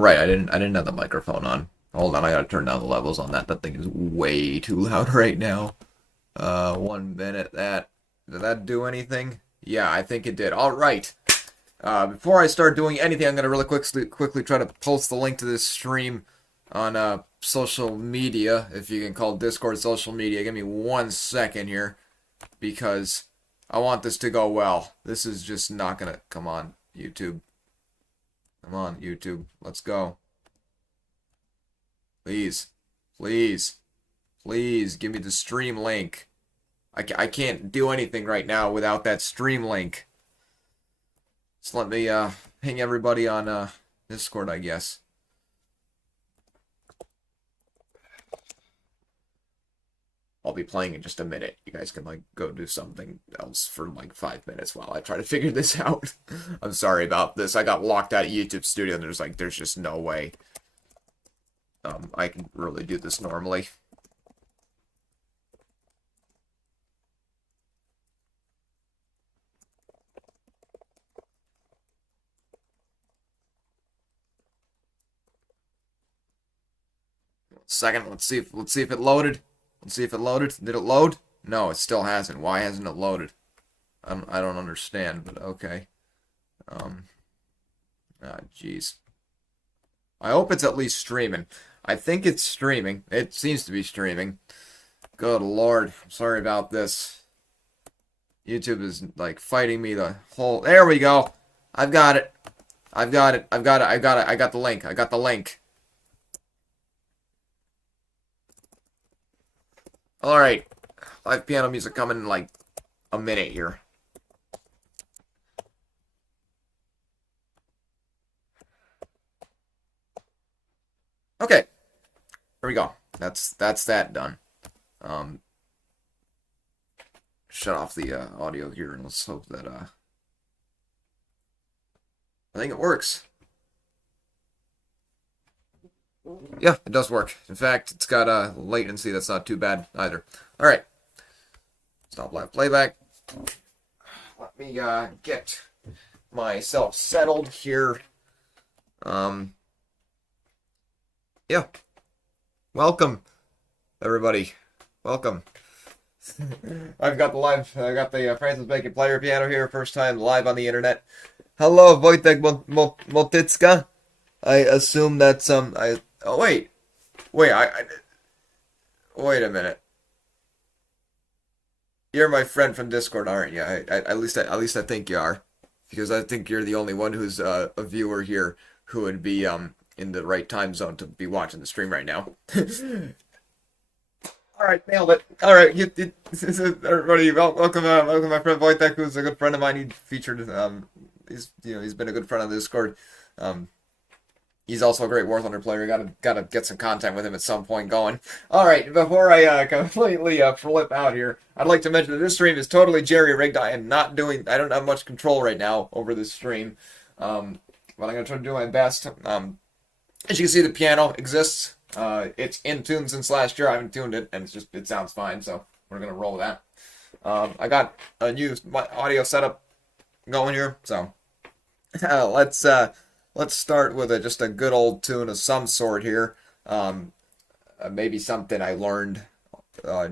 Right, I didn't have the microphone on. Hold on, I gotta turn down the levels on that. That thing is way too loud right now. 1 minute. Did that do anything? Yeah, I think it did. All right. Before I start doing anything, I'm gonna really quickly try to post the link to this stream on social media, if you can call Discord social media. Give me 1 second here because I want this to go well. This is just not gonna come on YouTube. Come on, YouTube. Let's go. Please. Please. Please give me the stream link. I can't do anything right now without that stream link. Just let me ping everybody on Discord, I guess. I'll be playing in just a minute. You guys can like go do something else for like 5 minutes while I try to figure this out. I'm sorry about this. I got locked out of YouTube Studio and there's just no way I can really do this normally. Second, let's see if it loaded. Let's see if it loaded. Did it load? No, it still hasn't. Why hasn't it loaded? I don't understand, but okay. Jeez. I hope it's at least streaming. I think it's streaming. It seems to be streaming. Good Lord. I'm sorry about this. YouTube is like fighting me the whole. There we go. I've got it. I've got it. I've got it. I've got it. I got the link. I got the link. Alright. Live piano music coming in like a minute here. Okay. Here we go. That's that done. Shut off the audio here and let's hope that I think it works. Yeah, it does work. In fact, it's got a latency that's not too bad either. All right. Stop live playback. Let me get myself settled here. Yeah. Welcome, everybody. Welcome. I got the Francis Bacon player piano here, first time live on the internet. Hello, Wojtek Motitska. I assume that's oh wait, wait a minute. You're my friend from Discord, aren't you? At least I think you are, because I think you're the only one who's a viewer here who would be in the right time zone to be watching the stream right now. All right, nailed it. All right, everybody, welcome my friend Wojtek, who's a good friend of mine. He featured he's been a good friend on the Discord. He's also a great War Thunder player. Gotta get some content with him at some point going. All right, before I completely flip out here, I'd like to mention that this stream is totally jerry rigged. I don't have much control right now over this stream, but I'm gonna try to do my best. As you can see, the piano exists. It's in tune since last year. I haven't tuned it, and it sounds fine. So we're gonna roll with that. I got a new audio setup going here, so let's start with just a good old tune of some sort here. Maybe something I learned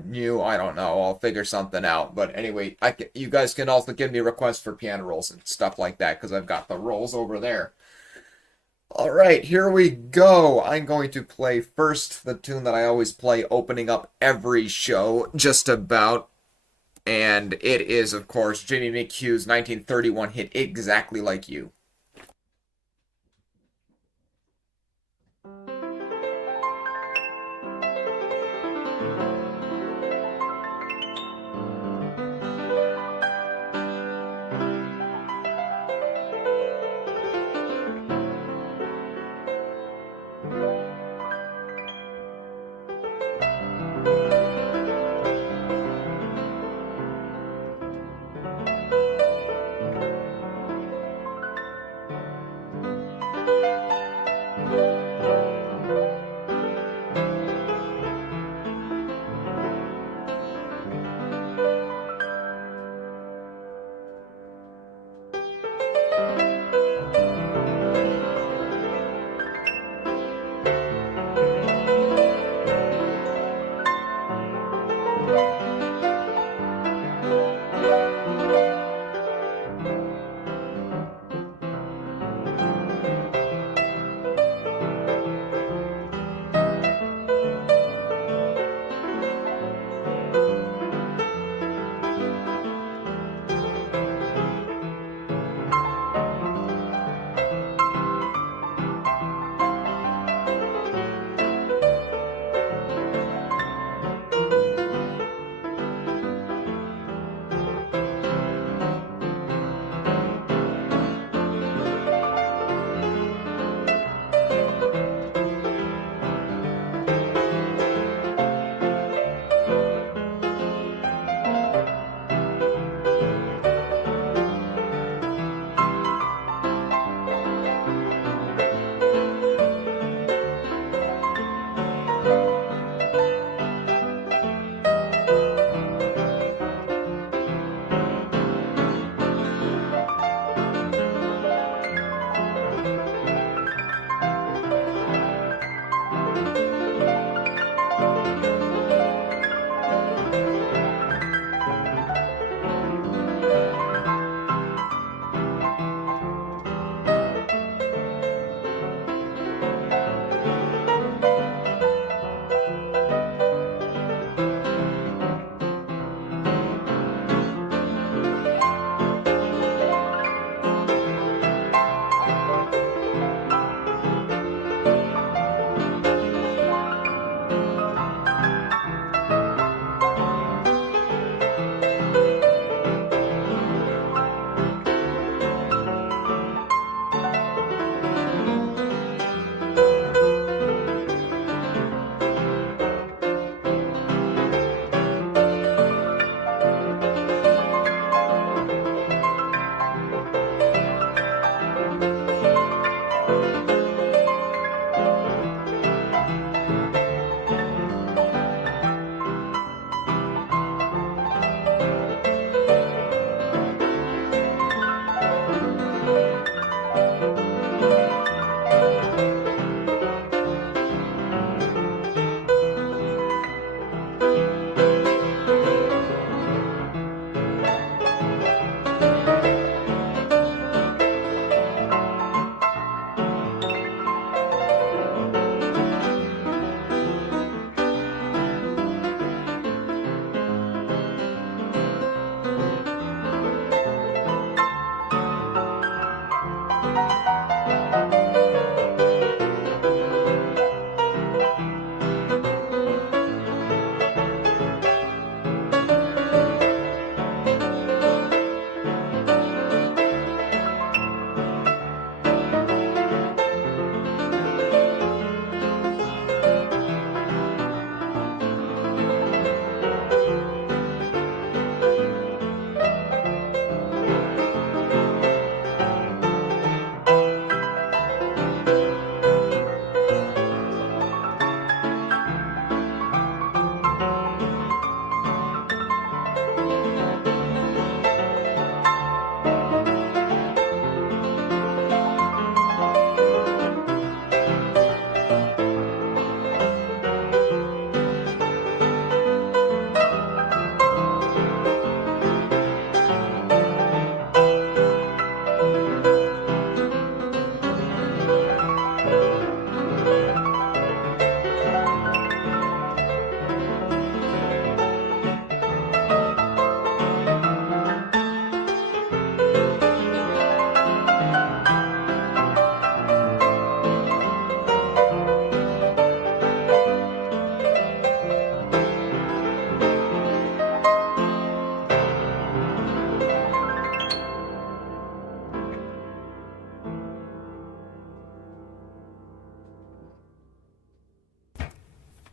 new. I don't know. I'll figure something out. But anyway, you guys can also give me requests for piano rolls and stuff like that because I've got the rolls over there. All right, here we go. I'm going to play first the tune that I always play opening up every show, just about. And it is, of course, Jimmy McHugh's 1931 hit Exactly Like You.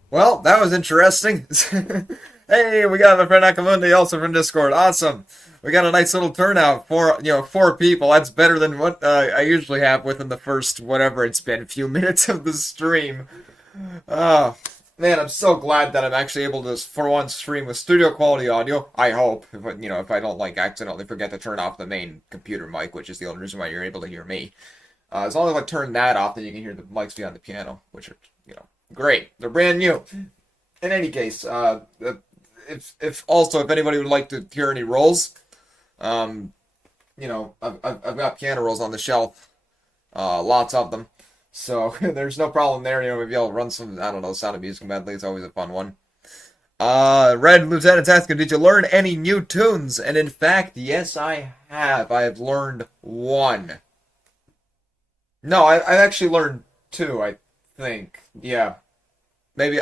Well, that was interesting. Hey, we got my friend Akamundi also from Discord. Awesome. We got a nice little turnout. Four people. That's better than what I usually have within the first whatever it's been few minutes of the stream. Oh, man, I'm so glad that I'm actually able to, for once, stream with studio quality audio. I hope, if I don't like accidentally forget to turn off the main computer mic, which is the only reason why you're able to hear me. As long as I turn that off, then you can hear the mics behind the piano, which are, great. They're brand new. In any case, if anybody would like to hear any rolls, um, I've got piano rolls on the shelf, lots of them. So there's no problem there. Maybe I'll run some, I don't know, Sound of Music medley. It's always a fun one. Red Lieutenant's asking, did you learn any new tunes? And in fact, yes, I have. I have learned one. No, I've actually learned two, I think. Yeah. Maybe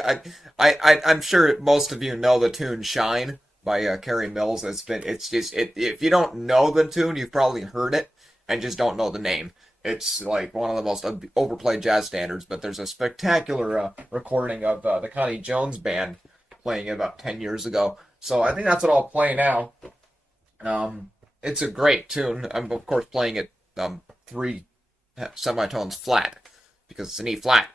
I'm sure most of you know the tune "Shine" by Carrie Mills. It's just if you don't know the tune, you've probably heard it and just don't know the name. It's like one of the most overplayed jazz standards, but there's a spectacular recording of the Connie Jones Band playing it about 10 years ago. So I think that's what I'll play now. It's a great tune. I'm of course playing it three semitones flat because it's an E flat.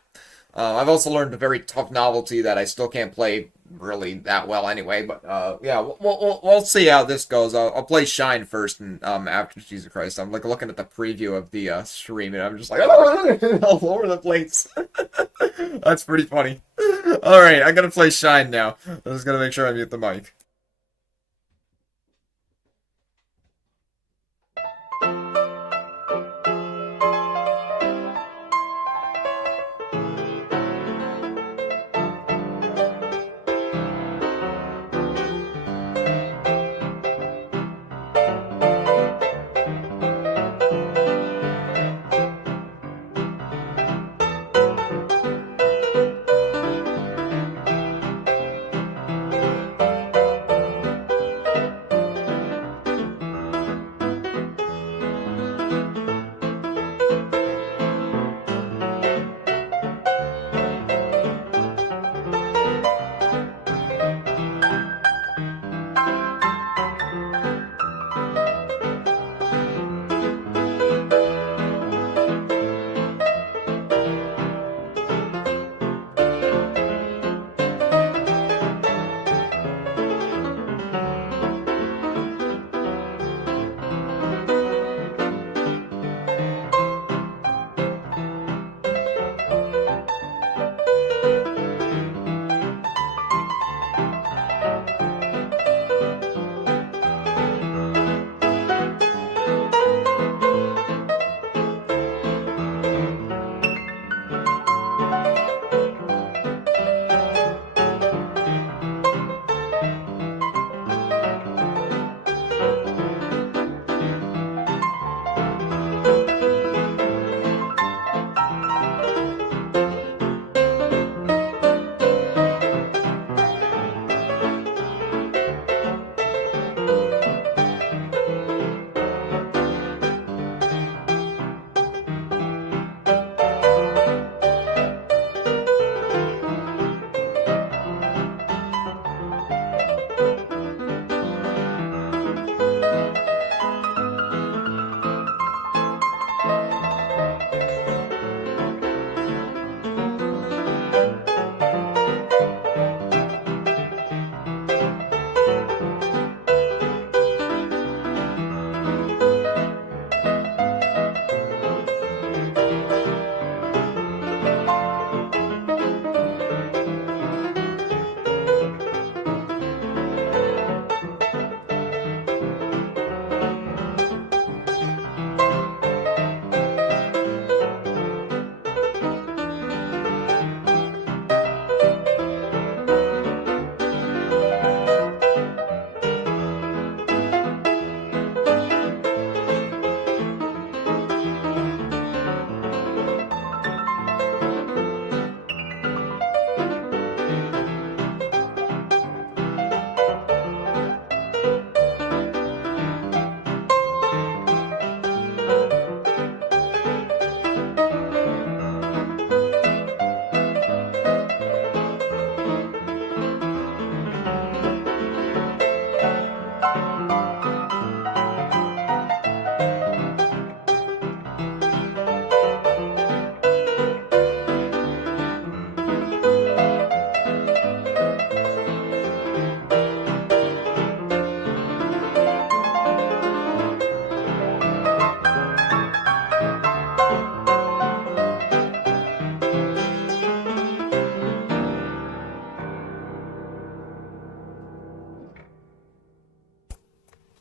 I've also learned a very tough novelty that I still can't play really that well anyway. But yeah, we'll see how this goes. I'll play Shine first, and after Jesus Christ, I'm like looking at the preview of the stream, and I'm just like all over the place. That's pretty funny. All right, I'm gonna play Shine now. I'm just gonna make sure I mute the mic.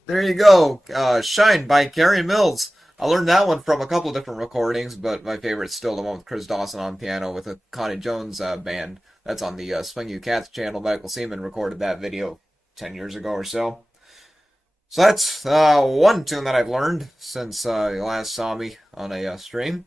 There you go. Shine by Carrie Mills. I learned that one from a couple of different recordings, but my favorite's still the one with Chris Dawson on piano with a Connie Jones band. That's on the Swing You Cats channel. Michael Seaman recorded that video 10 years ago or so. So that's one tune that I've learned since you last saw me on a stream.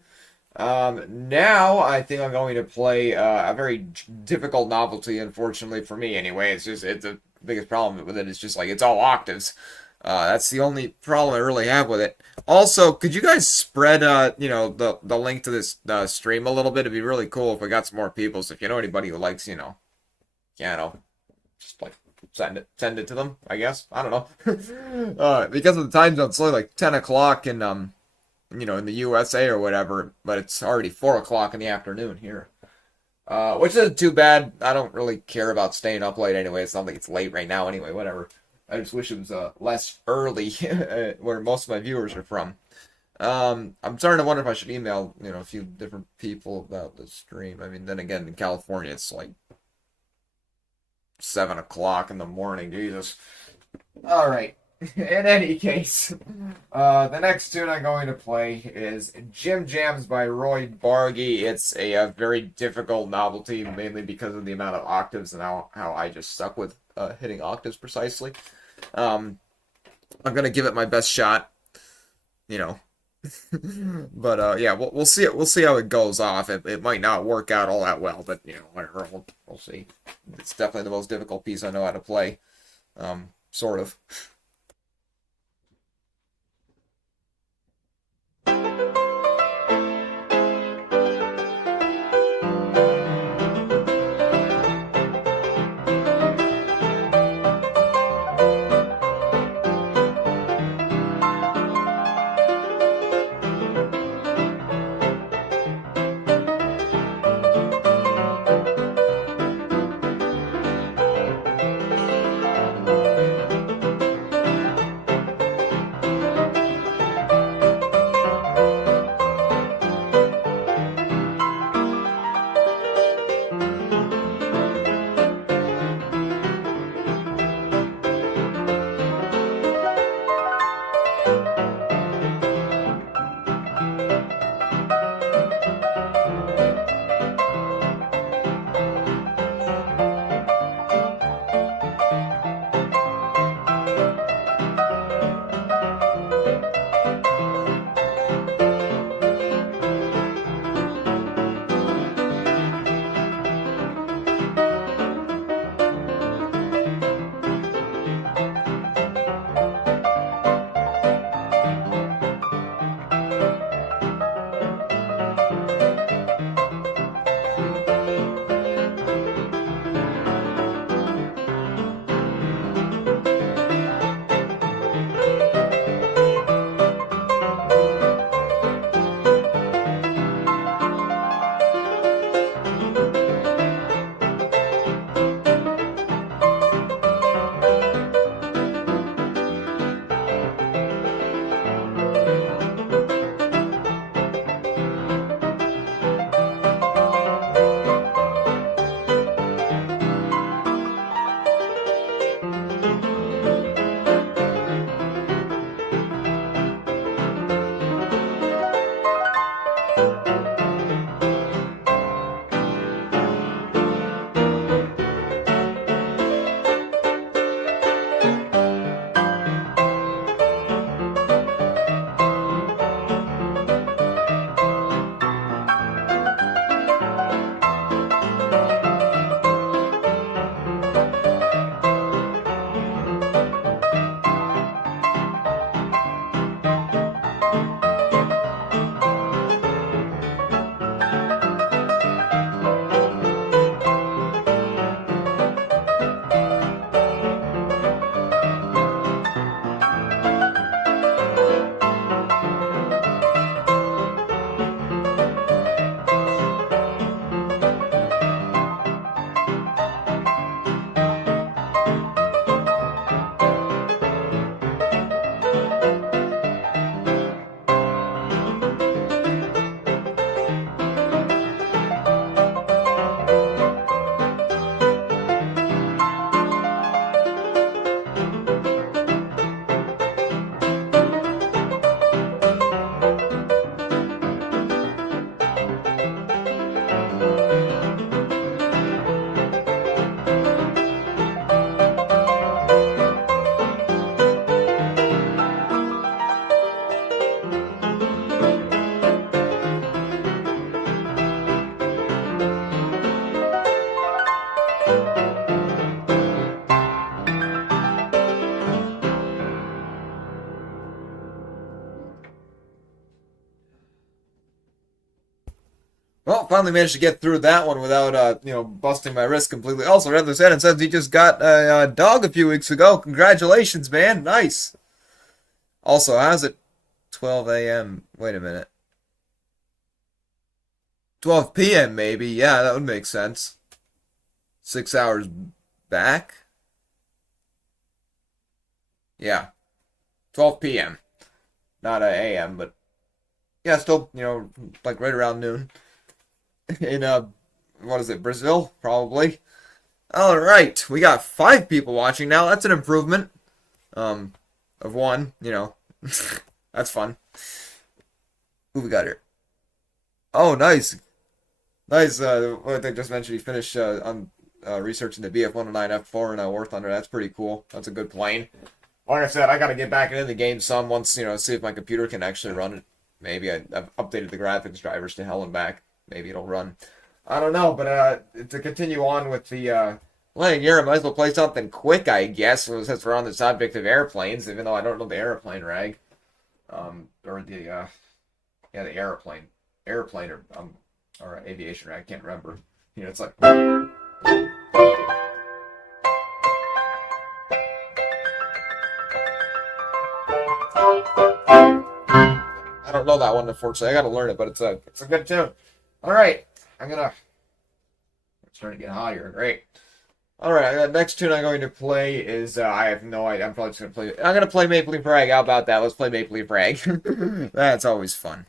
Now I think I'm going to play a very difficult novelty, unfortunately for me anyway. It's the biggest problem with it is just like it's all octaves. That's the only problem I really have with it. Also, could you guys spread the link to this stream a little bit? It'd be really cool if we got some more people. So if you know anybody who likes piano, just like send it to them. I guess I don't know. Because of the time zone, it's only like 10 o'clock in in the USA or whatever, but it's already 4 o'clock in the afternoon here. Which isn't too bad. I don't really care about staying up late anyway. It's not like it's late right now anyway, whatever. I just wish it was less early where most of my viewers are from. I'm starting to wonder if I should email, a few different people about the stream. I mean, then again, in California, it's like 7 o'clock in the morning. Jesus. All right. In any case, the next tune I'm going to play is Jim Jams by Roy Bargy. It's a very difficult novelty, mainly because of the amount of octaves and how I just suck with hitting octaves precisely. I'm going to give it my best shot, but yeah, we'll see it. We'll see how it goes off. It might not work out all that well, but whatever. We'll see. It's definitely the most difficult piece I know how to play, sort of. finally managed to get through that one without, busting my wrist completely. Also, Redler said and says he just got a dog a few weeks ago. Congratulations, man. Nice. Also, how's it 12 a.m.? Wait a minute. 12 p.m. maybe. Yeah, that would make sense. 6 hours back? Yeah. 12 p.m. Not a a.m., but yeah, still, like right around noon. In, what is it, Brazil? Probably. All right. We got 5 people watching now. That's an improvement. Of one, That's fun. Who we got here? Oh, nice. Nice. I think just mentioned he finished on researching the BF-109 F4 and War Thunder. That's pretty cool. That's a good plane. Like I said, I got to get back into the game some once, see if my computer can actually run it. Maybe I've updated the graphics drivers to hell and back. Maybe it'll run. I don't know, but to continue on with the landing gear, I might as well play something quick, I guess, since we're on the subject of airplanes, even though I don't know the airplane rag. Or the airplane or aviation rag, I can't remember. It's like... I don't know that one, unfortunately. I gotta learn it, but it's a good tune. All right, it's starting to get hot here. Great. All right, the next tune I'm going to play is I have no idea. I'm probably just gonna play. I'm gonna play Maple Leaf Rag. How about that? Let's play Maple Leaf Rag. That's always fun.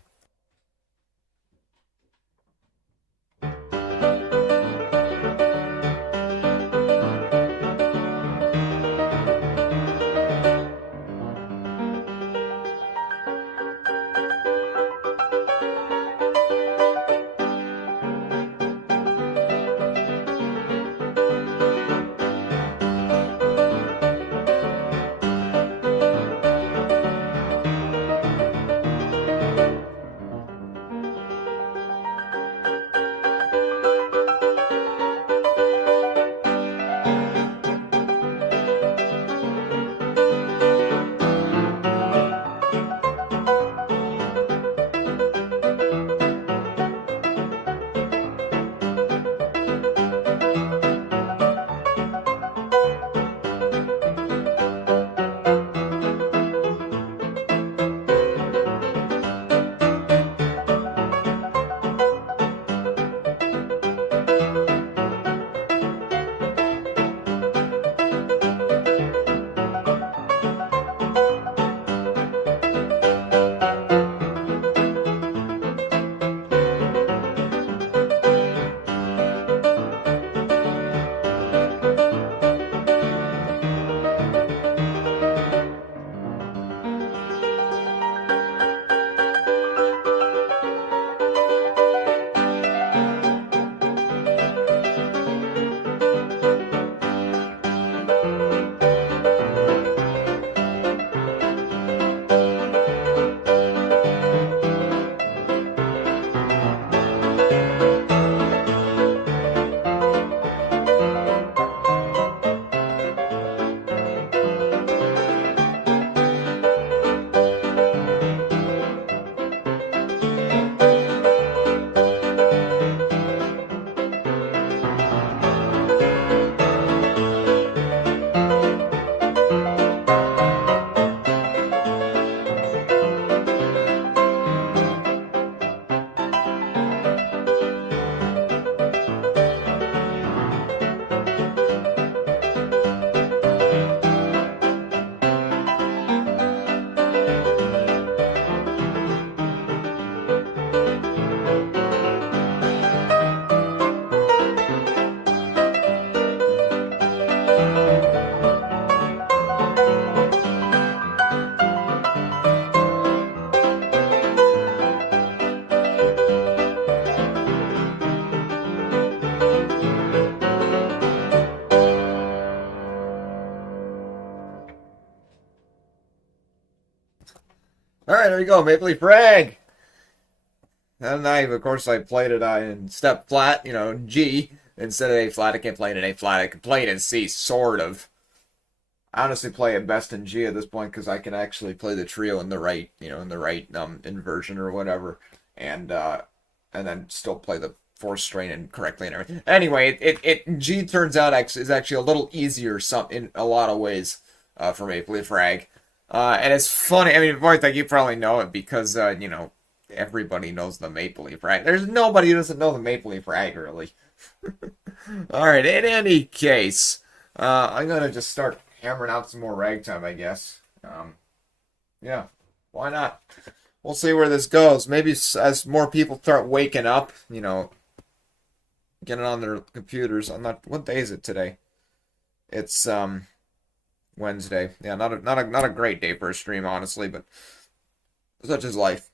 All right, there you go, Maple Leaf Rag. And of course, I played it in step flat, G instead of A flat. I can't play it in A flat. I can play it in C, sort of. I honestly play it best in G at this point because I can actually play the trio in the right, inversion or whatever, and then still play the fourth string and correctly and everything. Anyway, G turns out is actually a little easier in a lot of ways for Maple Leaf Rag. And it's funny. I mean, Wojtek, you probably know it because everybody knows the Maple Leaf Rag. There's nobody who doesn't know the Maple Leaf Rag, really. All right. In any case, I'm gonna just start hammering out some more ragtime, I guess. Yeah, why not? We'll see where this goes. Maybe as more people start waking up, getting on their computers. What day is it today? It's Wednesday. Yeah, not a great day for a stream, honestly, but such is life.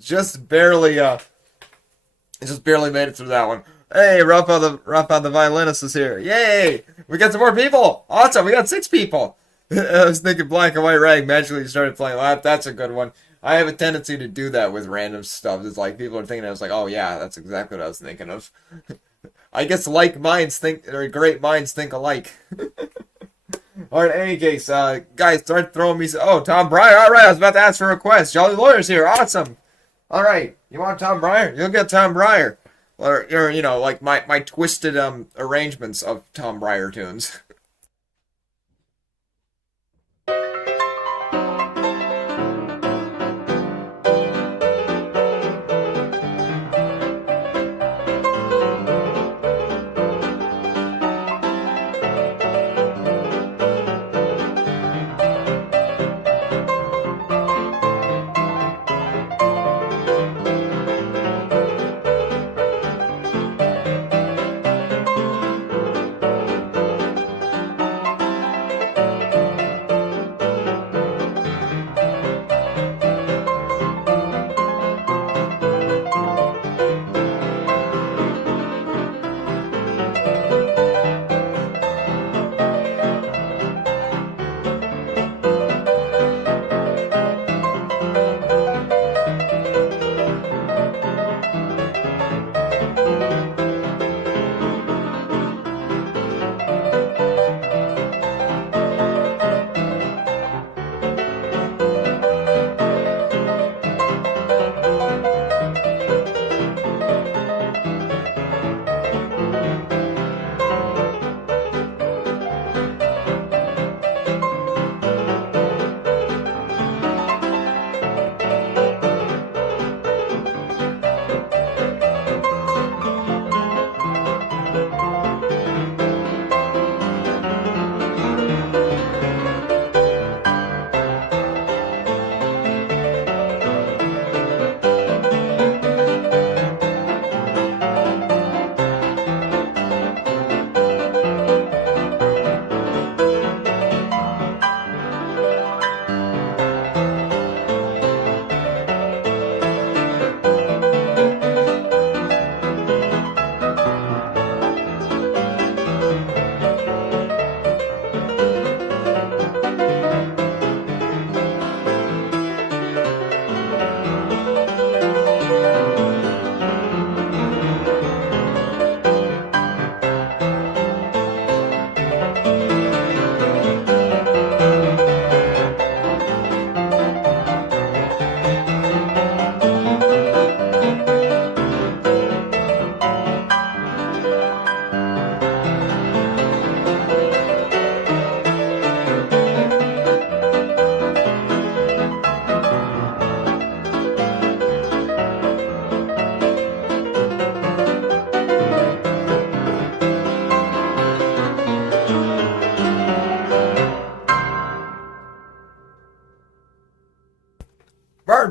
Just barely just barely made it through that one. Hey, Rafa the violinist is here. Yay! We got some more people. Awesome, we got 6 people. I was thinking Black and White Rag magically started playing. Well, that's a good one. I have a tendency to do that with random stuff. It's like people are thinking, I was like, oh yeah, that's exactly what I was thinking of. I guess great minds think alike. All right, in any case, guys, start throwing me. Oh, Tom Breyer. All right, I was about to ask for a request. Jolly Lawyer's here. Awesome. All right, you want Tom Breyer? You'll get Tom Breyer. Or like my twisted arrangements of Tom Breyer tunes.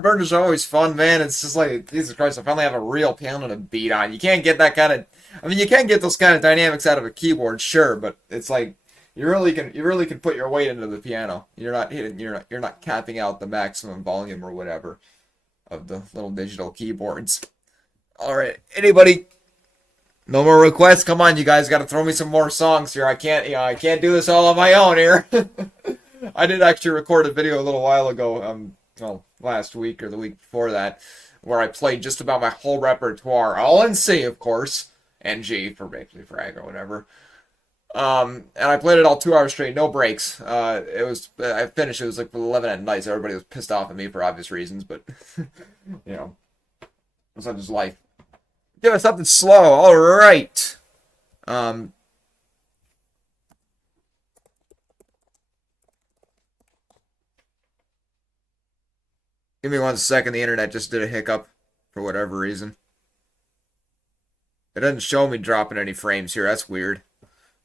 burners are always fun, man. It's just like, Jesus Christ, I finally have a real piano to beat on. You can't get that kind of, I mean, you can get those kind of dynamics out of a keyboard, sure, but it's like you really can put your weight into the piano. You're not capping out the maximum volume or whatever of the little digital keyboards. All right, anybody? No more requests. Come on, you guys got to throw me some more songs here. I can't do this all on my own here. I did actually record a video a little while ago, well, last week or the week before that, where I played just about my whole repertoire, all in C, of course, and G for basically frag or whatever. And I played it all 2 hours straight, no breaks. I finished. It was like 11 at night, so everybody was pissed off at me for obvious reasons, but you know, such is life. Give us something slow. All right. Um, Give me 1 second. The internet just did a hiccup for whatever reason. It doesn't show me dropping any frames here. That's weird.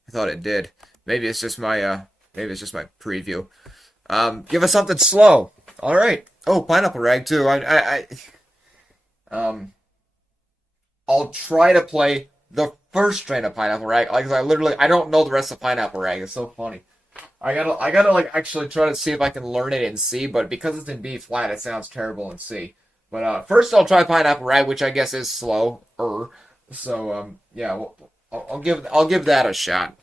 I thought it did. Maybe it's just my preview. Give us something slow. All right. Oh, Pineapple Rag too. Um, I'll try to play the first strain of Pineapple Rag. Like I don't know the rest of Pineapple Rag. It's so funny. I gotta like actually try to see if I can learn it in C, but because it's in B flat, it sounds terrible in C. But first I'll try Pineapple Rag, which I guess is slow. So yeah, I'll give that a shot.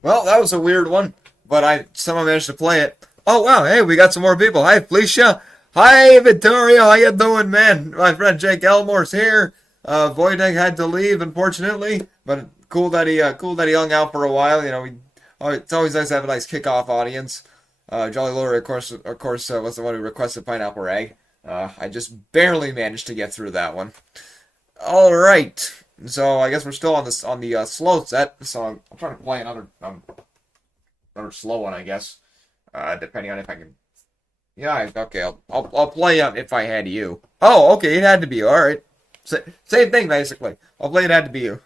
Well, that was a weird one, but I somehow managed to play it. Oh wow, hey, we got some more people. Hi, Felicia. Hi, Vittorio. How you doing, man? My friend Jake Elmore's here. Wojtek had to leave, unfortunately, but cool that he hung out for a while. It's always nice to have a nice kickoff audience. Jolly Lord, of course, was the one who requested pineapple rag. I just barely managed to get through that one. All right, so I guess we're still on the slow set. So I'm trying to play another slow one, I guess. Depending on if I can. Yeah, okay. I'll play If I Had You. Oh, okay. It had to be you. All right. Same thing basically. I'll play It Had to Be You.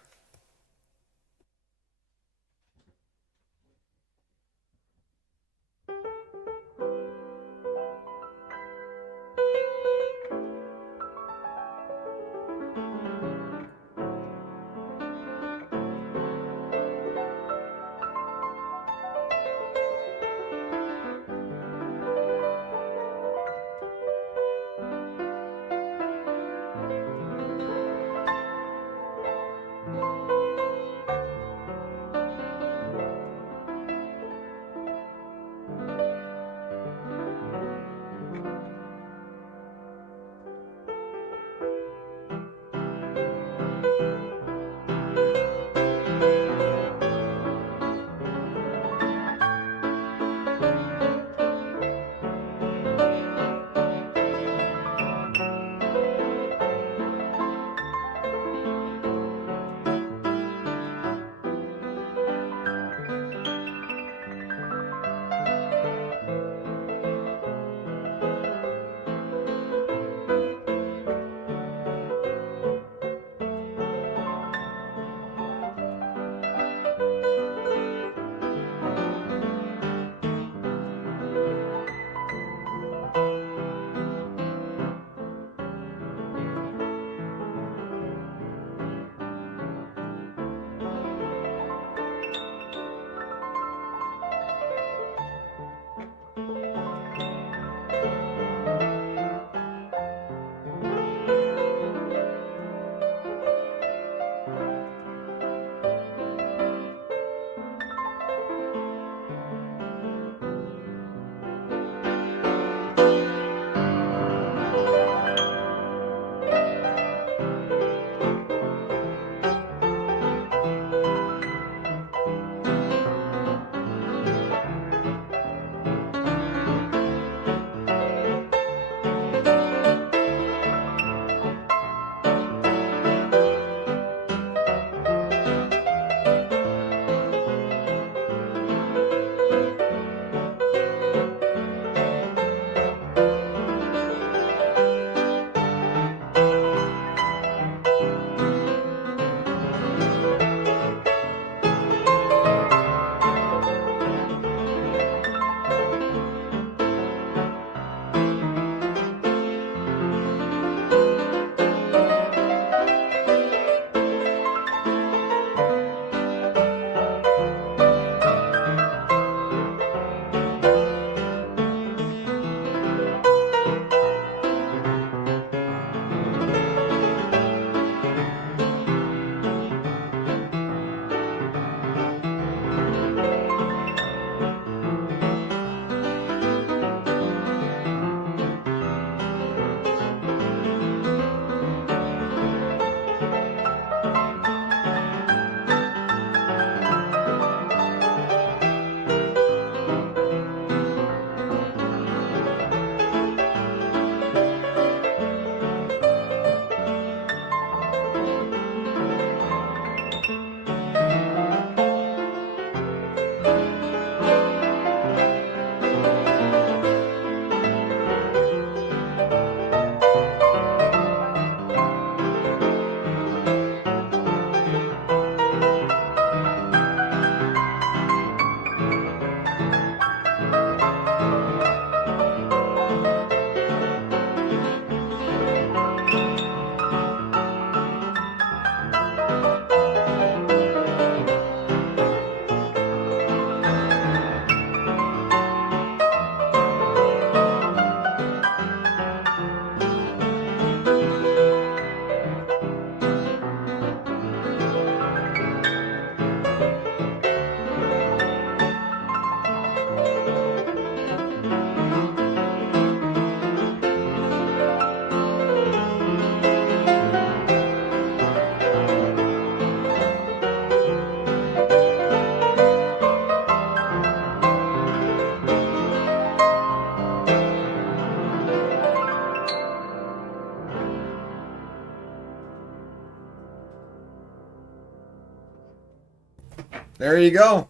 There you go.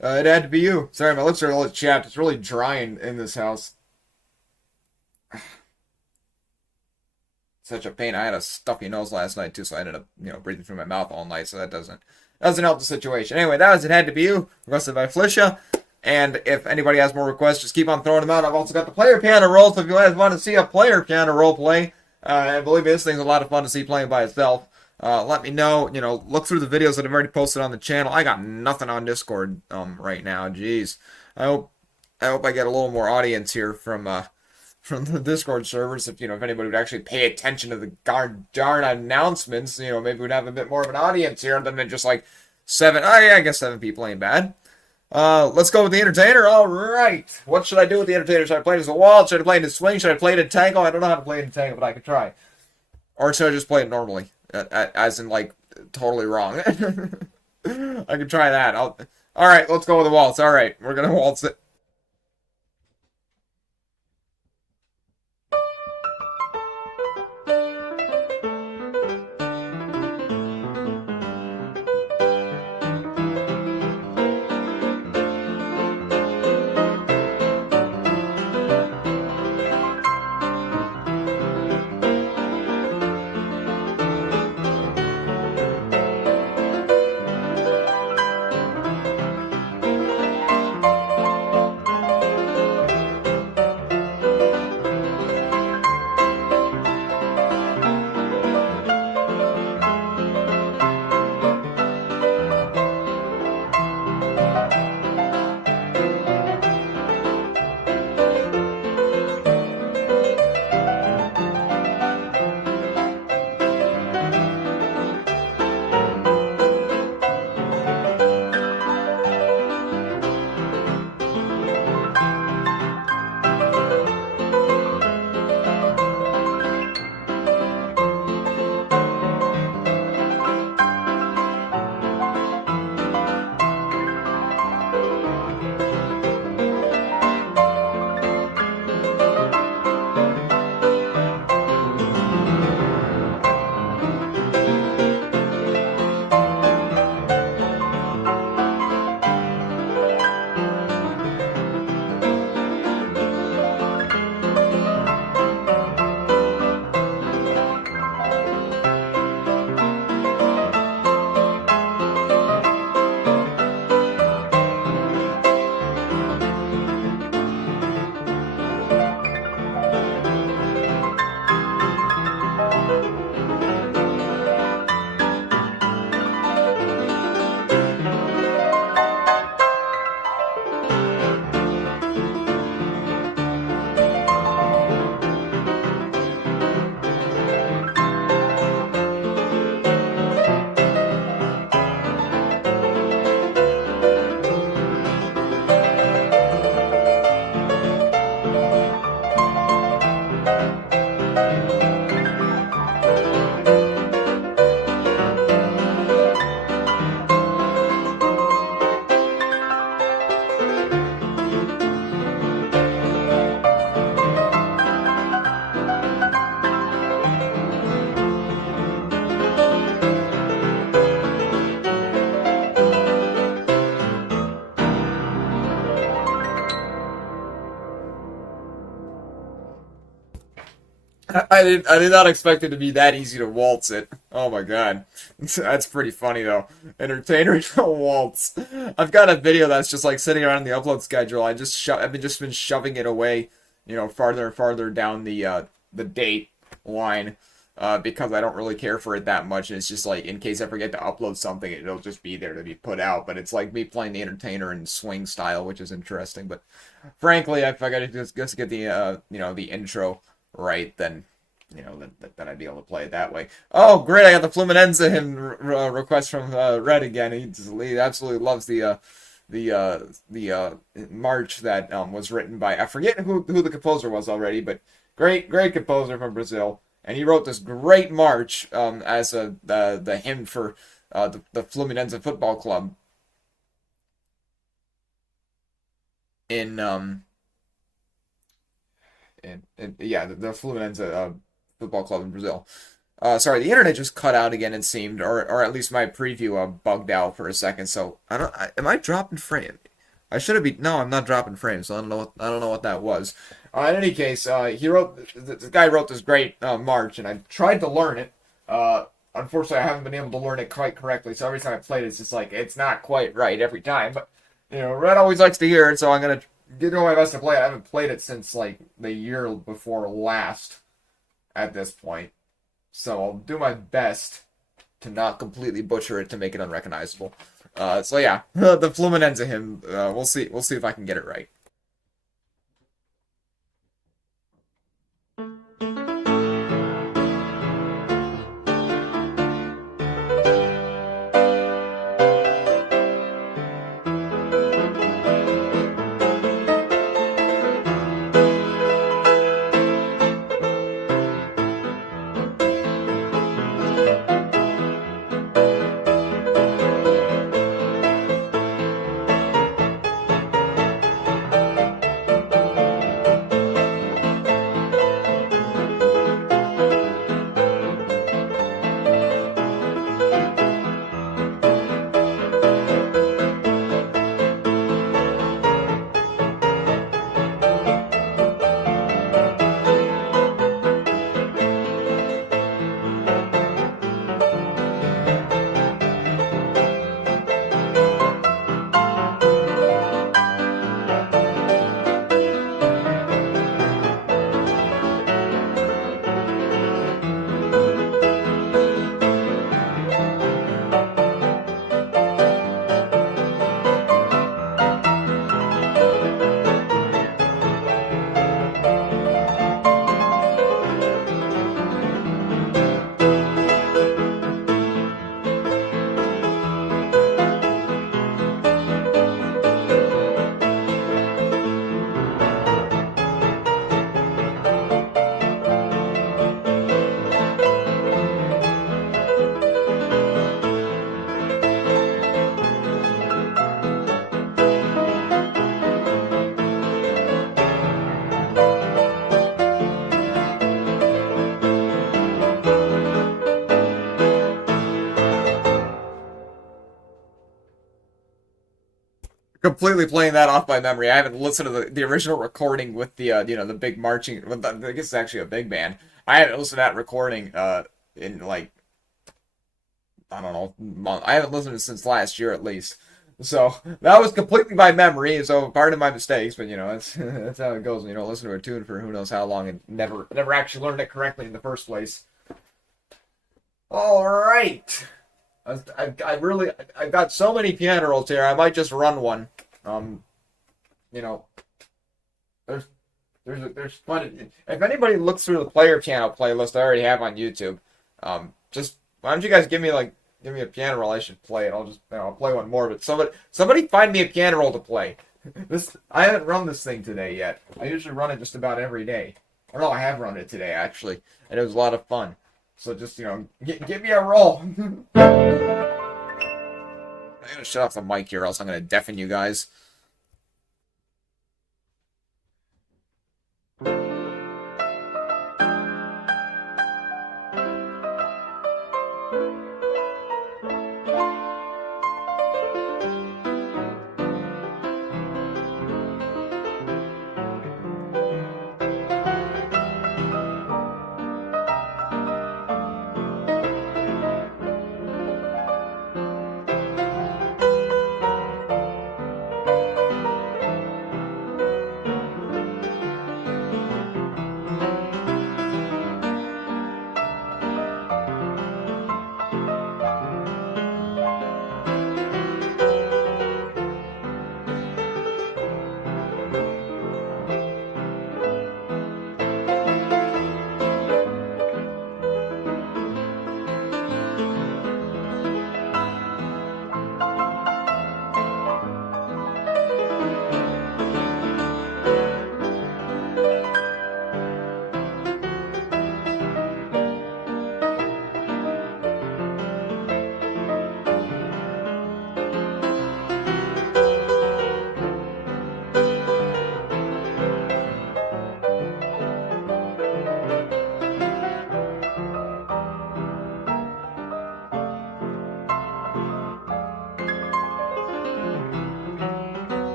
It had to be you. Sorry, my lips are a little chapped. It's really dry in this house. Such a pain. I had a stuffy nose last night too, so I ended up, breathing through my mouth all night. So that doesn't help the situation. Anyway, that was It Had to Be You, requested by Felicia. And if anybody has more requests, just keep on throwing them out. I've also got the player piano roll, so if you guys want to see a player piano role play, and believe me, this thing's a lot of fun to see playing by itself. Let me know. Look through the videos that I've already posted on the channel. I got nothing on Discord right now. Jeez. I hope I get a little more audience here from the Discord servers. If anybody would actually pay attention to the darn announcements, maybe we'd have a bit more of an audience here than just like seven. Oh yeah, I guess 7 people ain't bad. Let's go with the entertainer. All right. What should I do with the entertainer? Should I play it as a wall? Should I play it in swing? Should I play it in tango? I don't know how to play it in tango, but I can try. Or should I just play it normally, as in like totally wrong? I can try that. All right. Let's go with the waltz. All right, we're gonna waltz it. I did not expect it to be that easy to waltz it. Oh my god. That's pretty funny though. Entertainer to waltz. I've got a video that's just like sitting around in the upload schedule. I've been shoving it away, farther and farther down the date line. Because I don't really care for it that much, and it's just like in case I forget to upload something, it'll just be there to be put out. But it's like me playing the entertainer in swing style, which is interesting. But frankly, if I gotta just get the the intro right, then then I'd be able to play it that way. Oh, great! I got the Fluminense hymn request from Red again. He absolutely loves the march that was written by, I forget who the composer was already, but great composer from Brazil, and he wrote this great march as the hymn for the Fluminense Football Club in yeah, the Fluminense Football Club in Brazil. Sorry, the internet just cut out again, it seemed, or at least my preview bugged out for a second. So am I dropping frame? I should have been. No, I'm not dropping frames. So I don't know what that was. In any case, he wrote. The guy wrote this great march, and I tried to learn it. Unfortunately, I haven't been able to learn it quite correctly. So every time I play it, it's just like it's not quite right every time. But Red always likes to hear it, so I'm gonna do my best to play it. I haven't played it since like the year before last. At this point. So I'll do my best to not completely butcher it to make it unrecognizable. So yeah, the Fluminense hymn. We'll see. We'll see if I can get it right. Completely playing that off by memory. I haven't listened to the original recording with the the big marching. Well, I guess it's actually a big band. I haven't listened to that recording in like I don't know month. I haven't listened to it since last year at least. So that was completely by memory. So pardon my mistakes, but that's that's how it goes when you don't listen to a tune for who knows how long and never actually learned it correctly in the first place. All right. I've got so many piano rolls here. I might just run one. Um, you know, there's there's fun. If anybody looks through the player piano playlist I already have on YouTube, just why don't you guys give me a piano roll? I should play it. I'll play one more. But somebody find me a piano roll to play. I haven't run this thing today yet. I usually run it just about every day. Or no, I have run it today actually, and it was a lot of fun. So just give me a roll. I'm gonna shut off the mic here, else I'm gonna deafen you guys.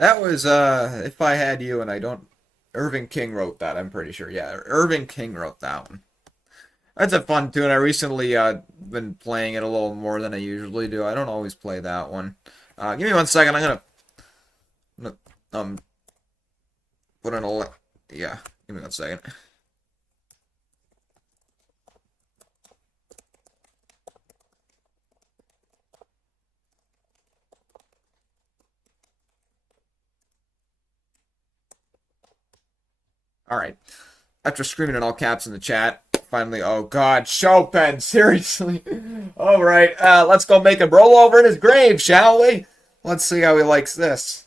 That was If I Had You, and I don't. Irving King wrote that. I'm pretty sure. Yeah, Irving King wrote that one. That's a fun tune. I recently been playing it a little more than I usually do. I don't always play that one. Give me 1 second. I'm gonna put in a yeah. Give me 1 second. All right. After screaming in all caps in the chat, finally, oh God, Chopin, seriously. All right, let's go make him roll over in his grave, shall we? Let's see how he likes this.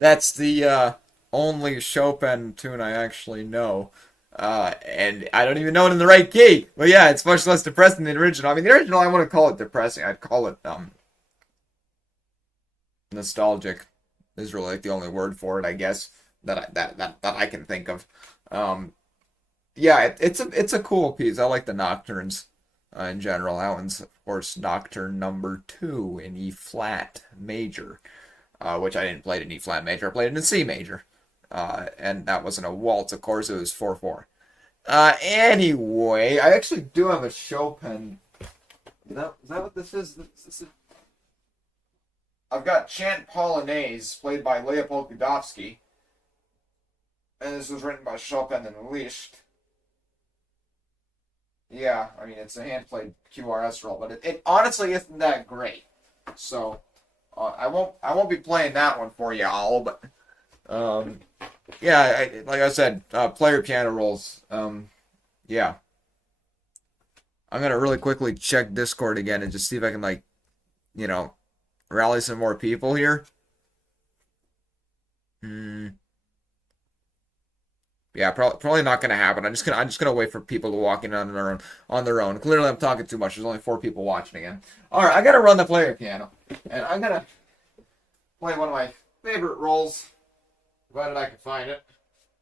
That's the only Chopin tune I actually know. And I don't even know it in the right key. But yeah, it's much less depressing than the original. I mean, the original, I wouldn't call it depressing. I'd call it nostalgic. Is really like the only word for it, I guess, that I can think of. Um, yeah, it's a cool piece. I like the nocturnes in general. That one's, of course, Nocturne number 2 in E flat major, which I didn't play it in E flat major. I played it in C major. And that wasn't a waltz, of course, it was 4/4. Anyway, I actually do have a Chopin. Is that what this is? I've got Chant Polonaise, played by Leopold Godofsky, and this was written by Chopin and Liszt. Yeah, I mean, it's a hand-played QRS roll, but it honestly isn't that great. So, I won't be playing that one for y'all, but um, yeah, like I said, player piano rolls. Yeah, I'm gonna really quickly check Discord again and just see if I can you know, rally some more people here. Hmm. Yeah, probably not gonna happen. I'm just gonna wait for people to walk in on their own. Clearly, I'm talking too much. There's only 4 people watching again. All right, I gotta run the player piano, and I'm gonna play one of my favorite rolls, provided I can find it.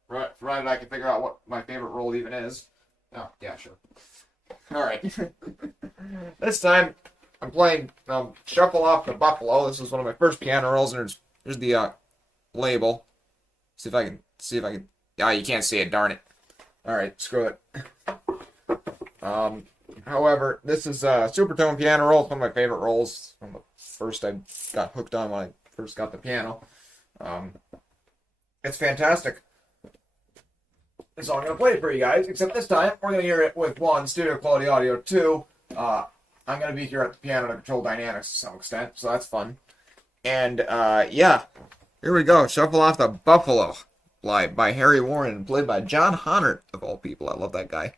Provided I can figure out what my favorite roll even is. Oh, yeah, sure. All right. This time, I'm playing Shuffle Off the Buffalo. This is one of my first piano rolls, and there's the label. See if I can. Ah, you can't see it. Darn it. All right, screw it. Um, However, this is a Supertone piano roll. It's one of my favorite rolls. One of the first I got hooked on when I first got the piano. Um, it's fantastic. So I'm going to play it for you guys, except this time we're going to hear it with 1, studio quality audio, 2, I'm going to be here at the piano to control dynamics to some extent, so that's fun. And, yeah, here we go. Shuffle Off the Buffalo. by Harry Warren and played by John Honnert, of all people. I love that guy.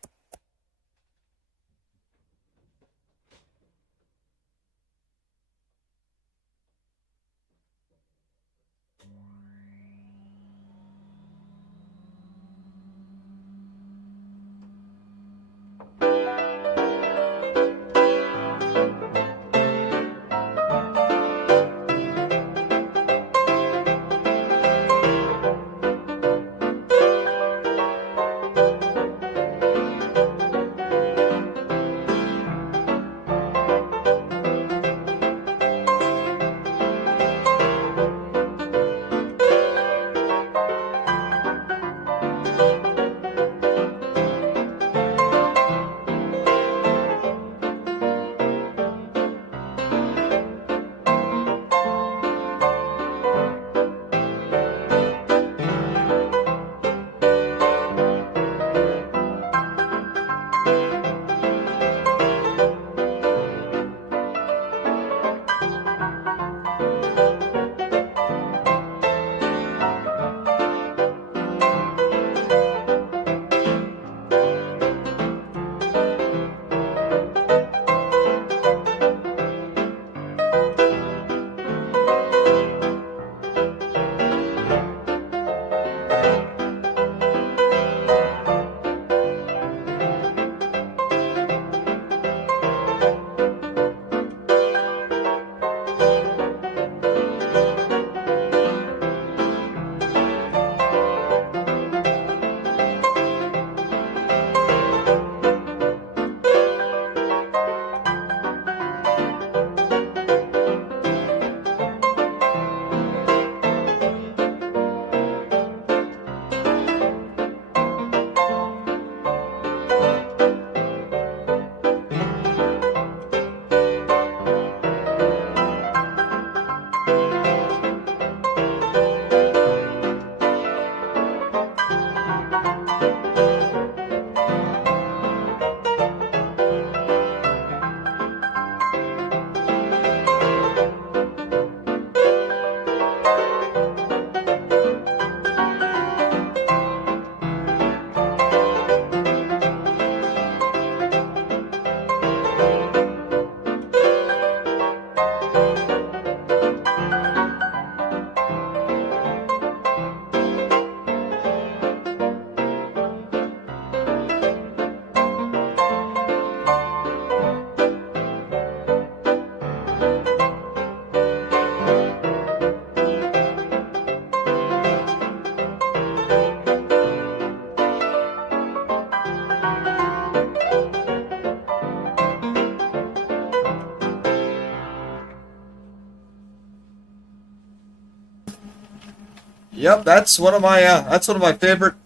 Yep, that's one of my favorite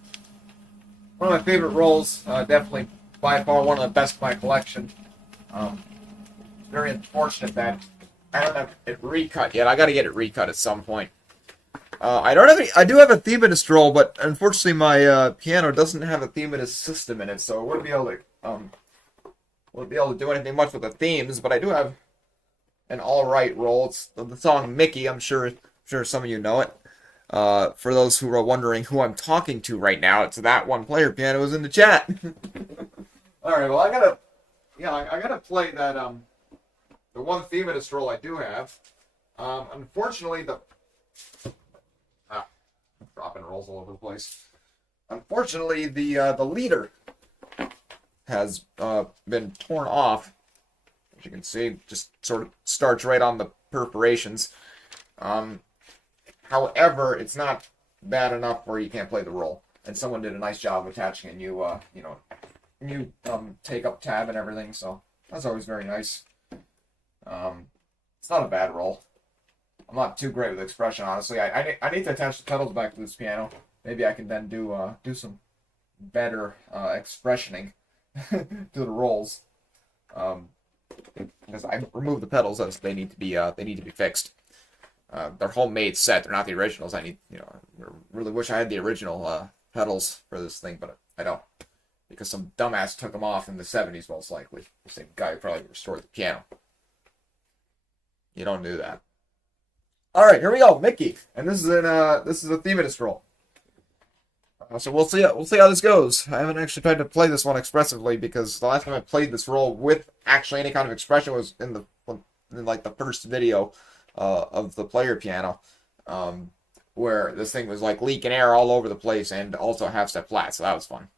roles. Definitely by far one of the best in my collection. It's very unfortunate that I don't have it recut yet. I got to get it recut at some point. I don't have any. I do have a thematist roll, but unfortunately my piano doesn't have a thematist system in it, so I wouldn't be able to do anything much with the themes. But I do have an all right roll. It's the song Mickey. I'm sure some of you know it. For those who are wondering who I'm talking to right now, it's that one player piano is in the chat. All right, well I gotta play that the one thematist role I do have. Unfortunately dropping rolls all over the place. Unfortunately the leader has been torn off. As you can see, just sort of starts right on the perforations. However, it's not bad enough where you can't play the role. And someone did a nice job of attaching a new take-up tab and everything, so that's always very nice. It's not a bad role. I'm not too great with expression, honestly. I need to attach the pedals back to this piano. Maybe I can then do some better expressioning to the rolls. Because I removed the pedals as they need to be fixed. They're homemade set. They're not the originals. I really wish I had the original pedals for this thing, but I don't. Because some dumbass took them off in the 70s, most likely. The same guy who probably restored the piano. You don't do that. All right, here we go, Mickey. And this is a thematist roll. So we'll see. We'll see how this goes. I haven't actually tried to play this one expressively because the last time I played this role with actually any kind of expression was in like the first video of the player piano, um, where this thing was like leaking air all over the place and also half step flat. So that was fun.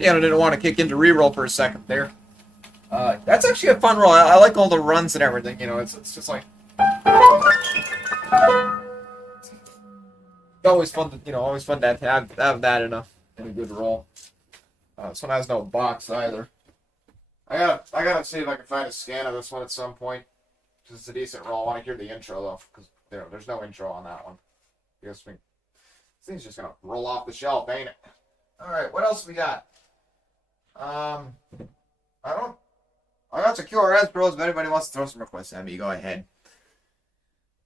Yeah, I didn't want to kick into reroll for a second there. That's actually a fun roll. I like all the runs and everything. You know, it's just like always fun to always fun to have that in a good roll. This one has no box either. I gotta see if I can find a scan of this one at some point. It's a decent roll. I want to hear the intro though, because there's no intro on that one. I guess this thing's just gonna roll off the shelf, ain't it? All right, what else we got? I got some QRS Bros. If anybody wants to throw some requests at me, go ahead.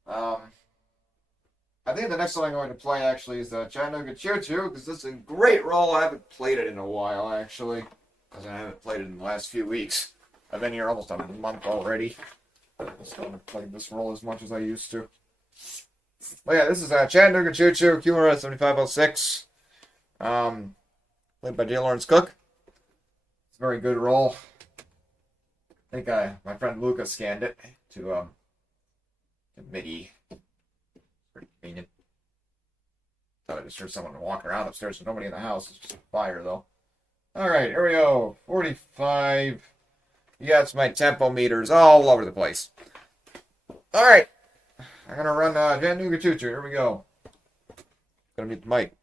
I think the next one I'm going to play actually is the Chattanooga Choo Choo, because this is a great roll. I haven't played it in a while, actually, because I haven't played it in the last few weeks. I've been here almost a month already. I just haven't played this roll as much as I used to. But yeah, this is Chattanooga Choo Choo, QRS 7506, played by J. Lawrence Cook. It's a very good roll. I think my friend Luca scanned it to MIDI. Pretty convenient. Thought I just heard someone walking around upstairs. There's nobody in the house. It's just a fire, though. All right, here we go. 45. You got my tempo meters all over the place. All right. I'm going to run Chattanooga Choo Choo. Here we go. Gonna mute the mic.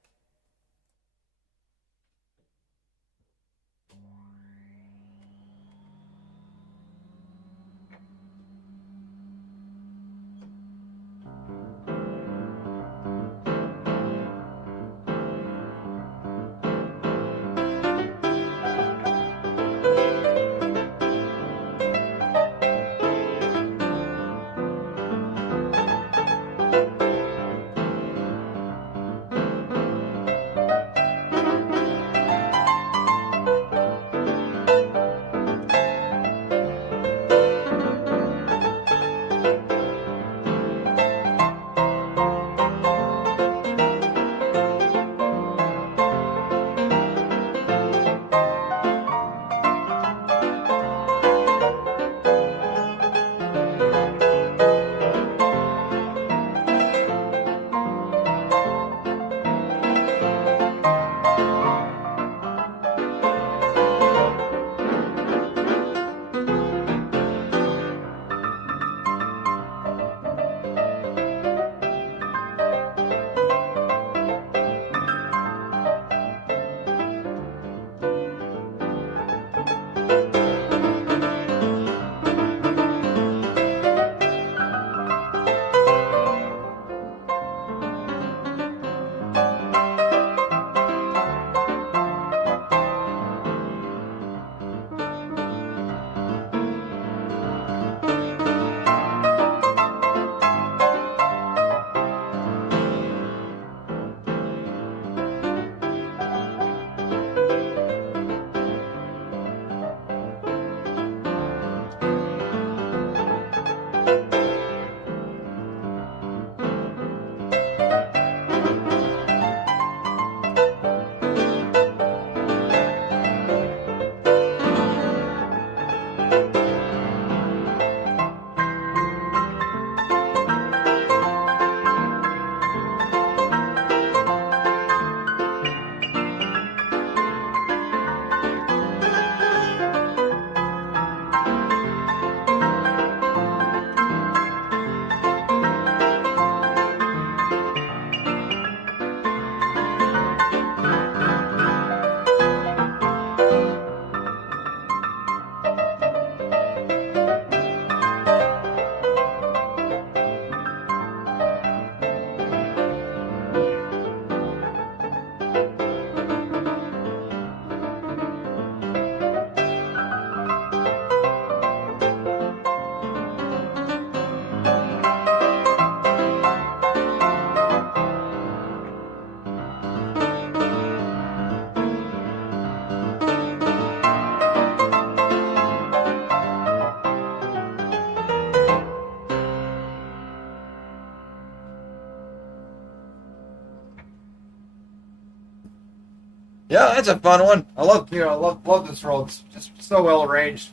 That's a fun one. I love, I love this roll. It's just so well arranged.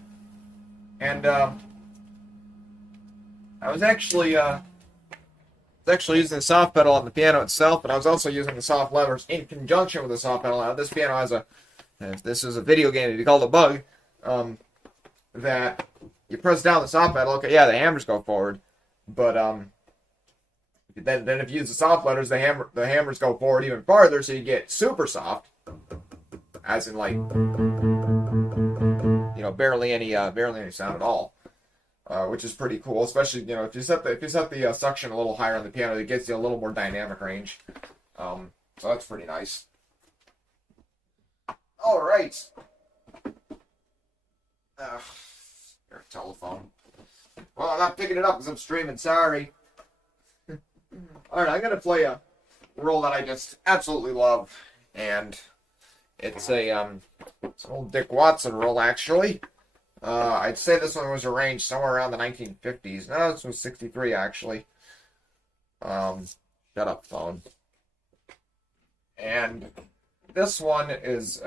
And I was actually using the soft pedal on the piano itself, but I was also using the soft levers in conjunction with the soft pedal. Now, this piano has if this is a video game, it'd be called a bug, that you press down the soft pedal. Okay, yeah, the hammers go forward, but then if you use the soft levers, the hammers go forward even farther, so you get super soft, as in like barely any sound at all. Which is pretty cool, especially if you set the suction a little higher on the piano, it gets you a little more dynamic range. So that's pretty nice. All right. Your telephone. Well, I'm not picking it up because I'm streaming. Sorry. All right, I'm gonna play a roll that I just absolutely love, and it's an old Dick Watson roll actually. I'd say this one was arranged somewhere around the 1950s. No, this was 63 actually. Shut up, phone. And this one is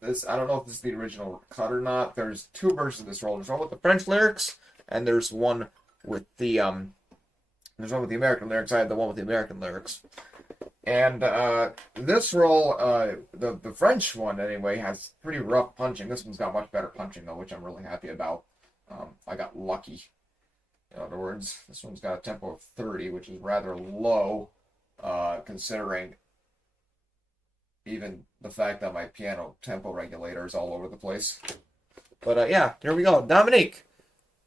this. I don't know if this is the original cut or not. There's two versions of this roll. There's one with the French lyrics, and there's one with the American lyrics. I had the one with the American lyrics. And this roll, the French one anyway, has pretty rough punching. This one's got much better punching though, which I'm really happy about. I got lucky. In other words, this one's got a tempo of 30, which is rather low, considering even the fact that my piano tempo regulator is all over the place. But yeah, here we go. Dominique,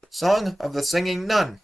Song of the Singing Nun.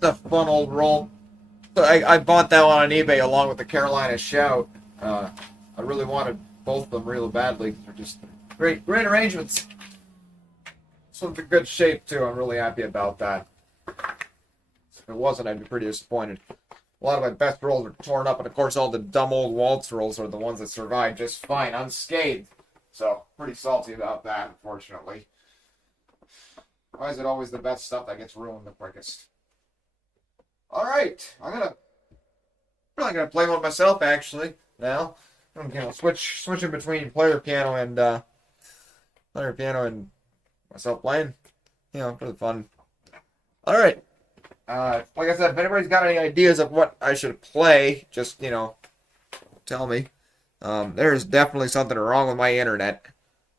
That's a fun old roll. So I bought that one on eBay along with the Carolina Shout. I really wanted both of them really badly. They're just great arrangements. This one's in good shape too. I'm really happy about that. If it wasn't, I'd be pretty disappointed. A lot of my best rolls are torn up, and of course all the dumb old waltz rolls are the ones that survived just fine, unscathed. So, pretty salty about that, unfortunately. Why is it always the best stuff that gets ruined the quickest? Alright, I'm probably gonna play one myself actually now. I'm switching between player piano and myself playing. For the fun. Alright. Like I said, if anybody's got any ideas of what I should play, just, tell me. There's definitely something wrong with my internet.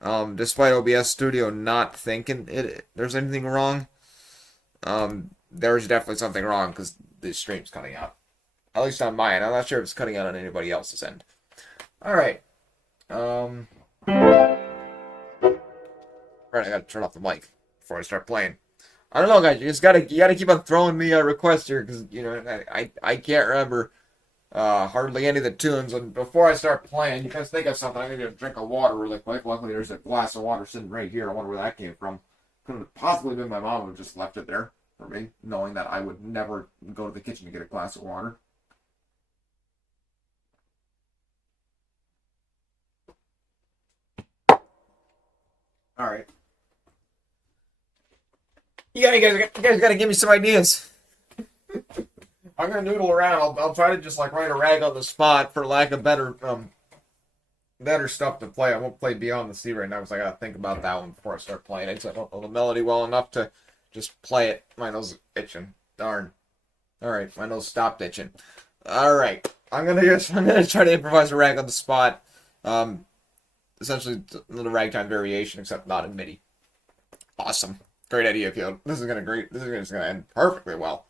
Despite OBS Studio not thinking there's anything wrong, there's definitely something wrong because the stream's cutting out. At least on my end. I'm not sure if it's cutting out on anybody else's end. Alright. Right, I gotta turn off the mic before I start playing. I don't know, guys. You gotta keep on throwing me requests here because I can't remember hardly any of the tunes. And before I start playing, you guys think of something. I'm gonna get a drink of water really quick. Luckily, there's a glass of water sitting right here. I wonder where that came from. Couldn't have possibly been my mom who just left it there for me, knowing that I would never go to the kitchen to get a glass of water. All right. You guys gotta give me some ideas. I'm gonna noodle around. I'll try to just write a rag on the spot for lack of better stuff to play. I won't play Beyond the Sea right now because I gotta think about that one before I start playing. I don't know the melody well enough to just play it. My nose is itching. Darn. All right, my nose stopped itching. All right, I'm gonna try to improvise a rag on the spot. Essentially, a little ragtime variation, except not in MIDI. Awesome. Great idea, Field. This is gonna end perfectly well.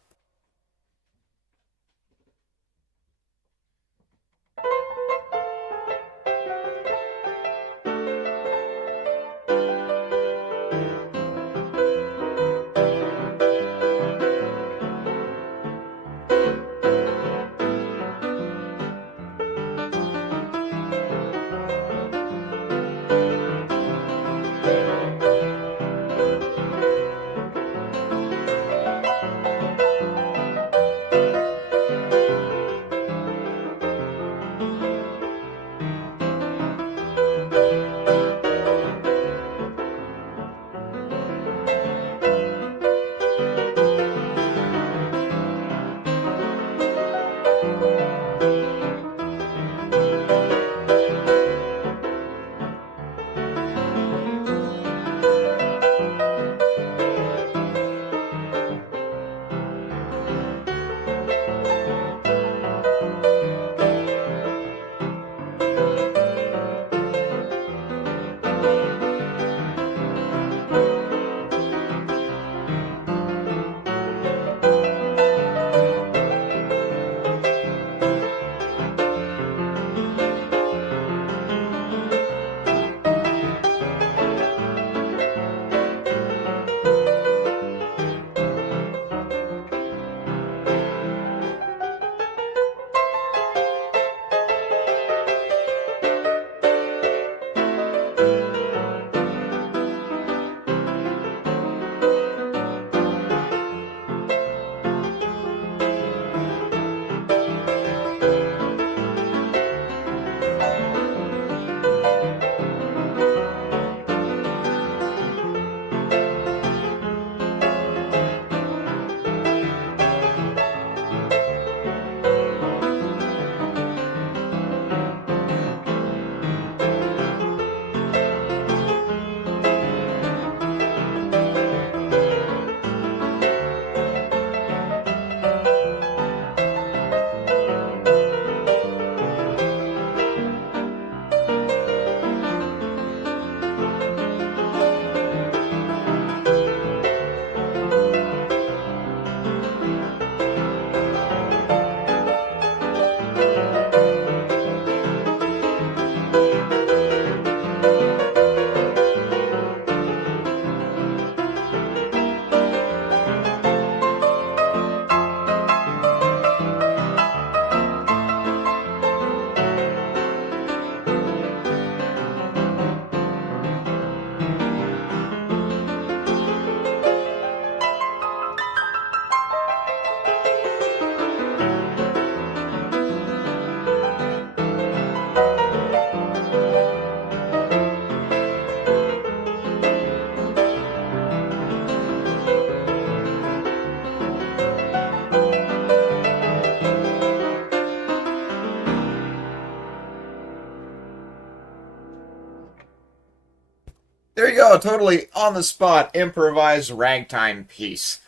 go, totally on the spot, improvised ragtime piece.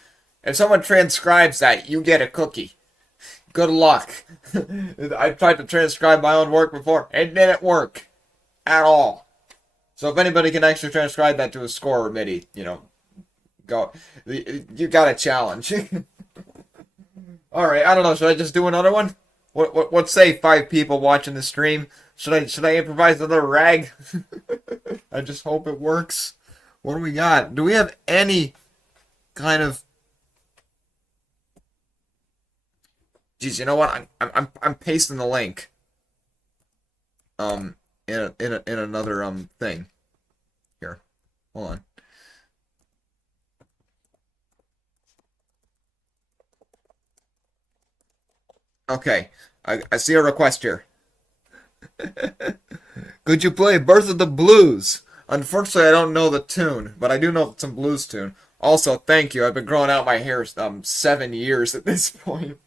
If someone transcribes that, you get a cookie. Good luck. I tried to transcribe my own work before. It didn't work. At all. So if anybody can actually transcribe that to a score or MIDI, go. You got a challenge. Alright, I don't know. Should I just do another one? What say 5 people watching the stream? Should I improvise another rag? I just hope it works. What do we got? Do we have any kind of... Geez, you know what? I'm pasting the link. In another thing. Here. Hold on. Okay. I see a request here. Could you play Birth of the Blues? Unfortunately, I don't know the tune, but I do know some blues tune. Also, thank you. I've been growing out my hair 7 years at this point.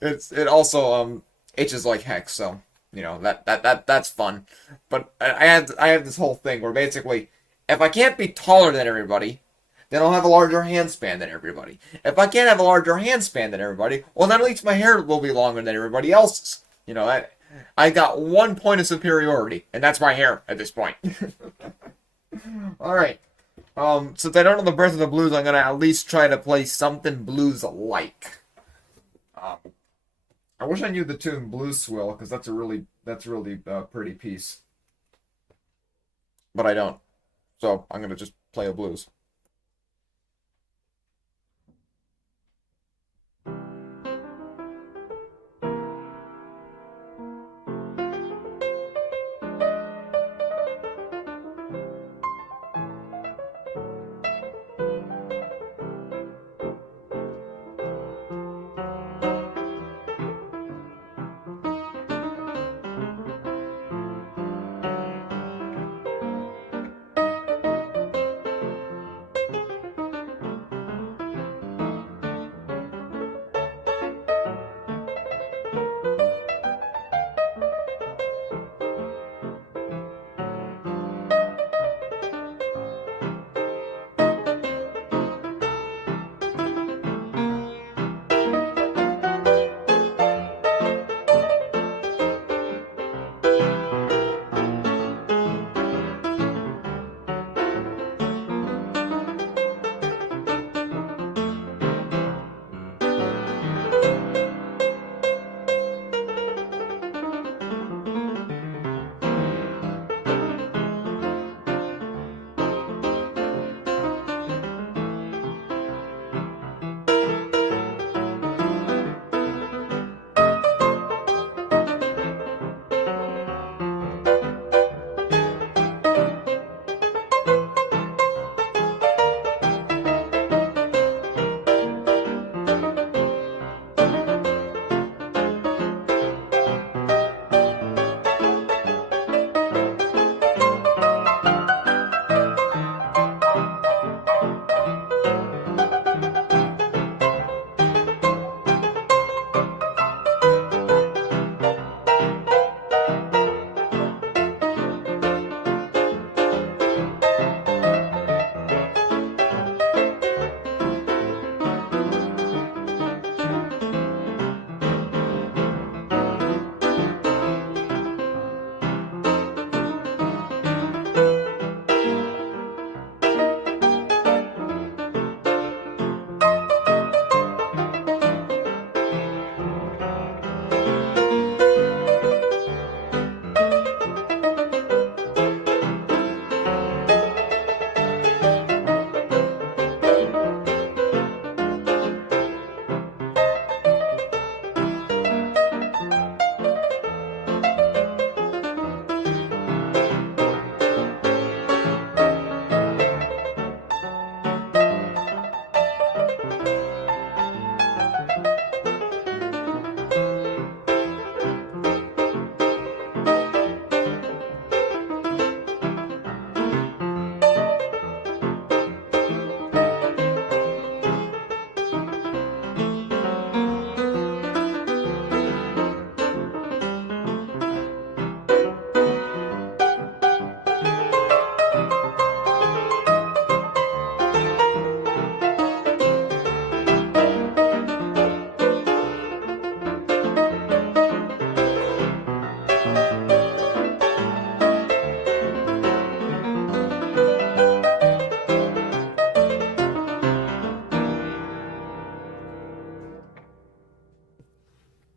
It also itches like heck, so that's fun. But I have this whole thing where basically, if I can't be taller than everybody, then I'll have a larger hand span than everybody. If I can't have a larger hand span than everybody, well then at least my hair will be longer than everybody else's. I got 1 point of superiority, and that's my hair at this point. All right. Since I don't know the Birth of the Blues, I'm gonna at least try to play something blues-like. I wish I knew the tune Blues Swill, because that's really pretty piece. But I don't. So I'm gonna just play a blues.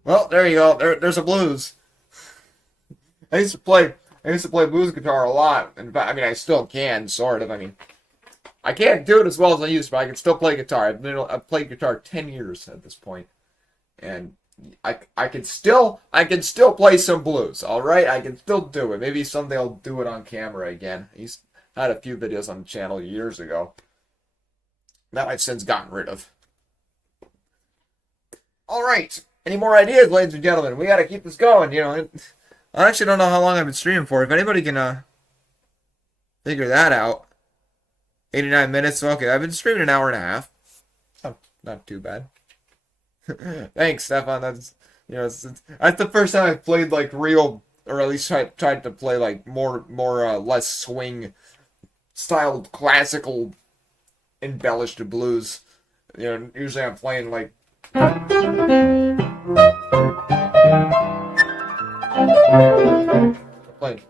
Well, there you go. There's a blues. I used to play. I used to play blues guitar a lot. In fact, I mean, I still can, sort of. I mean, I can't do it as well as I used to, but I can still play guitar. I've played guitar 10 years at this point, and I can still play some blues. All right, I can still do it. Maybe someday I'll do it on camera again. I had a few videos on the channel years ago that I've since gotten rid of. All right, any more ideas, ladies and gentlemen? We got to keep this going. I actually don't know how long I've been streaming for. If anybody can figure that out, 89 minutes. Okay, I've been streaming an hour and a half. Oh, not too bad. Thanks, Stefan. That's the first time I've played like real, or at least tried to play like more less swing styled classical embellished blues. Usually I'm playing like playing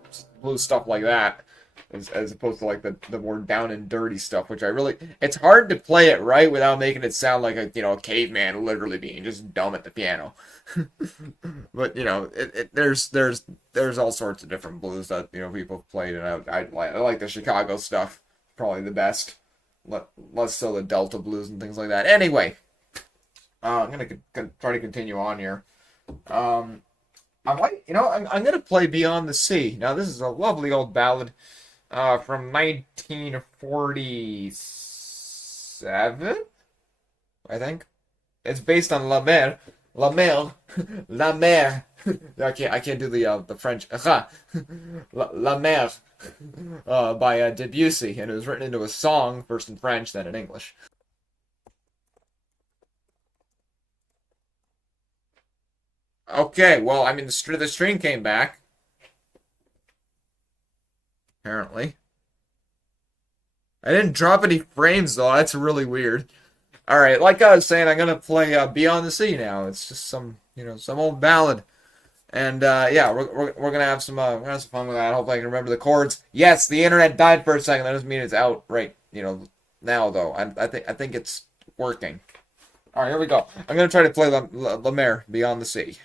blues stuff like that. As opposed to like the more down and dirty stuff, which it's hard to play it right without making it sound like a caveman literally being just dumb at the piano. But there's all sorts of different blues that people have played, and I like the Chicago stuff probably the best. Less so the Delta blues and things like that. Anyway, I'm gonna try to continue on here. I'm gonna play Beyond the Sea. Now this is a lovely old ballad. From 1947, I think. It's based on La Mer. La Mer. La Mer. I can't do the French. La Mer. By Debussy, and it was written into a song, first in French, then in English. Okay, well, I mean, the string came back. Apparently. I didn't drop any frames though. That's really weird. All right, like I was saying, I'm gonna play Beyond the Sea now. It's just some old ballad, and yeah, we're gonna have some fun with that. Hopefully, I can remember the chords. Yes, the internet died for a second. That doesn't mean it's out right. Now though, I think it's working. All right, here we go. I'm gonna try to play La Mer, Beyond the Sea.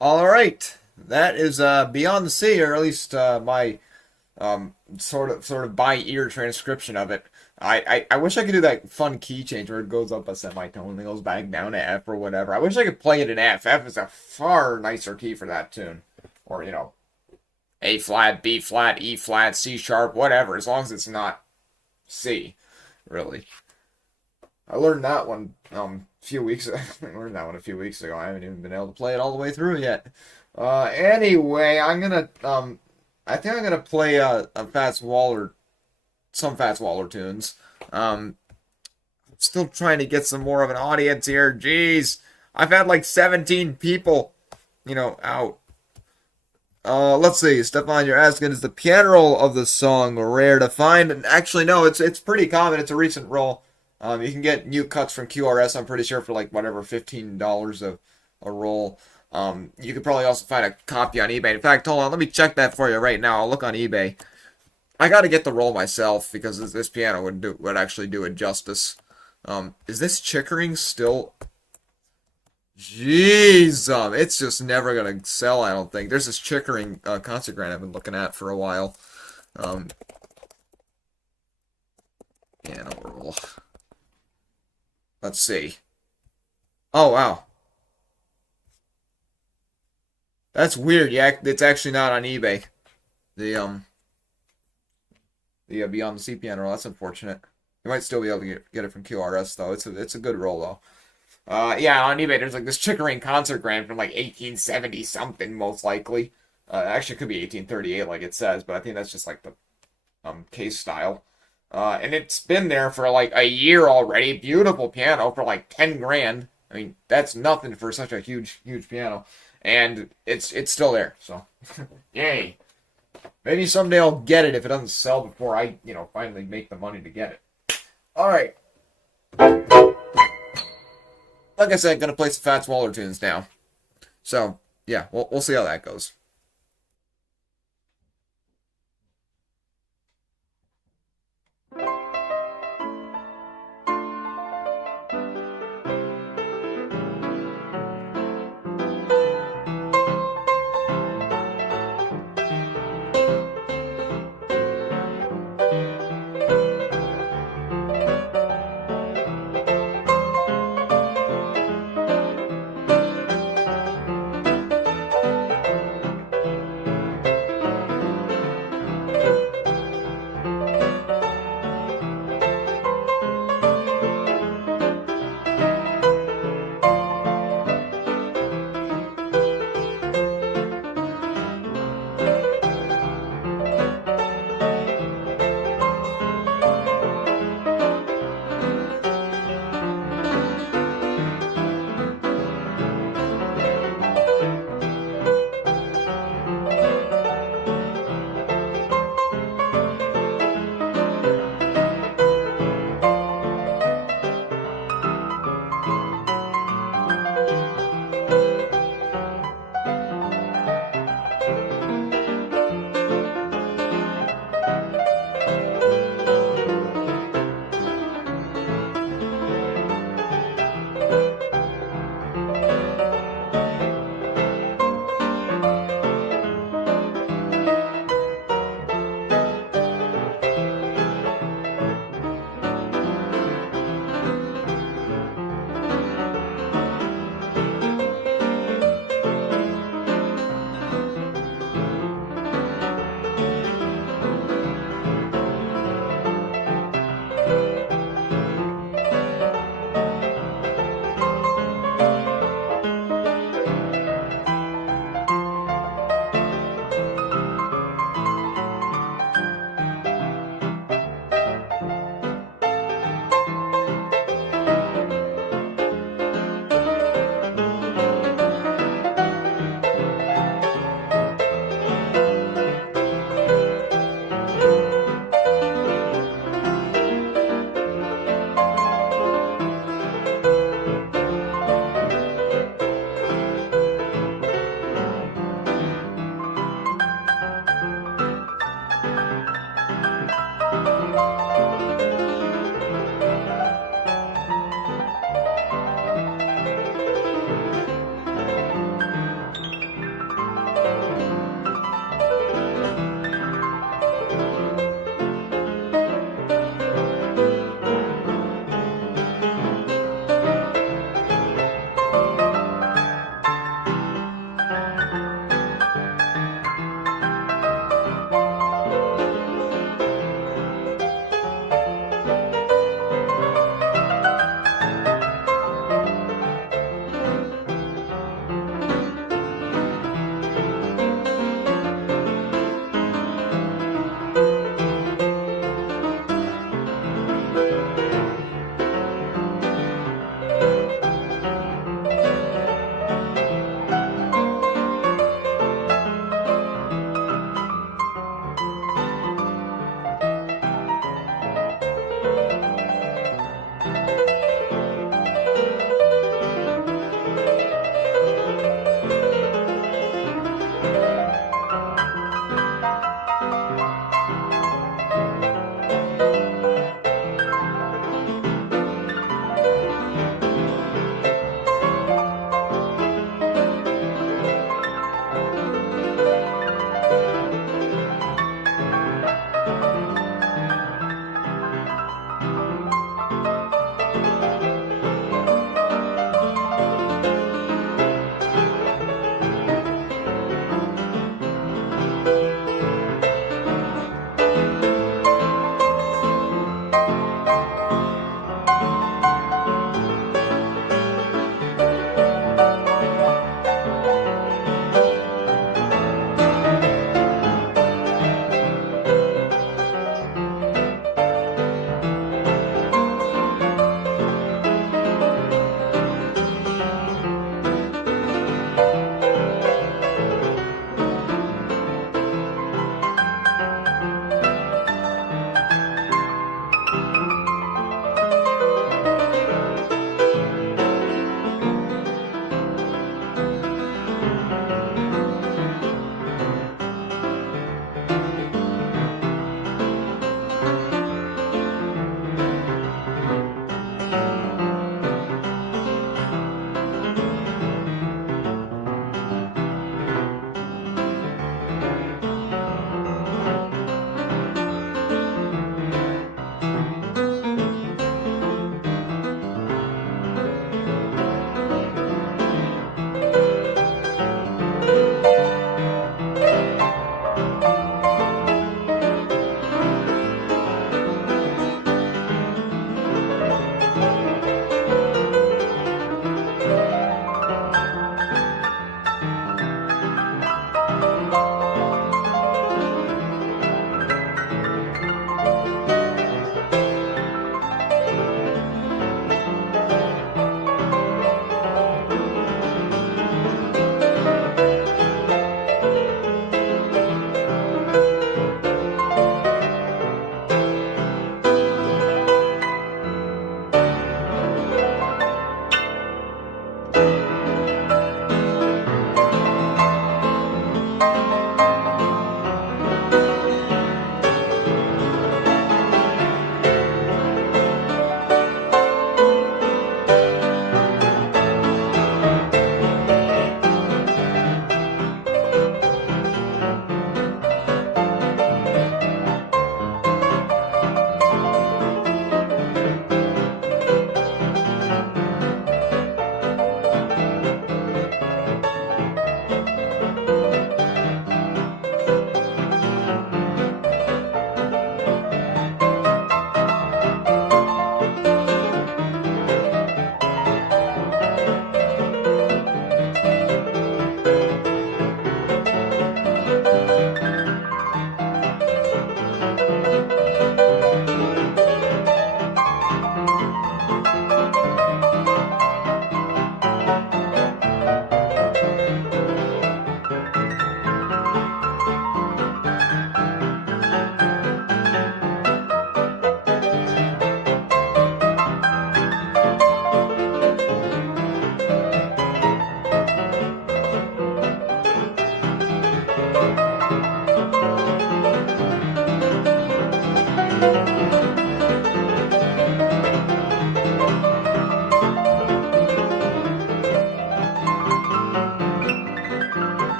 All right, that is Beyond the Sea, or at least my sort of by ear transcription of it. I wish I could do that fun key change where it goes up a semitone and then goes back down to F or whatever. I wish I could play it in F. F is a far nicer key for that tune. Or, A flat, B flat, E flat, C sharp, whatever, as long as it's not C, really. I learned that one few weeks ago. I learned that one a few weeks ago. I haven't even been able to play it all the way through yet. Anyway, I think I'm gonna play a Fats Waller, some Fats Waller tunes. Still trying to get some more of an audience here. Jeez, I've had like 17 people, out. Let's see, Stefan, you're asking, is the piano roll of the song rare to find? And actually, no, it's pretty common. It's a recent roll. You can get new cuts from QRS, I'm pretty sure, for like whatever, $15 a roll. You could probably also find a copy on eBay. In fact, hold on, let me check that for you right now. I'll look on eBay. I got to get the roll myself because this piano would actually do it justice. Is this Chickering still? Jeez, it's just never gonna sell, I don't think. There's this Chickering concert grant I've been looking at for a while. Piano roll. Let's see. Oh, wow. That's weird. Yeah, it's actually not on eBay. The Beyond the Sea piano roll. That's unfortunate. You might still be able to get it from QRS though. It's a good roll though. Yeah, on eBay there's like this Chickering concert grant from like 1870 something most likely. Actually, it could be 1838 like it says, but I think that's just like the case style. And it's been there for like a year already. Beautiful piano for like 10 grand. I mean, that's nothing for such a huge piano. And it's still there, so yay. Maybe someday I'll get it if it doesn't sell before I, finally make the money to get it. Alright. Like I said, gonna play some Fats Waller tunes now. So, yeah, we'll see how that goes.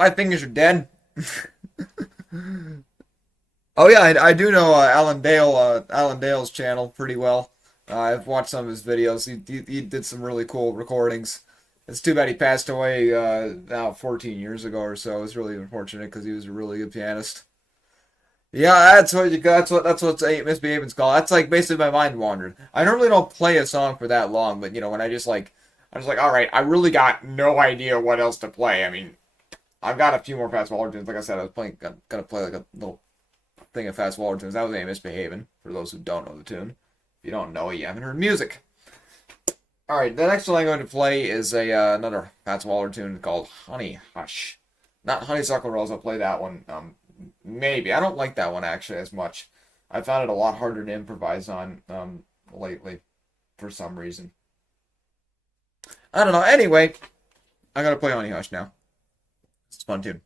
my fingers are dead. Oh yeah, I do know Alan Dale's channel pretty well. I've watched some of his videos. He did some really cool recordings. It's too bad he passed away now 14 years ago or so. It's really unfortunate because he was a really good pianist. Yeah, that's what misbehaving's called. That's like basically my mind wandered. I normally don't play a song for that long, but when I was like, all right, I really got no idea what else to play. I mean, I've got a few more Fats Waller tunes. Like I said, I was gonna play like a little thing of Fats Waller tunes. That was a Misbehaving. For those who don't know the tune, if you don't know it, you haven't heard music. All right, the next one I'm going to play is a another Fats Waller tune called "Honey Hush." Not Honeysuckle Rose. I'll play that one. Maybe I don't like that one actually as much. I found it a lot harder to improvise on lately for some reason. I don't know. Anyway, I'm gonna play Honey Hush now. It's a fun tune.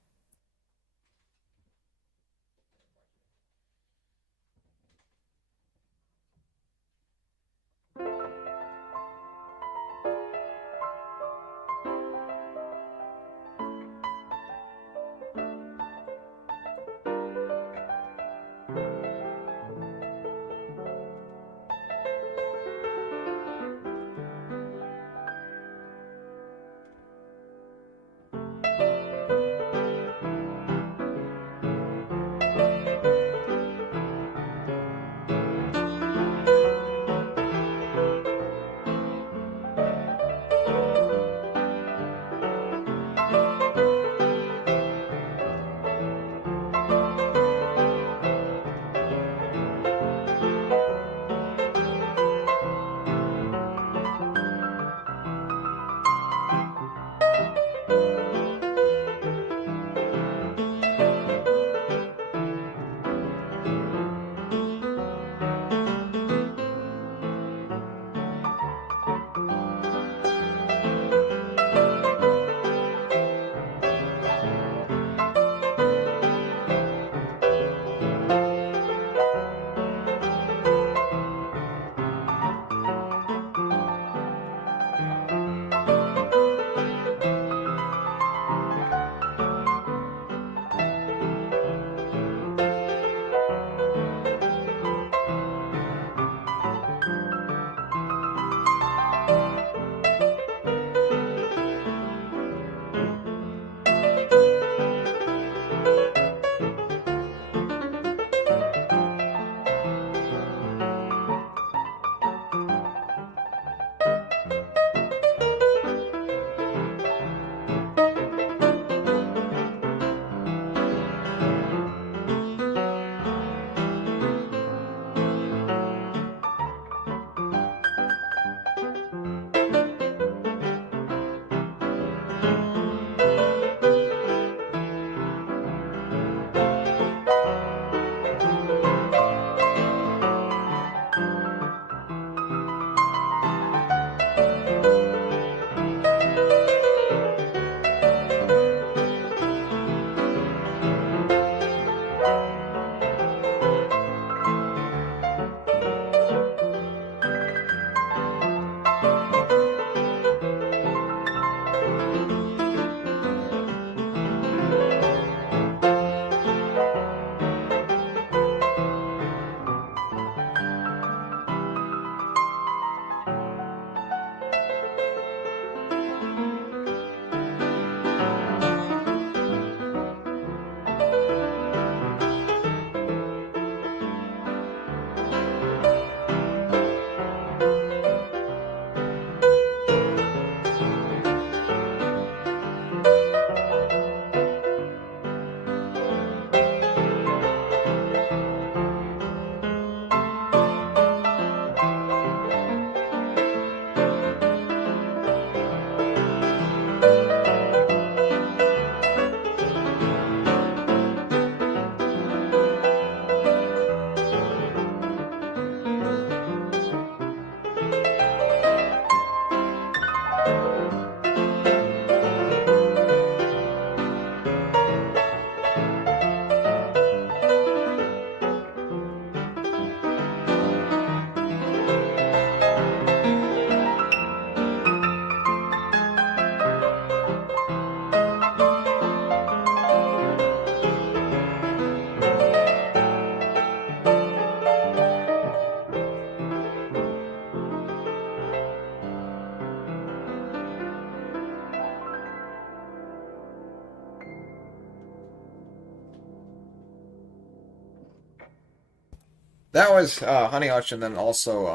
That was Honey Hush, and then also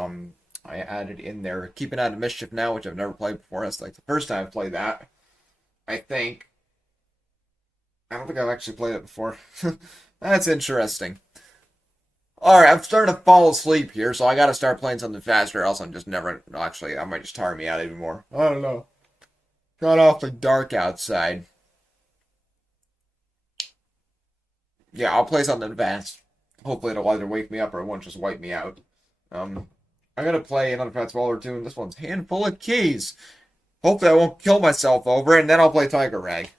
I added in there Keeping Out of Mischief Now, which I've never played before. That's like the first time I played that. I think. I don't think I've actually played it before. That's interesting. Alright, I'm starting to fall asleep here, so I gotta start playing something faster, or else I'm just never. Actually, I might just tire me out even more. I don't know. Got awfully dark outside. Yeah, I'll play something fast. Hopefully it'll either wake me up or it won't just wipe me out. Um, I'm gonna play another Fats Waller tune. This one's Handful of Keys. Hopefully I won't kill myself over it, and then I'll play Tiger Rag.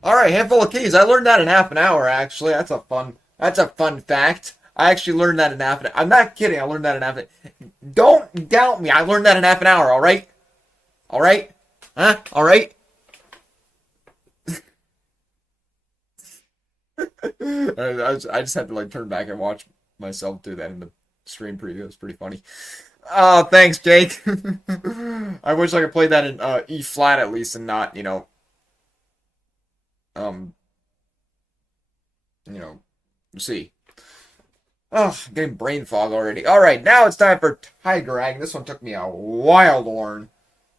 All right, Handful of Keys. I learned that in half an hour. Actually, that's a fun. That's a fun fact. I actually learned that in half an. I'm not kidding. I learned that in half an. Don't doubt me. I learned that in half an hour. All right. All right. Huh? All right. I just had to like turn back and watch myself do that in the stream preview. It was pretty funny. Oh, thanks, Jake. I wish I could play that in E flat at least and not, um, you know, C. Oh, I'm getting brain fog already. All right, now it's time for Tiger Rag. This one took me a while to learn.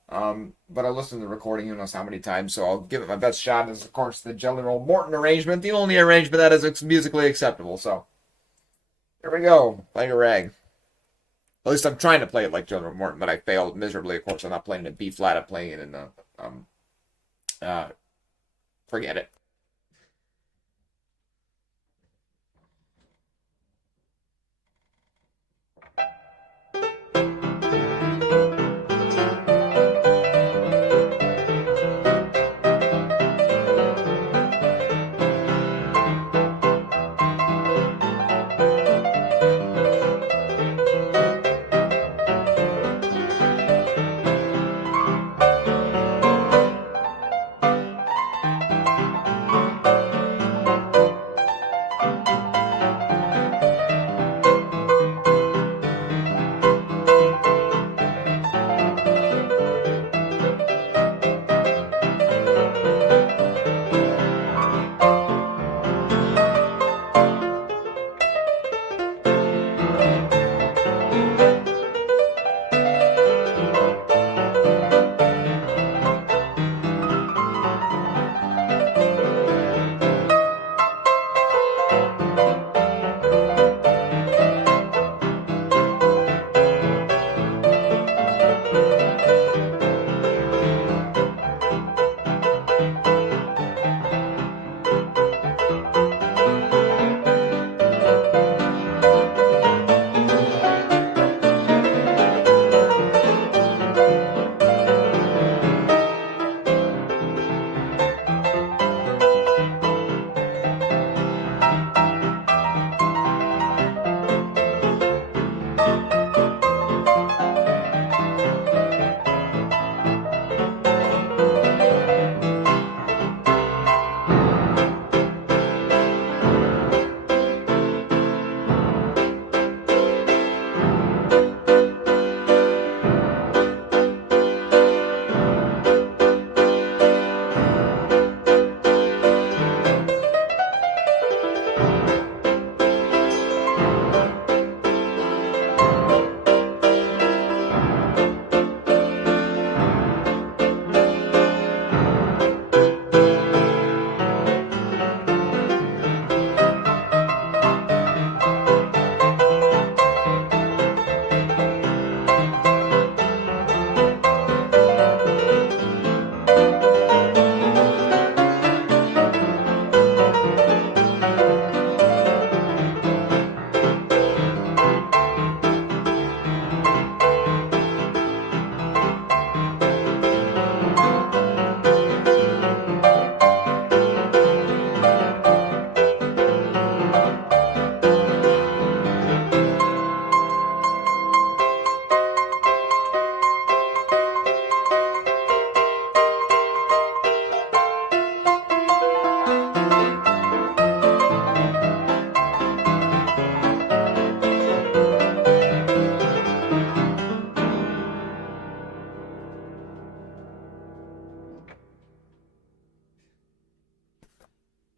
But I listened to the recording who knows how many times, so I'll give it my best shot. This is, of course, the Jelly Roll Morton arrangement, the only arrangement that is musically acceptable, so. Here we go. Playing a rag. At least I'm trying to play it like Joe Morton, but I failed miserably. Of course, I'm not playing it in B flat. I'm playing it in um uh forget it.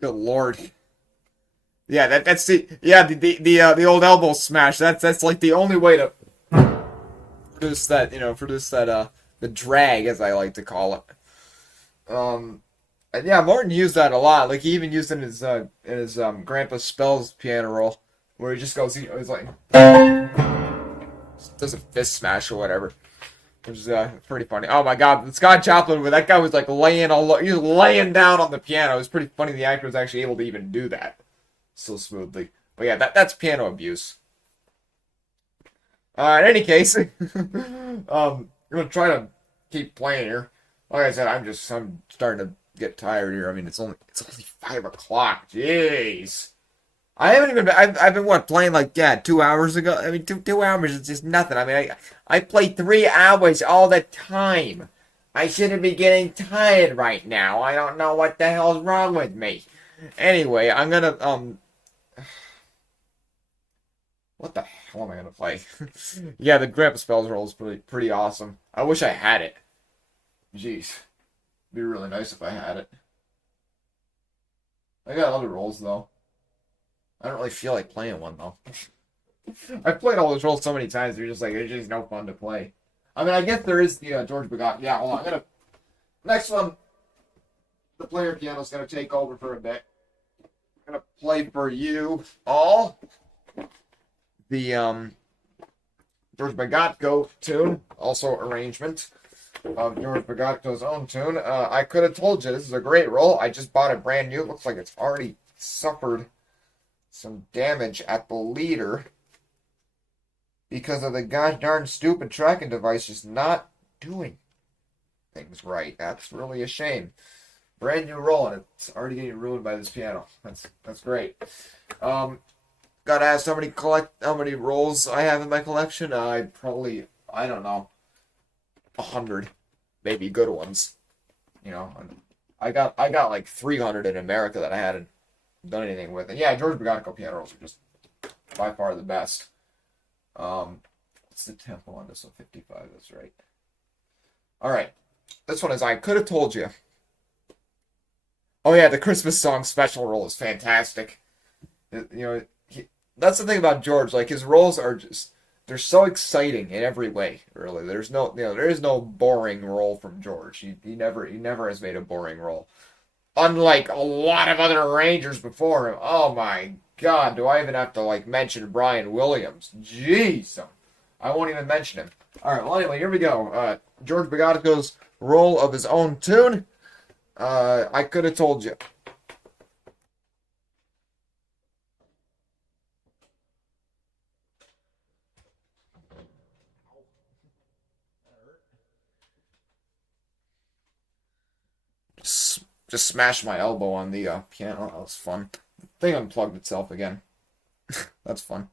Good lord. Yeah, that's the old elbow smash. That's like the only way to produce that the drag, as I like to call it. And yeah, Martin used that a lot. Like he even used it in his Grandpa Spells piano roll, where he just goes, he's like does a fist smash or whatever, which is pretty funny. Oh my God, Scott Joplin, where that guy was like he was laying down on the piano. It was pretty funny. The actor was actually able to even do that so smoothly. But yeah, that's piano abuse. In any case, I'm gonna try to keep playing here. Like I said, I'm starting to get tired here. I mean, it's only 5 o'clock. Jeez, I haven't even been, I've been what playing like 2 hours ago. I mean, two hours is just nothing. I mean, I play 3 hours all the time. I shouldn't be getting tired right now. I don't know what the hell's wrong with me. Anyway, I'm gonna what the hell am I gonna play? Yeah, the Grandpa Spells roll is pretty awesome. I wish I had it. Jeez, it'd be really nice if I had it. I got other rolls though. I don't really feel like playing one though. I've played all those rolls so many times. They're just no fun to play. I mean, I guess there is the George Begot. Yeah, well, I'm gonna next one. The player piano's gonna take over for a bit. I'm gonna play for you all. The George Bagatko tune, also arrangement of George Bagatko's own tune. I could have told you this is a great roll. I just bought it brand new. It looks like it's already suffered some damage at the leader because of the gosh darn stupid tracking device just not doing things right. That's really a shame. Brand new roll and it's already getting ruined by this piano. That's great. Gotta ask how many rolls I have in my collection. I don't know, 100, maybe good ones. You know, I got like 300 in America that I hadn't done anything with. And yeah, George Bagatko piano rolls are just by far the best. What's the tempo on this one? 55. That's right. All right, this one is I could have told you. Oh yeah, the Christmas song special roll is fantastic. You know, that's the thing about George. Like his rolls are just they're so exciting in every way. Really, there is no boring roll from George. He never has made a boring roll. Unlike a lot of other arrangers before him. Oh my God, do I even have to like mention Brian Williams? Jeez, I won't even mention him. All right, well anyway, here we go. George Bagatko's roll of his own tune. I could have told you. Just smashed my elbow on the piano. That was fun. The thing unplugged itself again. That's fun.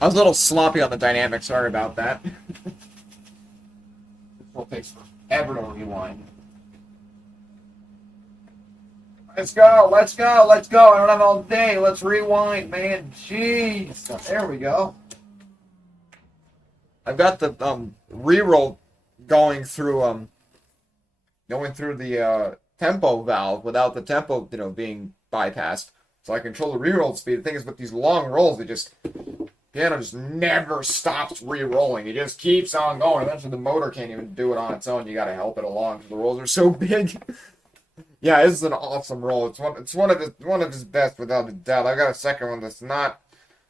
I was a little sloppy on the dynamic. Sorry about that. Will take forever to rewind. Let's go, let's go, let's go. I don't have all day. Let's rewind, man. Jeez. There we go. I've got the reroll going through the tempo valve without the tempo, being bypassed. So I control the reroll speed. The thing is, with these long rolls, piano just never stops re-rolling. It just keeps on going. Eventually, the motor can't even do it on its own. You got to help it along because the rolls are so big. Yeah, this is an awesome roll. It's one of his best without a doubt. I got a second one that's not.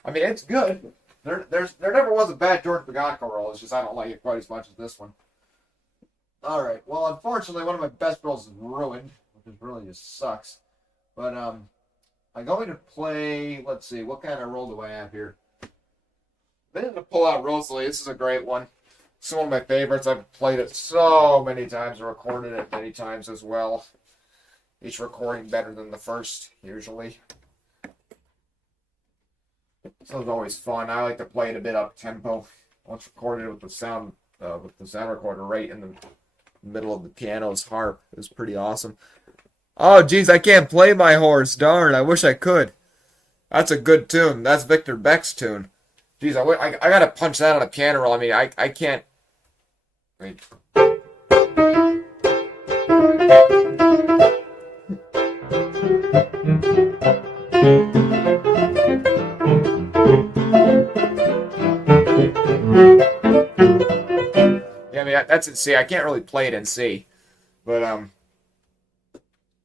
I mean, it's good. There never was a bad George Bogacco roll. It's just I don't like it quite as much as this one. All right. Well, unfortunately, one of my best rolls is ruined, which really just sucks. But I'm going to play. Let's see, what kind of roll do I have here? I'm going to pull out Rosalie. This is a great one. It's one of my favorites. I've played it so many times and recorded it many times as well. Each recording better than the first, usually. So it's always fun. I like to play it a bit up tempo. Once recorded with the sound recorder right in the middle of the piano's harp. It was pretty awesome. Oh, geez, I can't play my horse. Darn, I wish I could. That's a good tune. That's Victor Beck's tune. Geez, I gotta punch that on a piano roll. I mean, I can't. Wait. Yeah, I mean that's in C. I can't really play it in C, but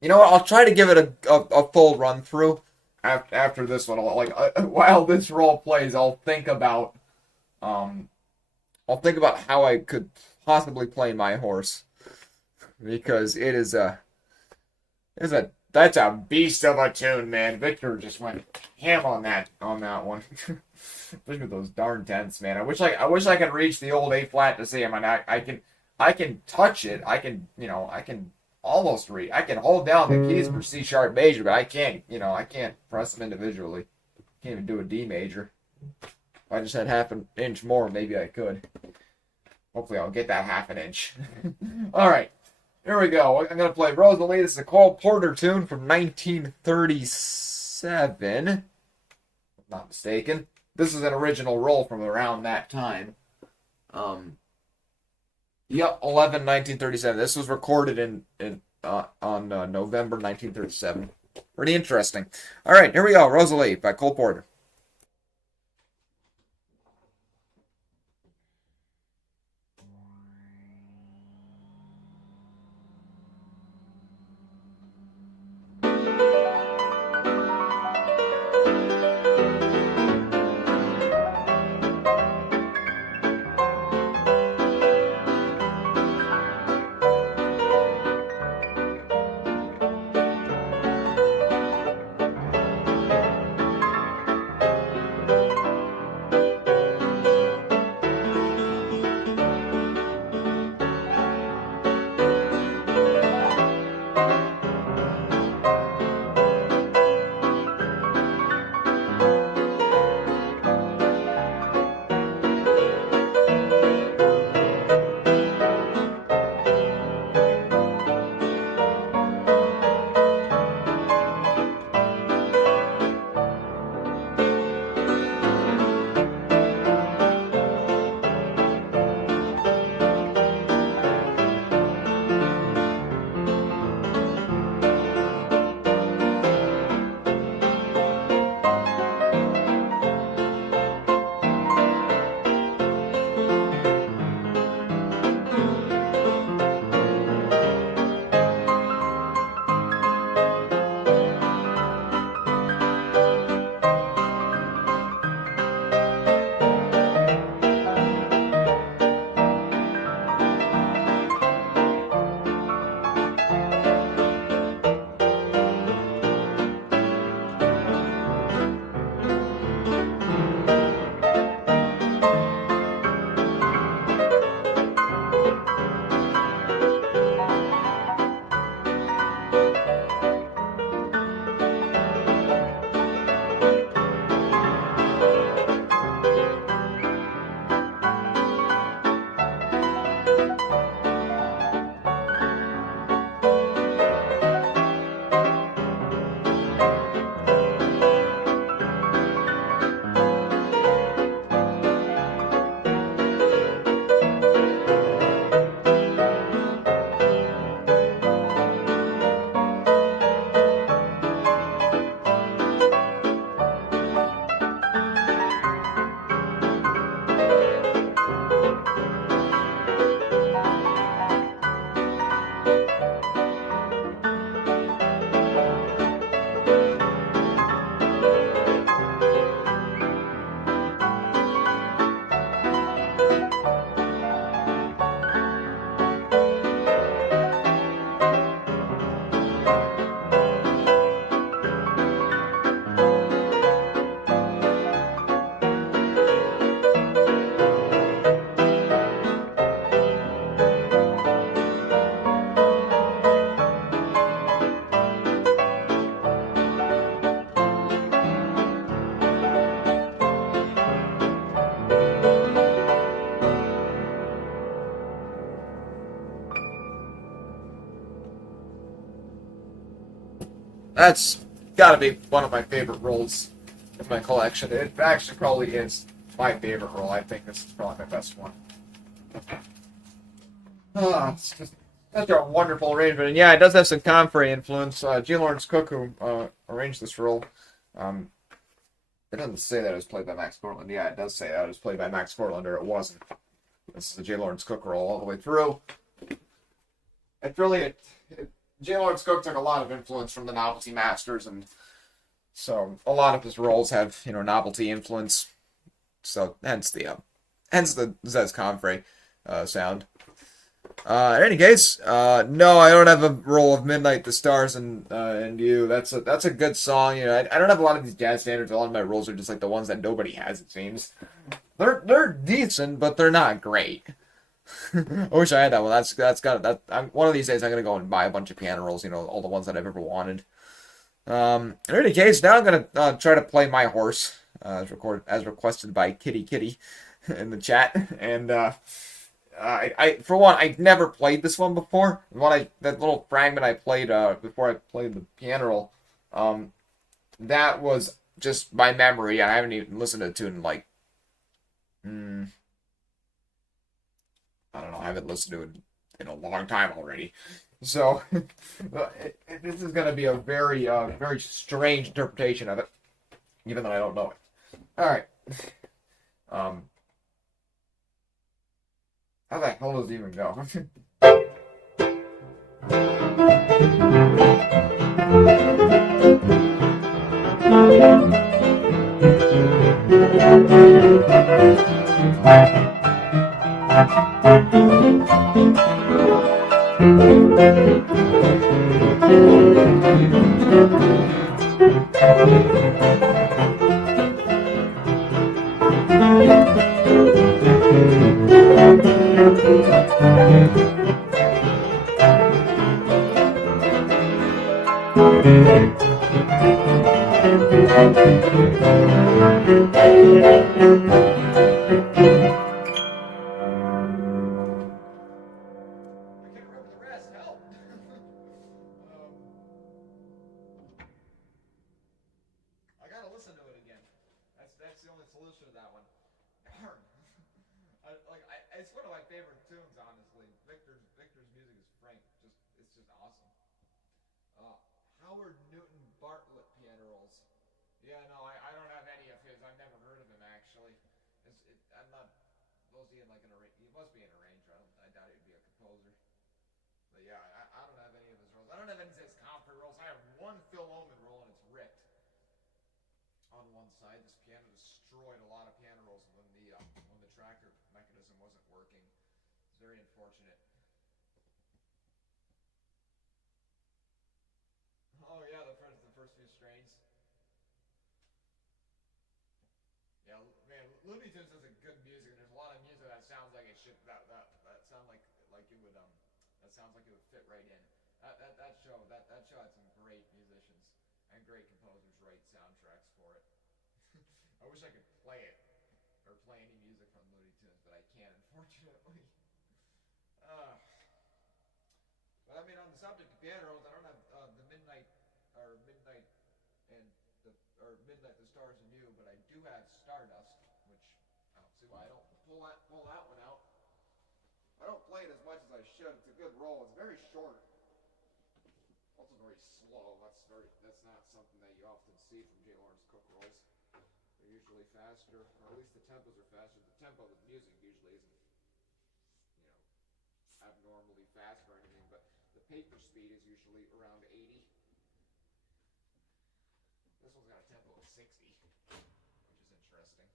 you know what? I'll try to give it a full run through after this one. While this roll plays, I'll think about how I could possibly play my horse, because that's a beast of a tune, man. Victor just went ham on that one. Look at those darn tenths, man. I wish I could reach the old A flat to see him. And I can touch it. I can almost reach. I can hold down the keys for C sharp major, but I can't press them individually. Can't even do a D major. If I just had half an inch more, maybe I could. Hopefully I'll get that half an inch. All right. Here we go. I'm going to play Rosalie. This is a Cole Porter tune from 1937. If I'm not mistaken. This is an original roll from around that time. 1937. This was recorded on November 1937. Pretty interesting. All right, here we go. Rosalie by Cole Porter. That's gotta be one of my favorite rolls in my collection. It actually probably is my favorite roll. I think this is probably my best one. It's just such a wonderful arrangement. And yeah, it does have some Comfrey influence. G. Lawrence Cook, who arranged this roll, it doesn't say that it was played by Max Cortland. Yeah, it does say that it was played by Max Cortland, or it wasn't. This is the J. Lawrence Cook roll all the way through. It's really J. Lawrence Cook took a lot of influence from the Novelty Masters, and so a lot of his rolls have novelty influence. So hence the Zez Comfrey sound. In any case, no, I don't have a roll of Midnight, the Stars, and You. That's a good song. I don't have a lot of these jazz standards. A lot of my rolls are just like the ones that nobody has. It seems they're decent, but they're not great. I wish I had that one. One of these days I'm gonna go and buy a bunch of piano rolls. All the ones that I've ever wanted. In any case, now I'm gonna try to play My Horse, as requested by Kitty Kitty in the chat, and I for one, I never played this one before. That little fragment I played before I played the piano roll, that was just by memory. I haven't even listened to the tune in like, I don't know. I haven't listened to it in a long time already. So this is going to be a very very strange interpretation of it, even though I don't know it. All right. How the hell does it even go? I gotta listen to it again. That's the only solution to that one. Darn. It's one of my favorite tunes, honestly. Victor's music is frank. It's just awesome. Uh, Howard Newton Bartlett piano rolls. Yeah, no, I don't have any of his. I've never heard of him actually. I'm not. Was he in like an arranger? He must be an arranger. I doubt he'd be a composer. But yeah, I don't have any of his rolls. I don't have any of his Comfrey rolls. I have one Phil Oman roll and it's ripped on one side. This piano destroyed a lot of piano rolls when the tracker mechanism wasn't working. It's very unfortunate. Oh yeah, the first few strains. Yeah, man, Looney Tunes has a good music, and there's a lot of music that sounds like it should that sound like it would that sounds like it would fit right in. That show had some great musicians and great composers write soundtracks for it. I wish I could play it or play any music from Looney Tunes, but I can't, unfortunately. Midnight the Stars and You, but I do have Stardust, which I don't see why I don't pull that one out. I don't play it as much as I should. It's a good roll. It's very short. Also very slow. That's not something that you often see from J. Lawrence Cook rolls. They're usually faster, or at least the tempos are faster. The tempo with music usually isn't, abnormally fast or anything, but the paper speed is usually around 80. This one's got a tempo of 60, which is interesting.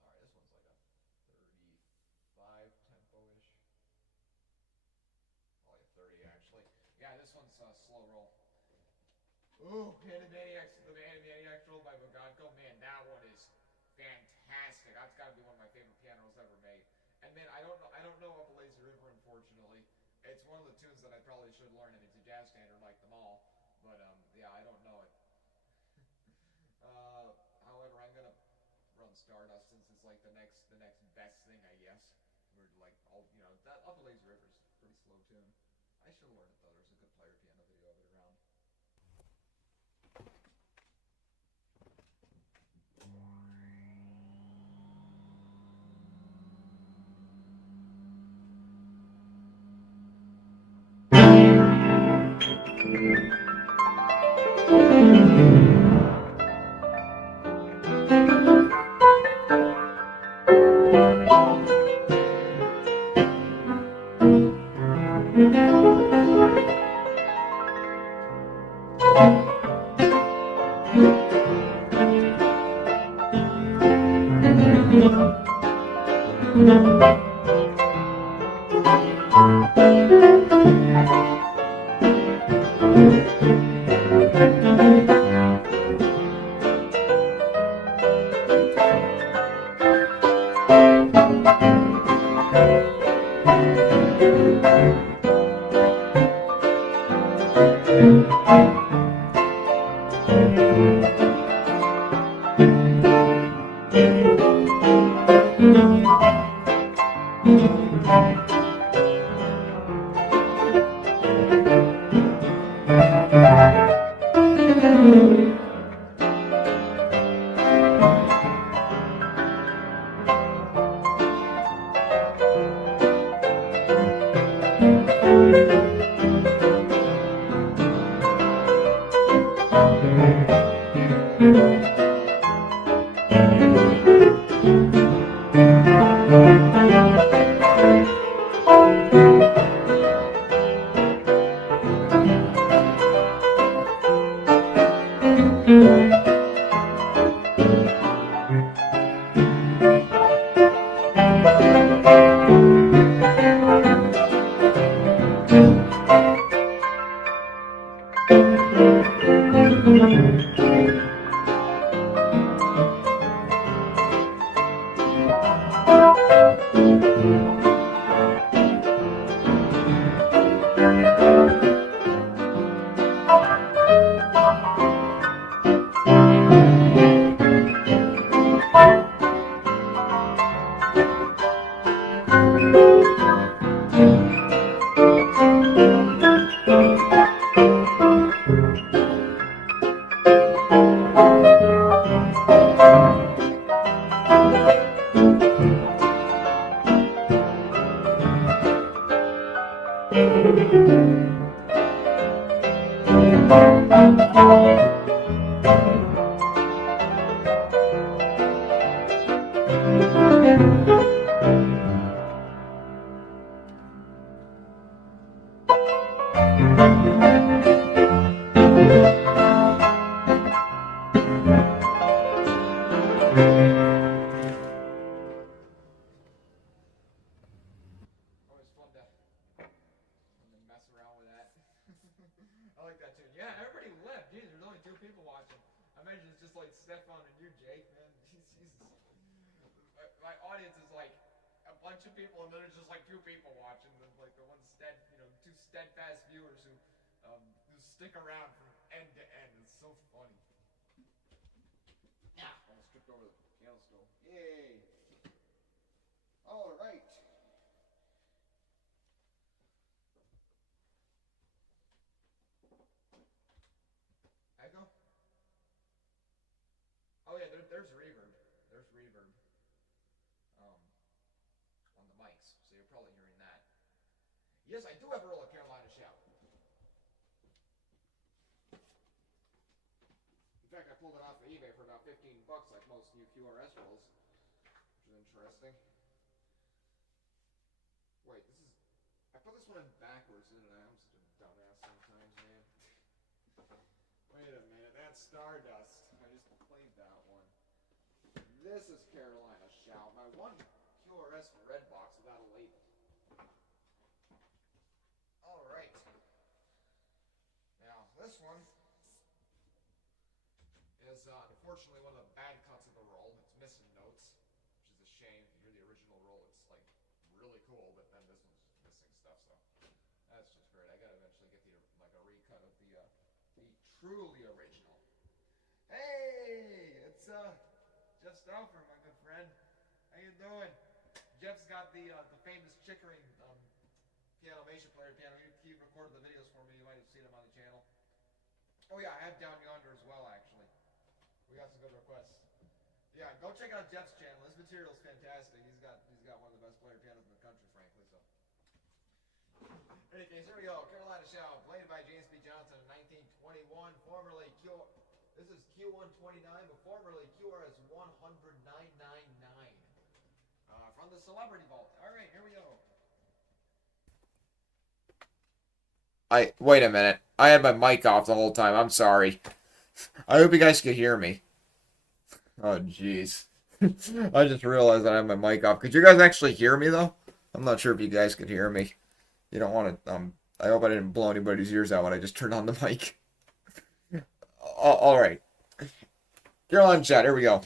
Alright, this one's like a 35 tempo-ish. Probably a 30 actually. Yeah, this one's a slow roll. Ooh, Animaniacs, the Animaniacs roll by Bogotko. Man, that one is fantastic. That's got to be one of my favorite piano rolls ever made. And man, I don't know Up a Lazy River, unfortunately. It's one of the tunes that I probably should learn, and it's a jazz standard like them all. But yeah, I don't know it. However, I'm gonna run Stardust since it's like the next best thing, I guess. We're like all that Up a Lazy River is a pretty slow tune. I should learn it though. There's a good player piano video of it around. People, and then there's just like two people watching, and like the one two steadfast viewers who stick around from end to end. It's so funny. Yeah, almost tripped over the piano stool. Yay! All right. Echo. Yes, I do have a roll of Carolina Shout. In fact, I pulled it off of eBay for about 15 bucks, like most new QRS rolls, which is interesting. Wait, this is. I put this one in backwards, didn't I? I'm such a dumbass sometimes, man. Wait a minute, that's Stardust. I just played that one. This is Carolina Shout. My one QRS red box without a label. Alright. Now, this one is unfortunately one of the bad cuts of the roll. It's missing notes, which is a shame. If you hear the original roll, it's like really cool, but then this one's missing stuff, so that's just great. I gotta eventually get the like a recut of the truly original. Hey, it's Jeff Stauffer, my good friend. How you doing? Jeff's got the famous Chickering piano player piano. He recorded the videos for me. You might have seen him on the channel. Oh yeah, I have Down Yonder as well, actually. We got some good requests. Yeah, go check out Jeff's channel. His material's fantastic. He's got one of the best player pianos in the country, frankly. So, in any case, here we go. Carolina Shout, played by James B. Johnson in 1921. Formerly This is Q129, but formerly QRS 100999 from the Celebrity Vault. All right, here we go. Wait a minute. I had my mic off the whole time. I'm sorry. I hope you guys could hear me. Oh, jeez. I just realized that I have my mic off. Could you guys actually hear me, though? I'm not sure if you guys could hear me. You don't want to, I hope I didn't blow anybody's ears out when I just turned on the mic. All right. Carolina Shout, here we go.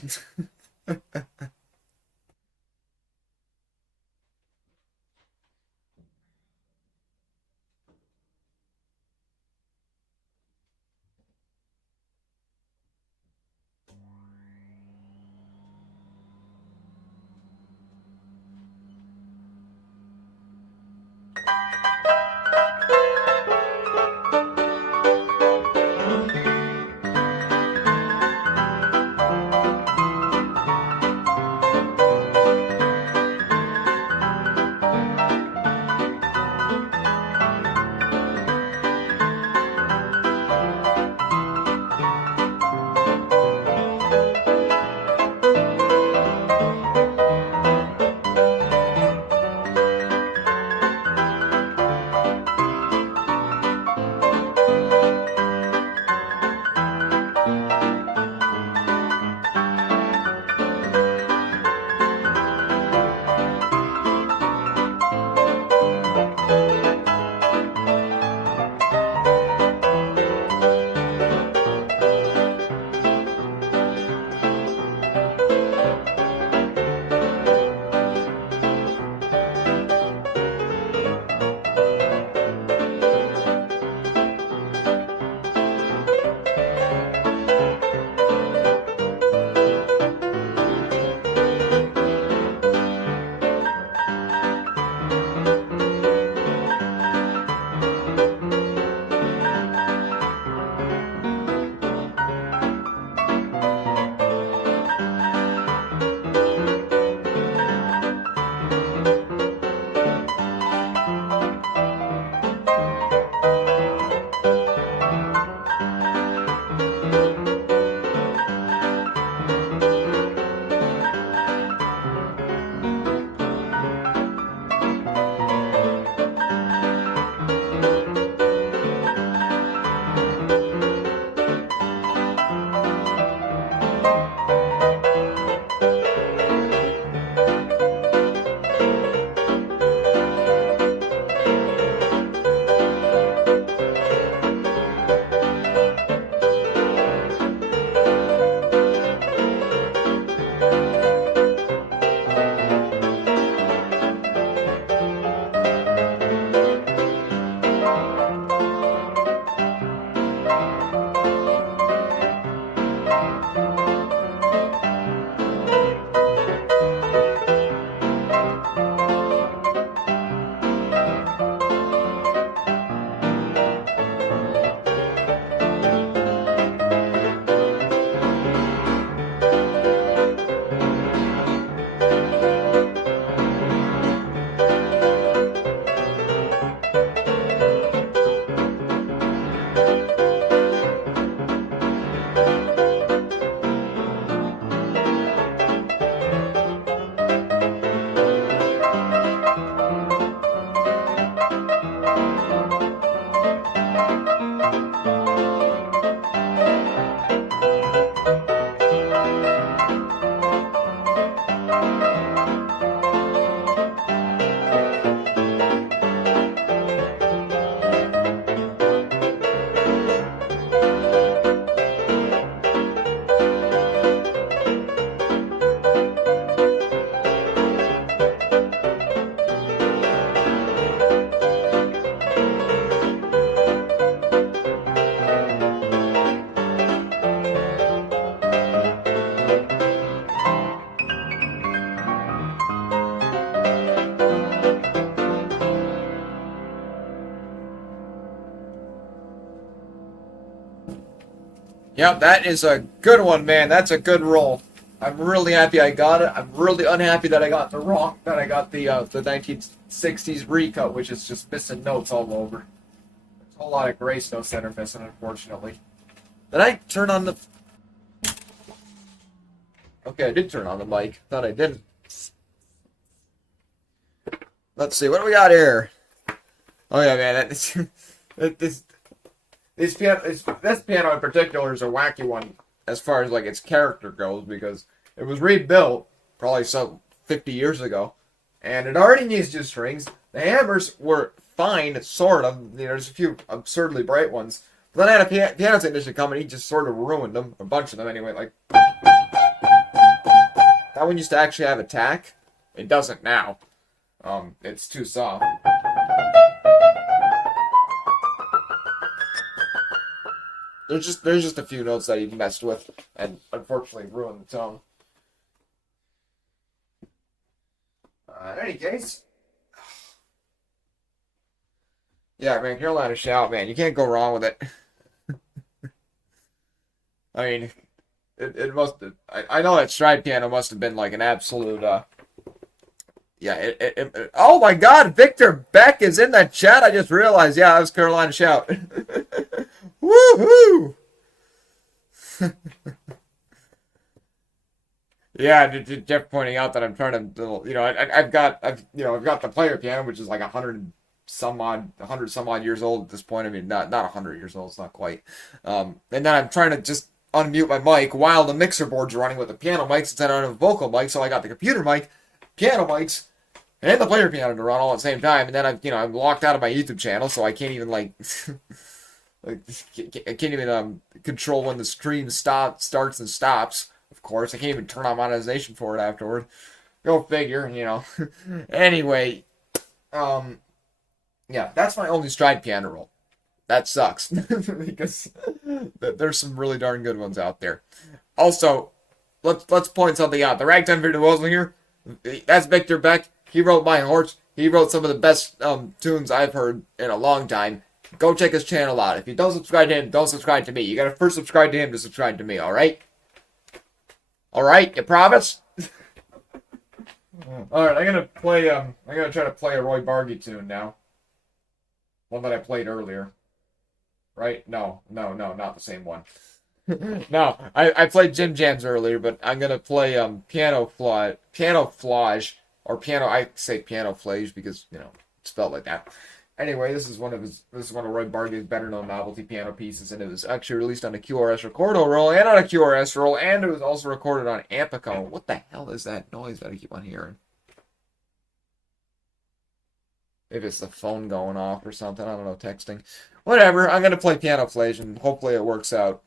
Yep, that is a good one, man. That's a good roll. I'm really happy I got it. I'm really unhappy that I got the 1960s recut, which is just missing notes all over. There's a whole lot of grace notes that are missing, unfortunately. Did I turn on the... Okay, I did turn on the mic. Thought I didn't. Let's see, what do we got here? Oh yeah, man, this piano in particular is a wacky one as far as like its character goes, because it was rebuilt probably some 50 years ago, and it already needs two strings. The hammers were fine, sort of. You know, there's a few absurdly bright ones. But then I had a piano technician come and he just sort of ruined them, a bunch of them anyway. Like that one used to actually have attack. It doesn't now. It's too soft. There's just a few notes that he messed with and unfortunately ruined the tone. In any case, yeah, man, Carolina Shout, man, you can't go wrong with it. I mean, it must have, I know that stride piano must have been like an absolute, yeah, oh my God, Victor Beck is in that chat. I just realized, yeah, that was Carolina Shout. Woohoo! Yeah, Jeff pointing out that I'm trying to, you know, I've got the player piano, which is like 100 some odd years old at this point. I mean, not 100 years old, it's not quite. And then I'm trying to just unmute my mic while the mixer board's running with the piano mic, since I don't have a vocal mic. So I got the computer mic, piano mics, and the player piano to run all at the same time. And then I'm locked out of my YouTube channel, so I can't even like. I can't even control when the stream starts and stops. Of course, I can't even turn on monetization for it afterward. Go figure, you know. Anyway, yeah, that's my only stride piano roll. That sucks because there's some really darn good ones out there. Also, let's point something out. The ragtime virtuoso here, that's Victor Beck. He wrote My Horse. He wrote some of the best tunes I've heard in a long time. Go check his channel out. If you don't subscribe to him, don't subscribe to me. You gotta first subscribe to him to subscribe to me, alright? Alright, you promise? Alright, I'm gonna try to play a Roy Bargy tune now. One that I played earlier. Right? No, not the same one. No, I played Jim Jams earlier, but I'm gonna play Piano Flage, or piano, I say Piano Flage because, you know, it's spelled like that. Anyway, this is one of Roy Bargy's better known novelty piano pieces, and it was actually released on a QRS Recordo roll and on a QRS roll, and it was also recorded on Ampicone. What the hell is that noise that I keep on hearing? Maybe it's the phone going off or something. I don't know, texting. Whatever, I'm gonna play Piano Flage, and hopefully it works out.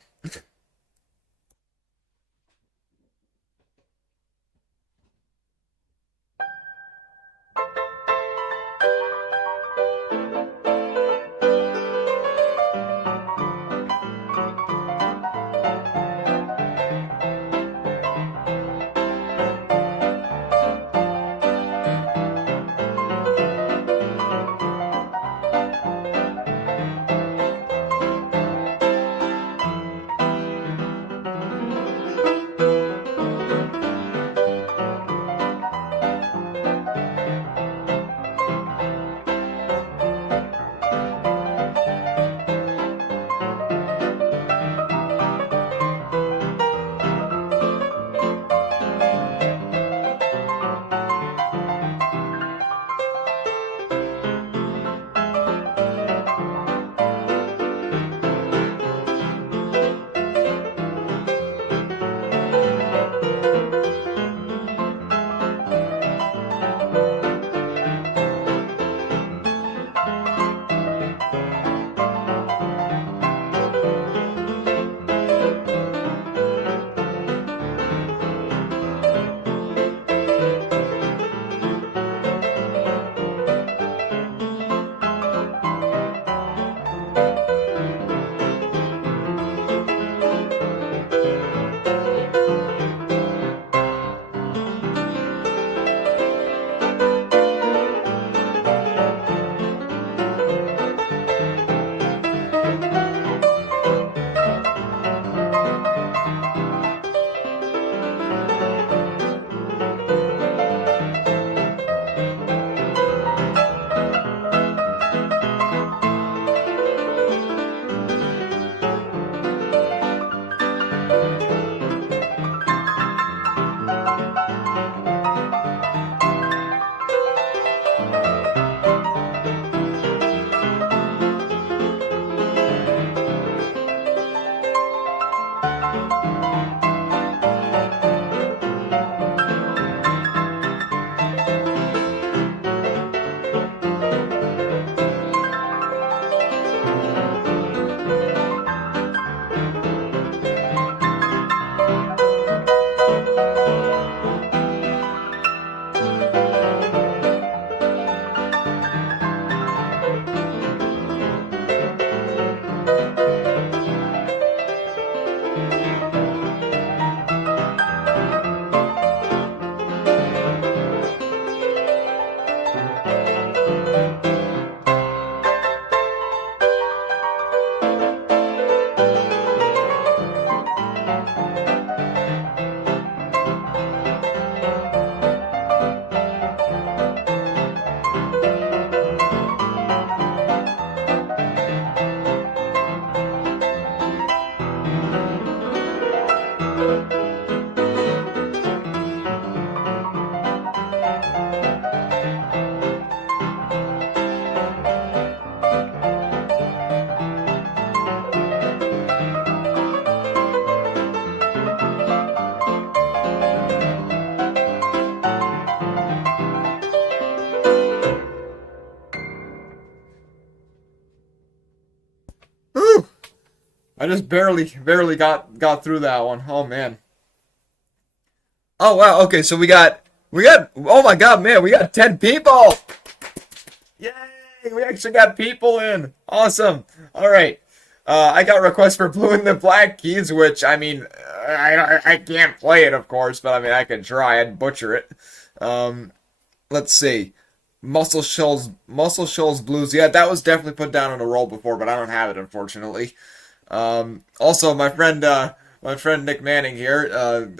I just barely got through that one. Oh man. Oh wow. Okay, so we got. Oh my God, man, we got 10 people. Yay! We actually got people in. Awesome. All right. I got requests for Blue and the Black Keys, which I mean, I can't play it, of course, but I mean I can try and butcher it. Um, let's see. Muscle Shoals Blues. Yeah, that was definitely put down on a roll before, but I don't have it unfortunately. Also, my friend Nick Manning here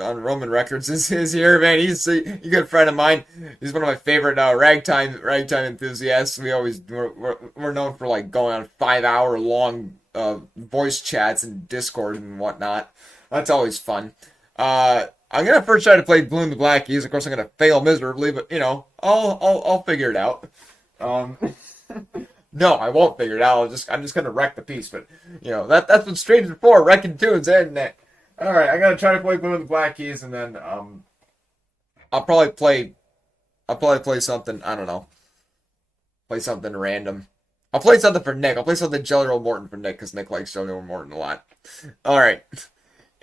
on Roman Records is here, man. He's a good friend of mine. He's one of my favorite ragtime enthusiasts. We're known for like going on 5 hour long voice chats and Discord and whatnot. That's always fun. I'm gonna first try to play Blue and the Black Keys. Of course, I'm gonna fail miserably, but you know, I'll figure it out. Um, no, I won't figure it out. I'm just gonna wreck the piece. But you know, that's what streams are for, wrecking tunes, isn't it? All right, I'm gonna try to play Blue and the Black Keys, and then I'll probably play something. I don't know, play something random. I'll play something for Nick. I'll play something Jelly Roll Morton for Nick because Nick likes Jelly Roll Morton a lot. All right.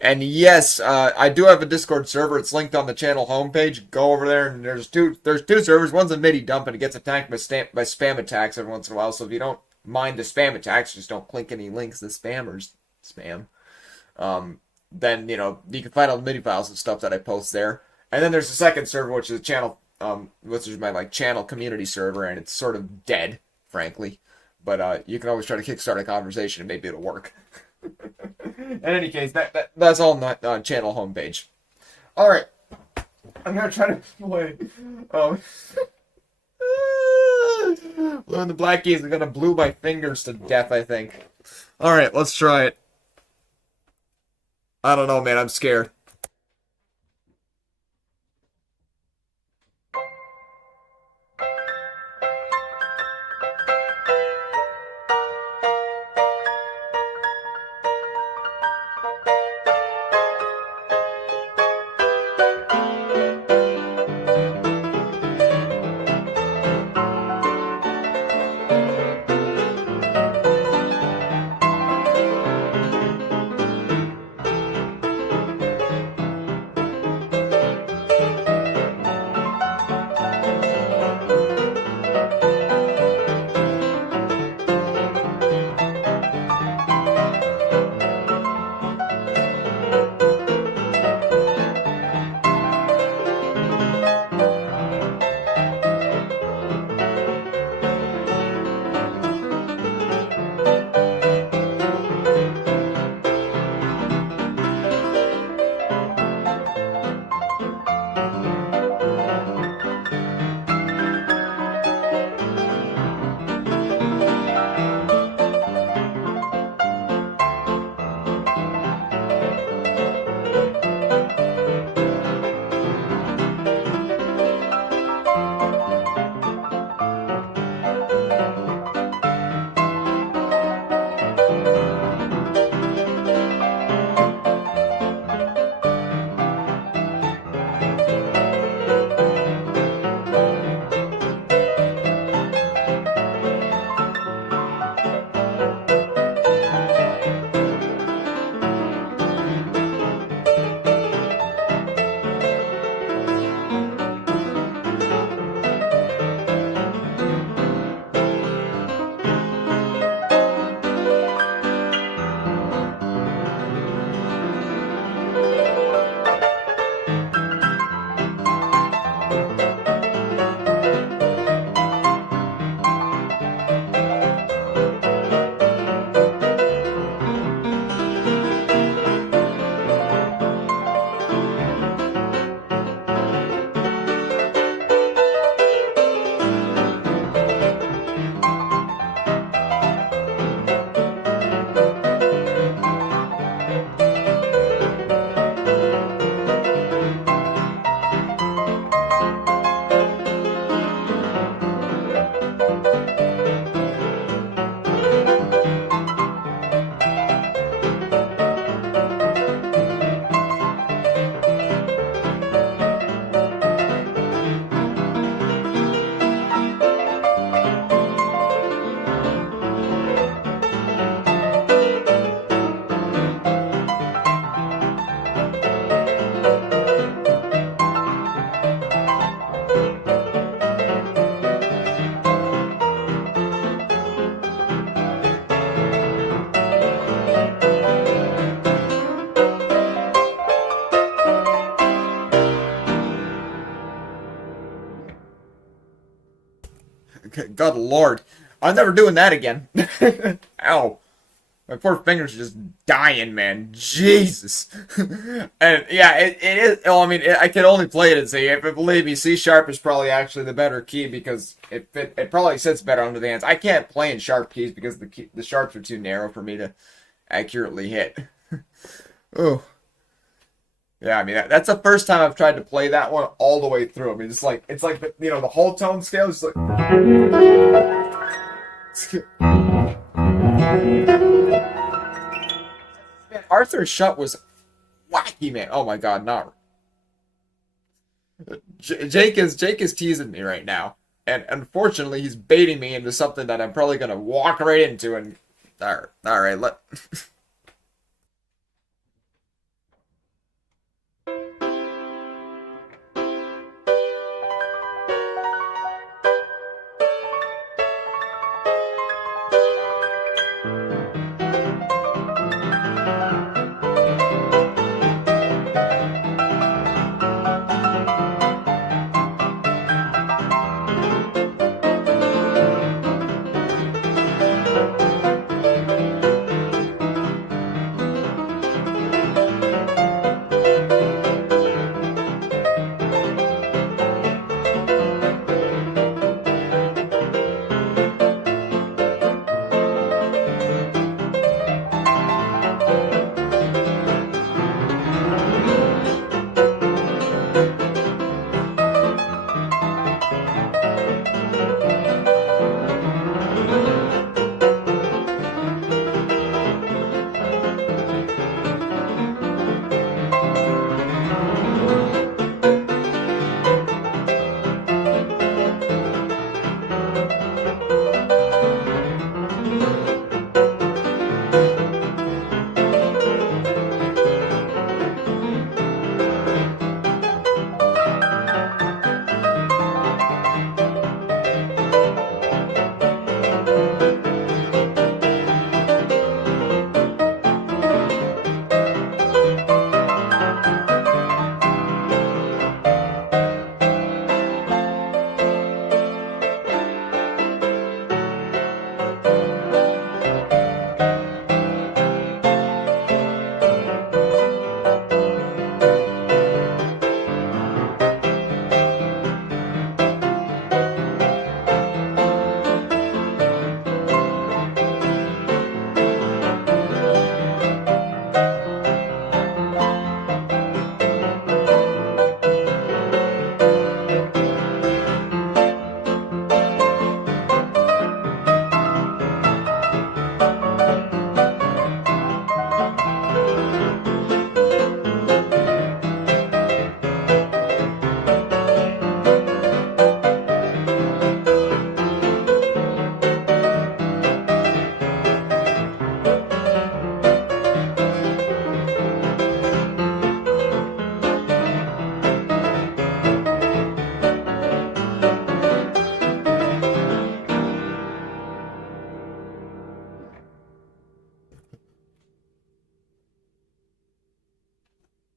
And yes, I do have a Discord server. It's linked on the channel homepage. Go over there, and there's two servers. One's a MIDI dump, and it gets attacked by spam attacks every once in a while. So if you don't mind the spam attacks, just don't click any links that spammers spam. Then you know you can find all the MIDI files and stuff that I post there. And then there's a second server, which is a channel, which is my like channel community server, and it's sort of dead, frankly. But you can always try to kickstart a conversation, and maybe it'll work. In any case, that's all on channel homepage. All right, I'm gonna try to play. Blue and the Black Keys are gonna glue my fingers to death, I think. All right, let's try it. I don't know, man. I'm scared. Good lord. I'm never doing that again. Ow. My poor fingers are just dying, man. Jesus. And yeah, it is. Well, I mean, I can only play it in C. But believe me, C sharp is probably actually the better key because it probably sits better under the hands. I can't play in sharp keys because the sharps are too narrow for me to accurately hit. Oh. Yeah, I mean that's the first time I've tried to play that one all the way through. I mean, it's like the whole tone scale is like. Man, Arthur Shutt was wacky, man. Oh my God, not Jake is teasing me right now, and unfortunately, he's baiting me into something that I'm probably gonna walk right into. And all right, let.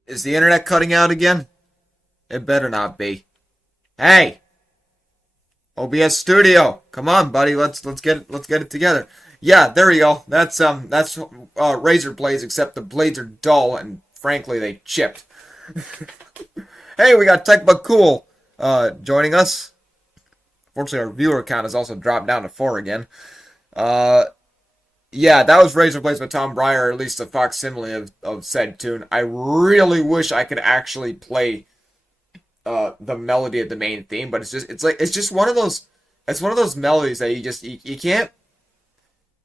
Is the internet cutting out again? It better not be. Hey, OBS Studio, come on, buddy. Let's get it together. Yeah, there we go. That's razor blades, except the blades are dull and frankly they chipped. Hey, we got Tech But Cool joining us. Fortunately, our viewer count has also dropped down to 4 again. Uh, yeah, that was Razor Blades by Tom Breyer, or at least a facsimile of said tune. I really wish I could actually play the melody of the main theme, but it's just one of those melodies that you can't.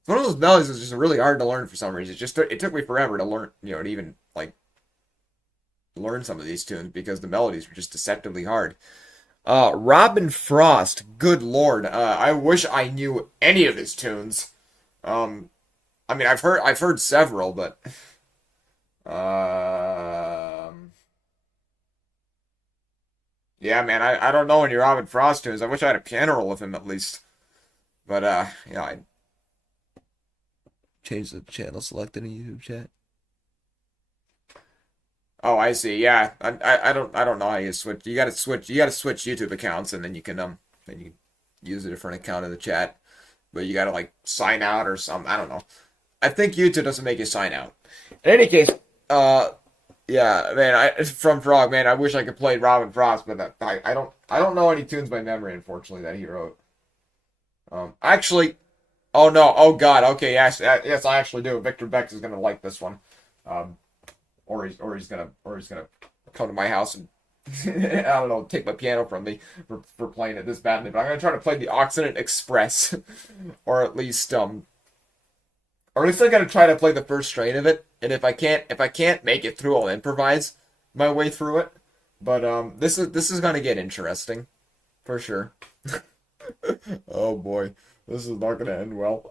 It's one of those melodies that's just really hard to learn for some reason. It took me forever to learn, to even like learn some of these tunes because the melodies were just deceptively hard. Robin Frost, good lord, I wish I knew any of his tunes. I mean, I've heard several, but yeah, man, I don't know any Robin Frost tunes. I wish I had a piano roll of him at least. But yeah, I changed the channel selected in YouTube chat. Oh, I see. Yeah, I don't know how you switch. You got to switch YouTube accounts, and then you can then you use a different account in the chat, but you gotta like sign out or something. I don't know. I think YouTube doesn't make you sign out. In any case, yeah, man, from Frog, man, I wish I could play Robin Frost, but I don't know any tunes by memory, unfortunately, that he wrote. Actually, oh no, oh god, okay, yes, I actually do. Victor Bex is gonna like this one, um, or he's gonna come to my house and I don't know, take my piano from me for playing it this badly. But I'm gonna try to play the Occident Express, or at least I gotta try to play the first strain of it. And if I can't make it through, I'll improvise my way through it. But this is gonna get interesting, for sure. Oh boy, this is not gonna end well.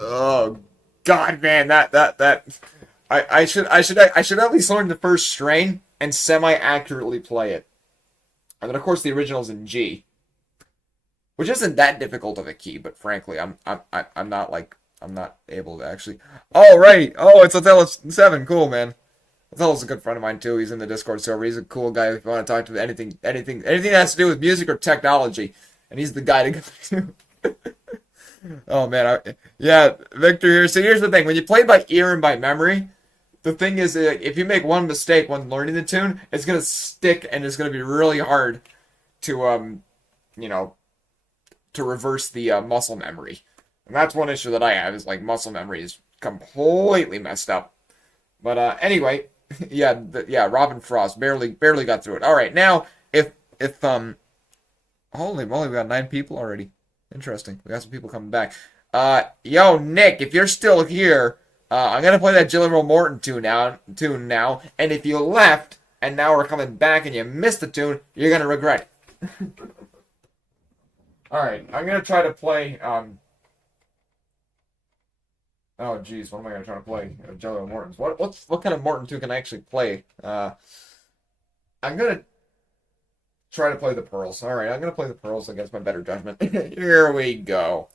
Oh God, man, that I should at least learn the first strain and semi accurately play it. And then of course the original's in G, which isn't that difficult of a key, but frankly, I'm not like I'm not able to actually. Oh right, oh it's Othello 7, cool man. Othello's a good friend of mine too. He's in the Discord server. He's a cool guy if you want to talk to anything that has to do with music or technology, and he's the guy to go to. Oh man, yeah, Victor here. So here's the thing: when you play by ear and by memory, the thing is, if you make one mistake when learning the tune, it's gonna stick and it's gonna be really hard to you know, to reverse the muscle memory. And that's one issue that I have is like muscle memory is completely messed up. But anyway, yeah, Robin Frost barely got through it. All right, now if holy moly, we got 9 people already. Interesting. We got some people coming back. Yo, Nick, if you're still here, I'm gonna play that Jillian Morton tune now. And if you left and now we're coming back and you missed the tune, you're gonna regret it. All right, I'm gonna try to play. Oh, geez, what am I gonna try to play? Jillian Morton's. What kind of Morton tune can I actually play? I'm gonna try to play the Pearls. All right, I'm gonna play the Pearls against my better judgment. Here we go.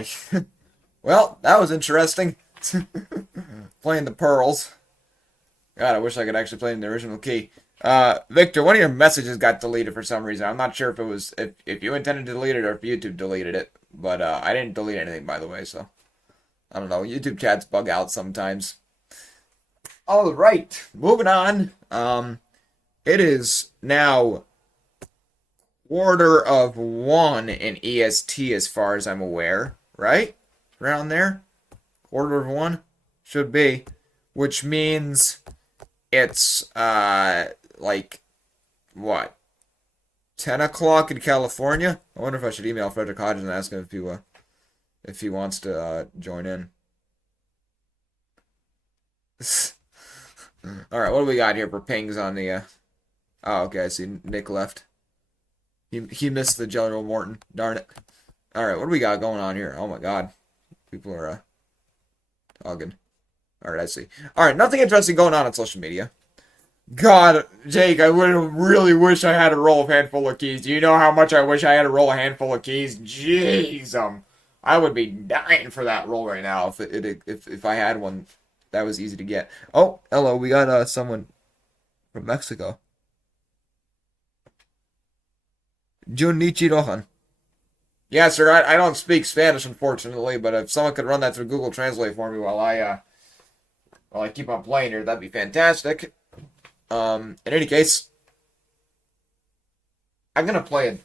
boy. Well, that was interesting. Playing the pearls. God, I wish I could actually play in the original key. Victor, one of your messages got deleted for some reason. I'm not sure if it was if you intended to delete it or if YouTube deleted it. But I didn't delete anything, by the way, so I don't know. YouTube chats bug out sometimes. All right, moving on. It is now 1:45 in EST as far as I'm aware, right? Around there? 1:45 should be, which means it's like what? 10 o'clock in California? I wonder if I should email Frederick Hodges and ask him if he wants to join in. All right, what do we got here for pings on the Oh, okay, I see Nick left. He missed the General Morton. Darn it. All right, what do we got going on here? Oh my God. People are talking. All right, I see. All right, nothing interesting going on social media. God, Jake, I would really wish I had a roll of handful of keys. Do you know how much I wish I had a roll of handful of keys? Jeez, I would be dying for that roll right now if I had one that was easy to get. Oh, hello, we got someone from Mexico. Junichi Rohan. Yeah, sir, I don't speak Spanish, unfortunately, but if someone could run that through Google Translate for me while I keep on playing here, that'd be fantastic. In any case, I'm gonna play a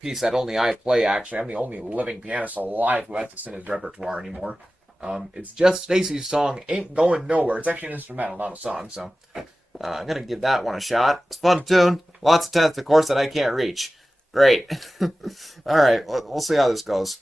piece that only I play, actually. I'm the only living pianist alive who has this in his repertoire anymore. It's Just Stacy's song, Ain't Going Nowhere. It's actually an instrumental, not a song, so I'm gonna give that one a shot. It's a fun tune. Lots of tenths, of course, that I can't reach. Great. All right, we'll see how this goes.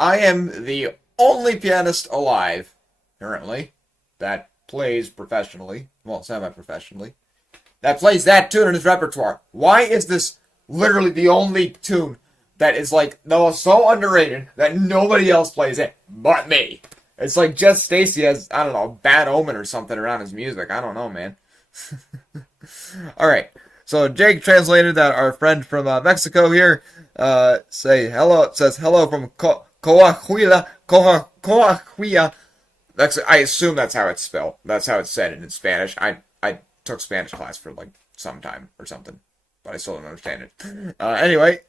I am the only pianist alive, currently, that plays professionally, well, semi-professionally, that plays that tune in his repertoire. Why is this literally the only tune that is like so underrated that nobody else plays it but me? It's like Jeff Stacy has, I don't know, Bad Omen or something around his music. I don't know, man. All right. So Jake translated that our friend from Mexico here says hello from Coahuila. Coahuila. I assume that's how it's spelled. That's how it's said in Spanish. I took Spanish class for like some time or something, but I still don't understand it. Anyway,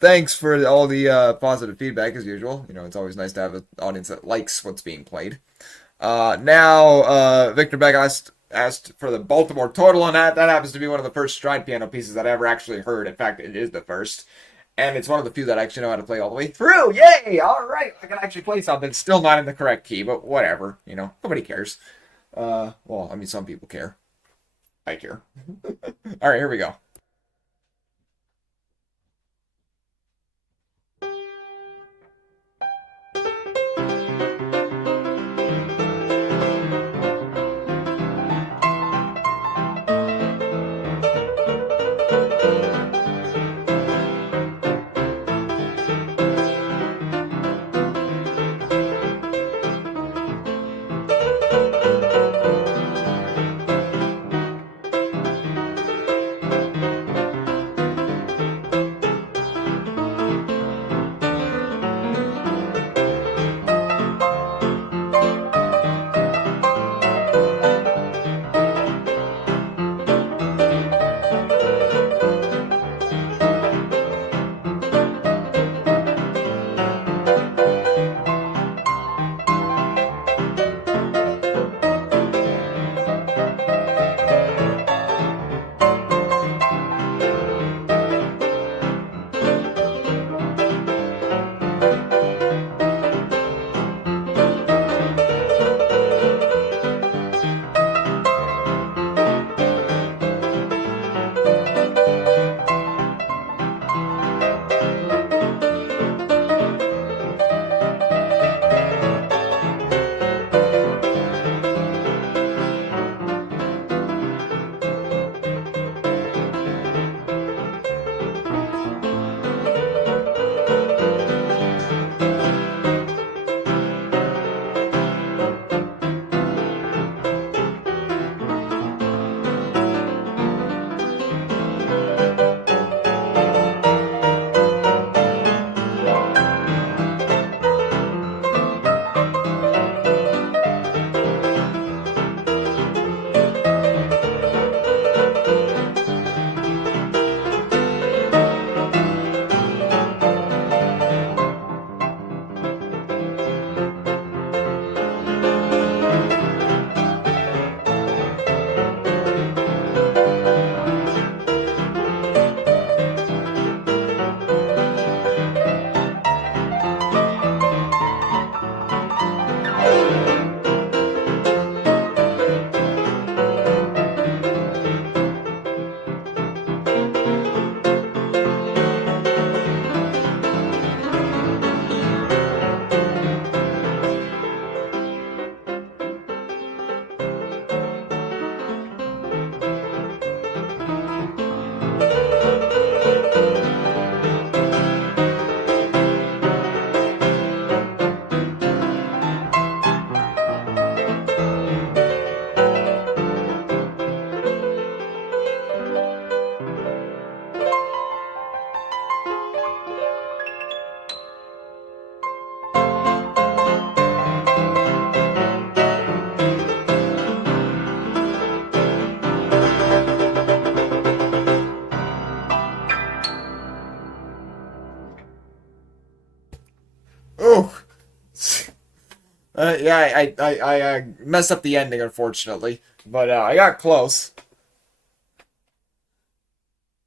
thanks for all the positive feedback as usual. You know, it's always nice to have an audience that likes what's being played. Now, Victor Beck asked for the Baltimore total on that. That happens to be one of the first stride piano pieces that I ever actually heard. In fact, it is the first. And it's one of the few that I actually know how to play all the way through. Yay! All right, I can actually play something. Still not in the correct key, but whatever. You know, nobody cares. Well, I mean, some people care. I care. All right, here we go. Oh, yeah, I messed up the ending, unfortunately, but I got close.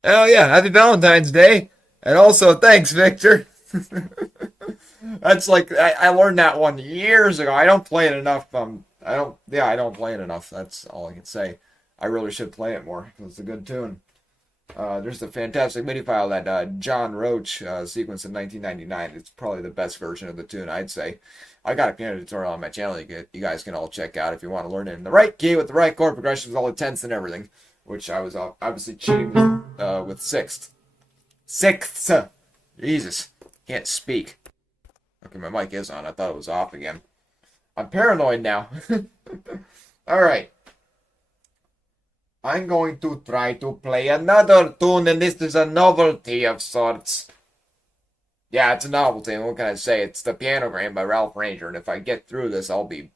Oh yeah, happy Valentine's Day, and also thanks, Victor. That's like I learned that one years ago. I don't play it enough. I don't. Yeah, I don't play it enough. That's all I can say. I really should play it more. It's a good tune. There's a fantastic MIDI file that John Roach sequenced in 1999. It's probably the best version of the tune, I'd say. I got a piano tutorial on my channel you guys can all check out if you want to learn it in the right key with the right chord progressions, all the tenths and everything, which I was obviously cheating with sixths. Sixths! Jesus, can't speak. Okay, my mic is on. I thought it was off again. I'm paranoid now. Alright. I'm going to try to play another tune, and this is a novelty of sorts. Yeah, it's a novelty, and what can I say? It's the Pianogram by Ralph Ranger, and if I get through this, I'll be...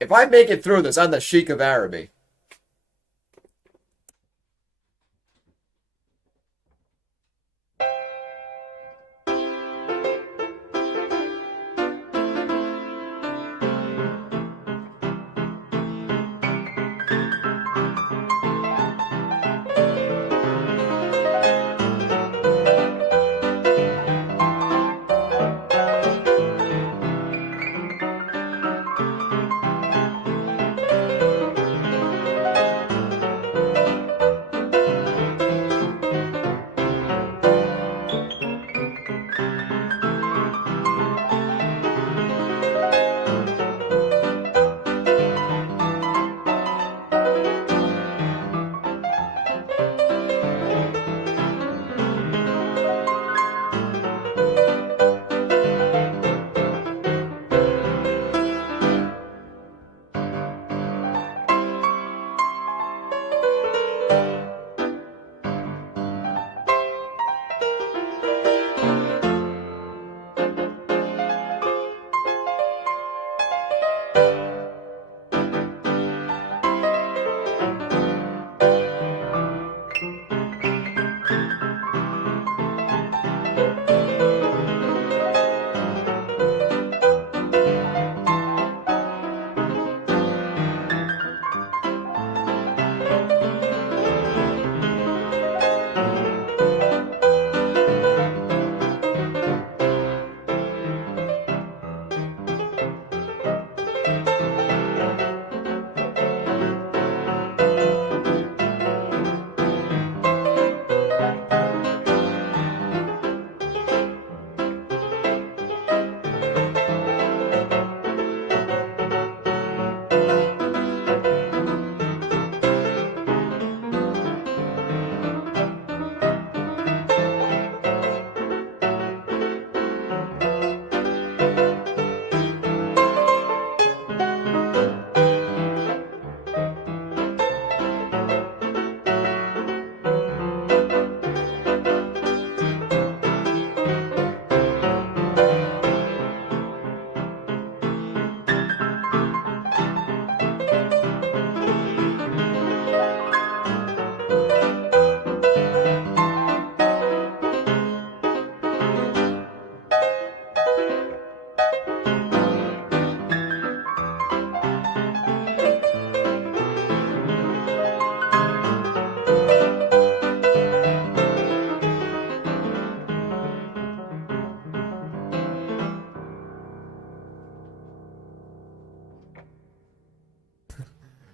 If I make it through this, I'm the Sheik of Araby.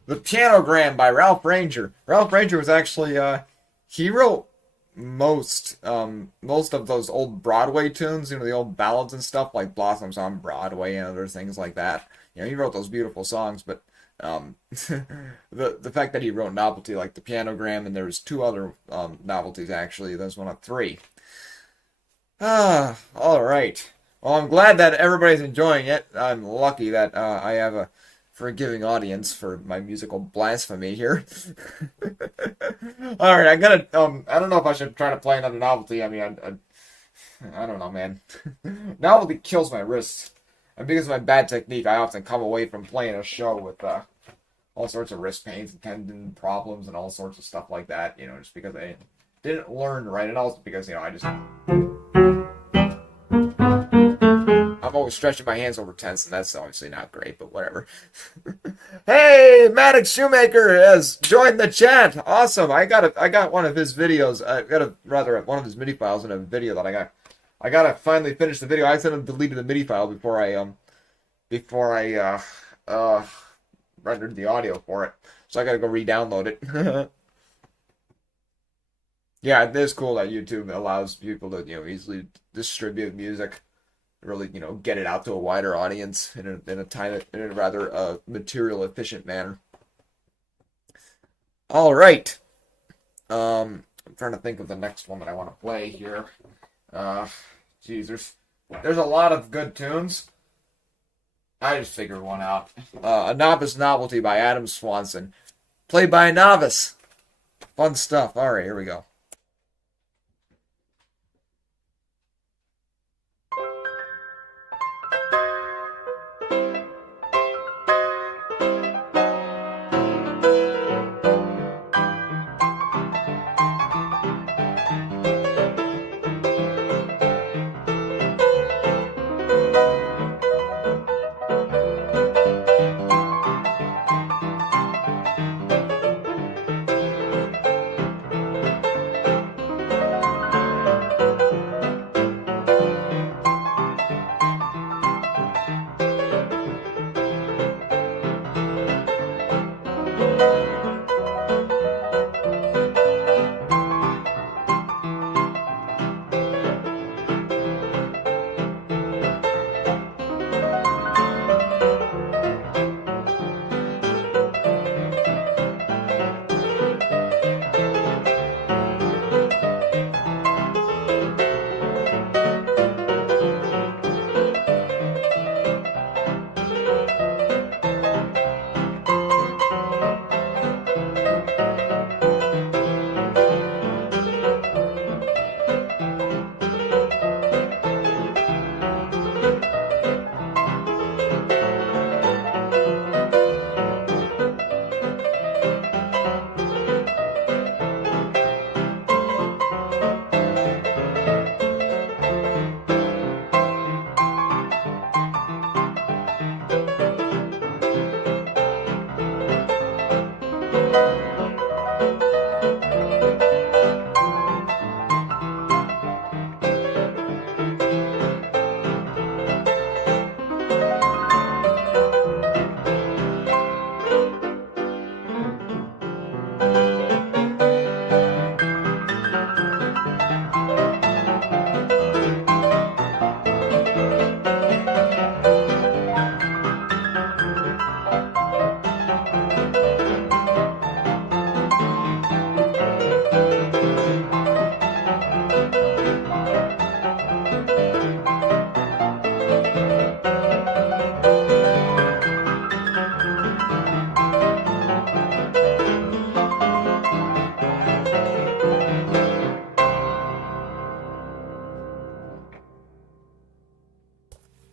The Pianogram by Ralph Ranger. Ralph Ranger was actually he wrote most of those old Broadway tunes, the old ballads and stuff like Blossoms on Broadway and other things like that. He wrote those beautiful songs, but the fact that he wrote novelty like the Pianogram, and there was two other novelties actually. There's one of three. All right. Well, I'm glad that everybody's enjoying it. I'm lucky that I have a forgiving audience for my musical blasphemy here. All right, I gotta. I don't know if I should try to play another novelty. I mean, I don't know, man. Novelty kills my wrists, and because of my bad technique, I often come away from playing a show with all sorts of wrist pains and tendon problems and all sorts of stuff like that. Just because I didn't learn right, and also because I'm always stretching my hands over tense, and that's obviously not great, but whatever. Hey, Maddox Shoemaker has joined the chat. Awesome. I got one of his videos. I got one of his MIDI files in a video that I got. I gotta finally finish the video. I accidentally deleted the MIDI file before I rendered the audio for it. So I gotta go re-download it. Yeah, it is cool that YouTube allows people to, easily distribute music, really, get it out to a wider audience in a rather material efficient manner. All right. I'm trying to think of the next one that I want to play here. Uh, Geez, there's a lot of good tunes. I just figured one out. A Novice Novelty by Adam Swanson, played by a novice. Fun stuff. All right, here we go.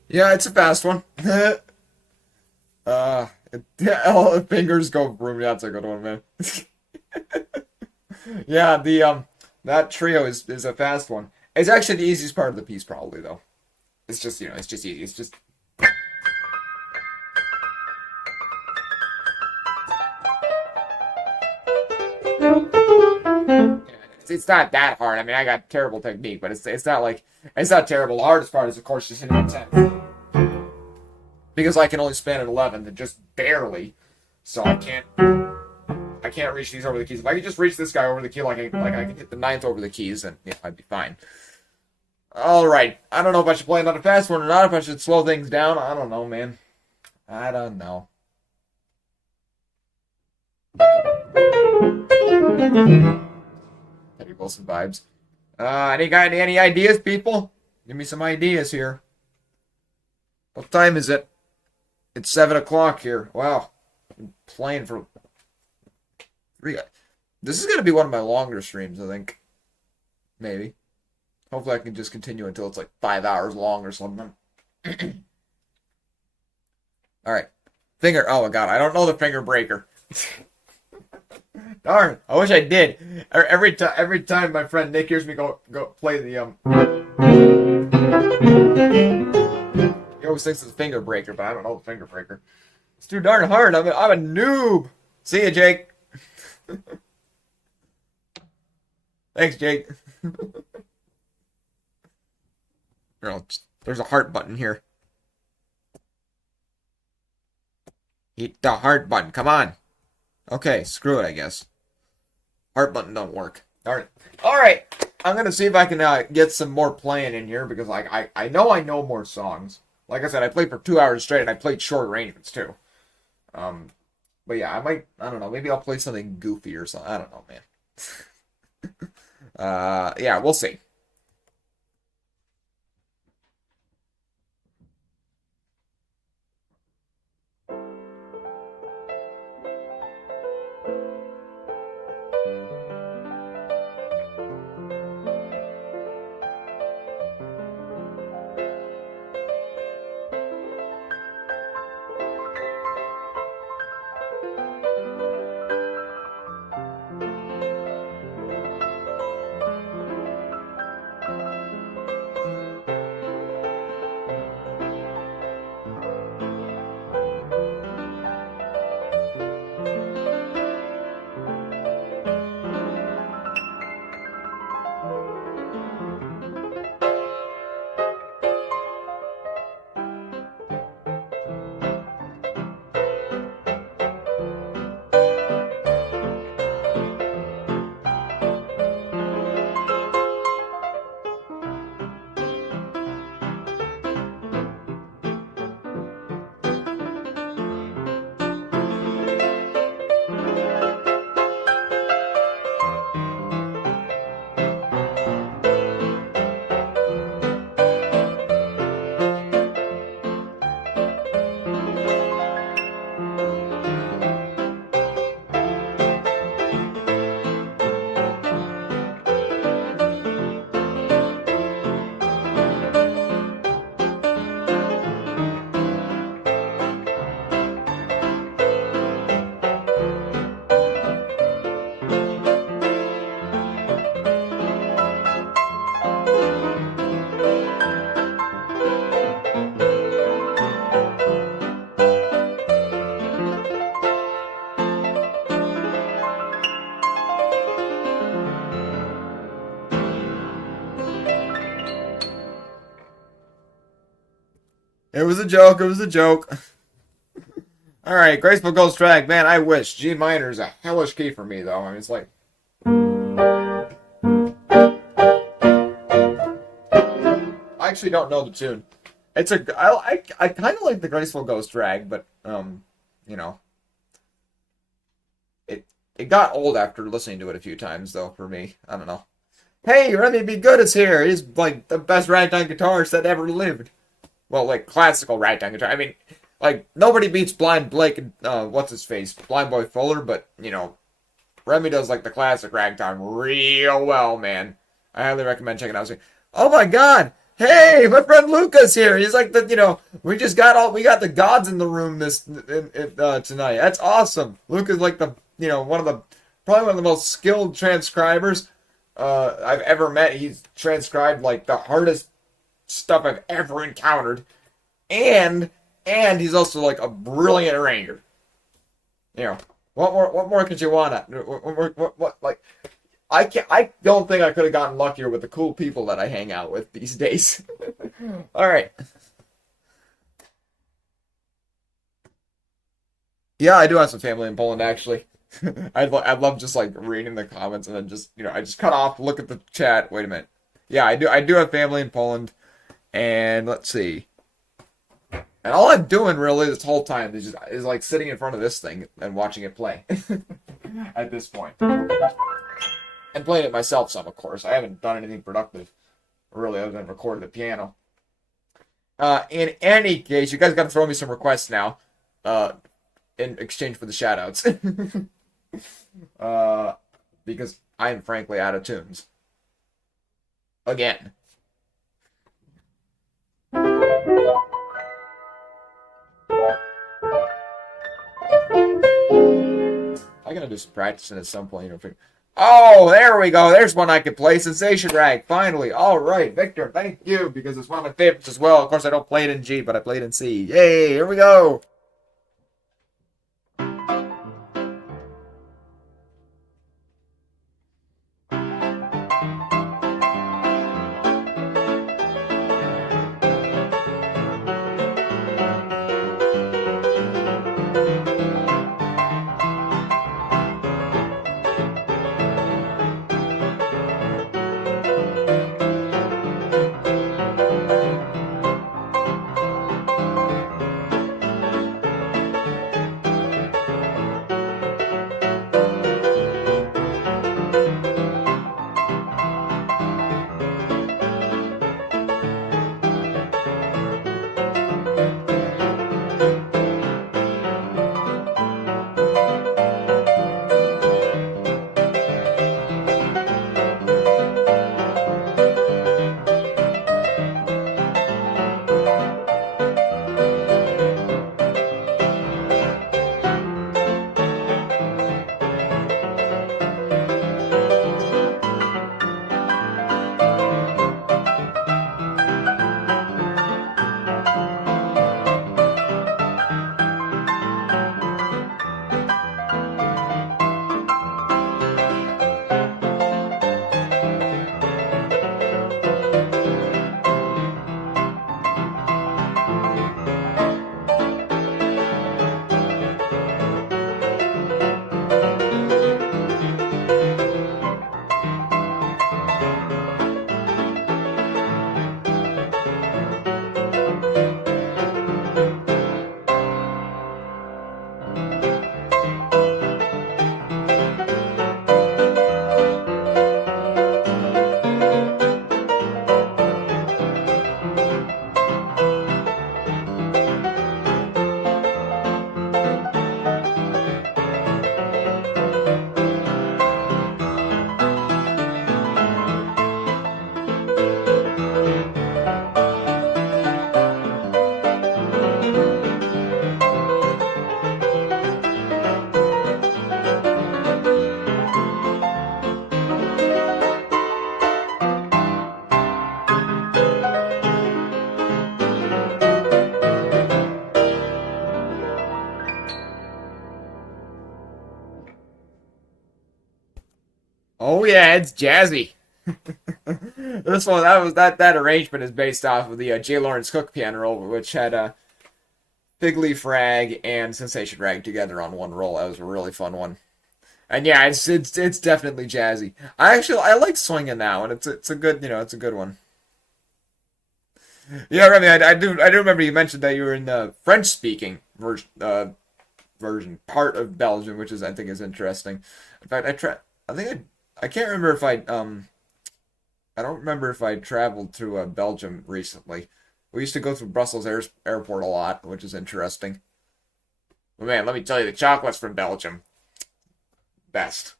Yeah, it's a fast one. All the fingers go boom. That's a good one, man. Yeah, the that trio is a fast one. It's actually the easiest part of the piece, probably though. It's just it's just easy. It's just it's not that hard. I mean, I got terrible technique, but it's not like it's not terrible. The hardest part is, of course, just hitting a 10 because I can only span an 11, and just barely. So I can't reach these over the keys. If I could just reach this guy over the key, like I can hit the ninth over the keys, then I'd be fine. All right. I don't know if I should play another fast one or not. If I should slow things down, I don't know, man. I don't know. Teddy Wilson vibes. Any ideas, people? Give me some ideas here. What time is it? It's 7 o'clock here. Wow, I'm playing for three. This is gonna be one of my longer streams, I think. Maybe. Hopefully, I can just continue until it's like 5 hours long or something. All right, finger. Oh my god, I don't know the finger breaker. Darn, I wish I did. Every time my friend Nick hears me go play the he always thinks it's a finger breaker, but I don't know the finger breaker. It's too darn hard. I'm a noob. See ya, Jake. Thanks, Jake. There's a heart button here. Hit the heart button. Come on. Okay, screw it, I guess. Heart button don't work. Darn it. All right. I'm gonna see if I can get some more playing in here because like I know more songs. Like I said, I played for 2 hours straight and I played short arrangements too. Um, but yeah, I don't know. Maybe I'll play something goofy or something. I don't know, man. Yeah, we'll see. It was a joke. It was a joke. All right, Graceful Ghost Drag. Man, I wish G minor is a hellish key for me though. I mean, it's like I actually don't know the tune. It's a I kind of like the Graceful Ghost Drag, but you know, it got old after listening to it a few times though. For me, I don't know. Hey, Remy B. Good is here. He's like the best ragtime guitarist that ever lived. Well, like classical ragtime guitar. I mean, like nobody beats Blind Blake and what's his face, Blind Boy Fuller, but you know, Remy does like the classic ragtime real well, man. I highly recommend checking it out. Oh my God! Hey, my friend Luca's here. He's like the we got the gods in the room tonight. That's awesome. Luca's like the probably one of the most skilled transcribers I've ever met. He's transcribed like the hardest stuff I've ever encountered, and he's also like a brilliant arranger. You know, what more could you want? What like I don't think I could have gotten luckier with the cool people that I hang out with these days. All right. Yeah, I do have some family in Poland actually. I'd love just like reading the comments and then just I just cut off, look at the chat. Wait a minute. Yeah, I do have family in Poland, and let's see. And all I'm doing really this whole time is like sitting in front of this thing and watching it play. At this point. And playing it myself some, of course. I haven't done anything productive, really, other than recorded the piano. In any case, you guys got to throw me some requests now, in exchange for the shoutouts. Because I am frankly out of tunes. Again. I gotta do some practicing at some point. Oh, there we go. There's one I can play. Sensation Rag. Finally. All right, Victor. Thank you, because it's one of my favorites as well. Of course, I don't play it in G, but I play it in C. Yay! Here we go. yeah, it's jazzy. This one, that arrangement is based off of the J. Lawrence Cook piano roll, which had Fig Leaf Rag and Sensation Rag together on one roll. That was a really fun one. And yeah, it's definitely jazzy. I like swinging that one. It's a good it's a good one. Yeah, Remy, I do remember you mentioned that you were in the French speaking version part of Belgium, which is I think is interesting. In fact, I think I can't remember if I don't remember if I traveled through Belgium recently. We used to go through Airport a lot, which is interesting. But man, let me tell you, the chocolates from Belgium, best.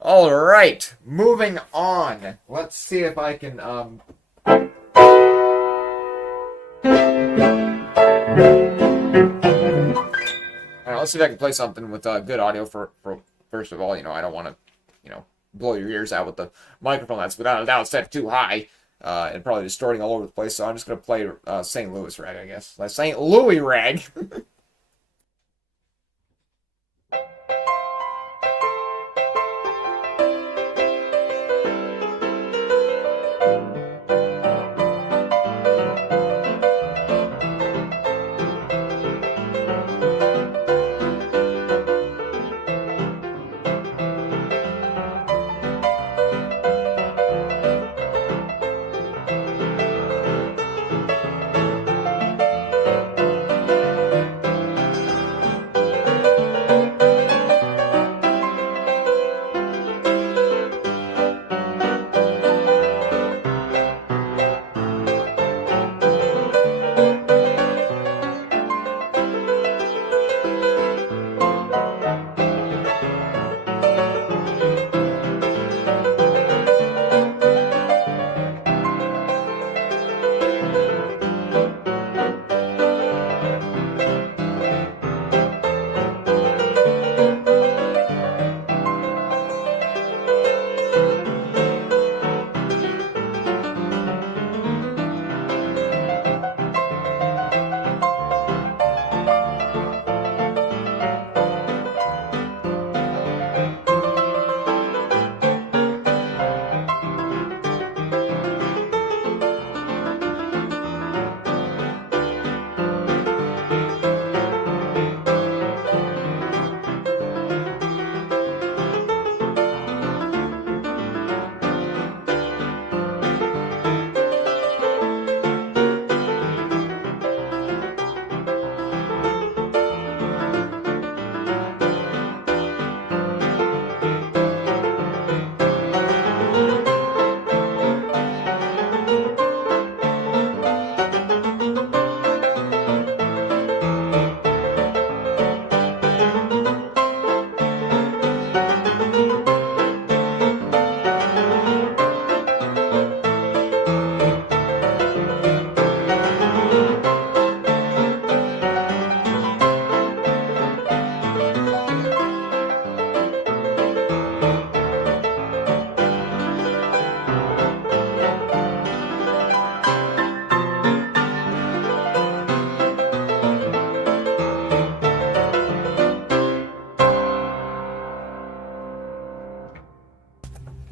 All right, moving on. Let's see if I can All right, let's see if I can play something with good audio for first of all. I don't want to, blow your ears out with the microphone that's without a doubt set too high and probably distorting all over the place. So I'm just gonna play St. Louis rag, I guess. St. Louis rag.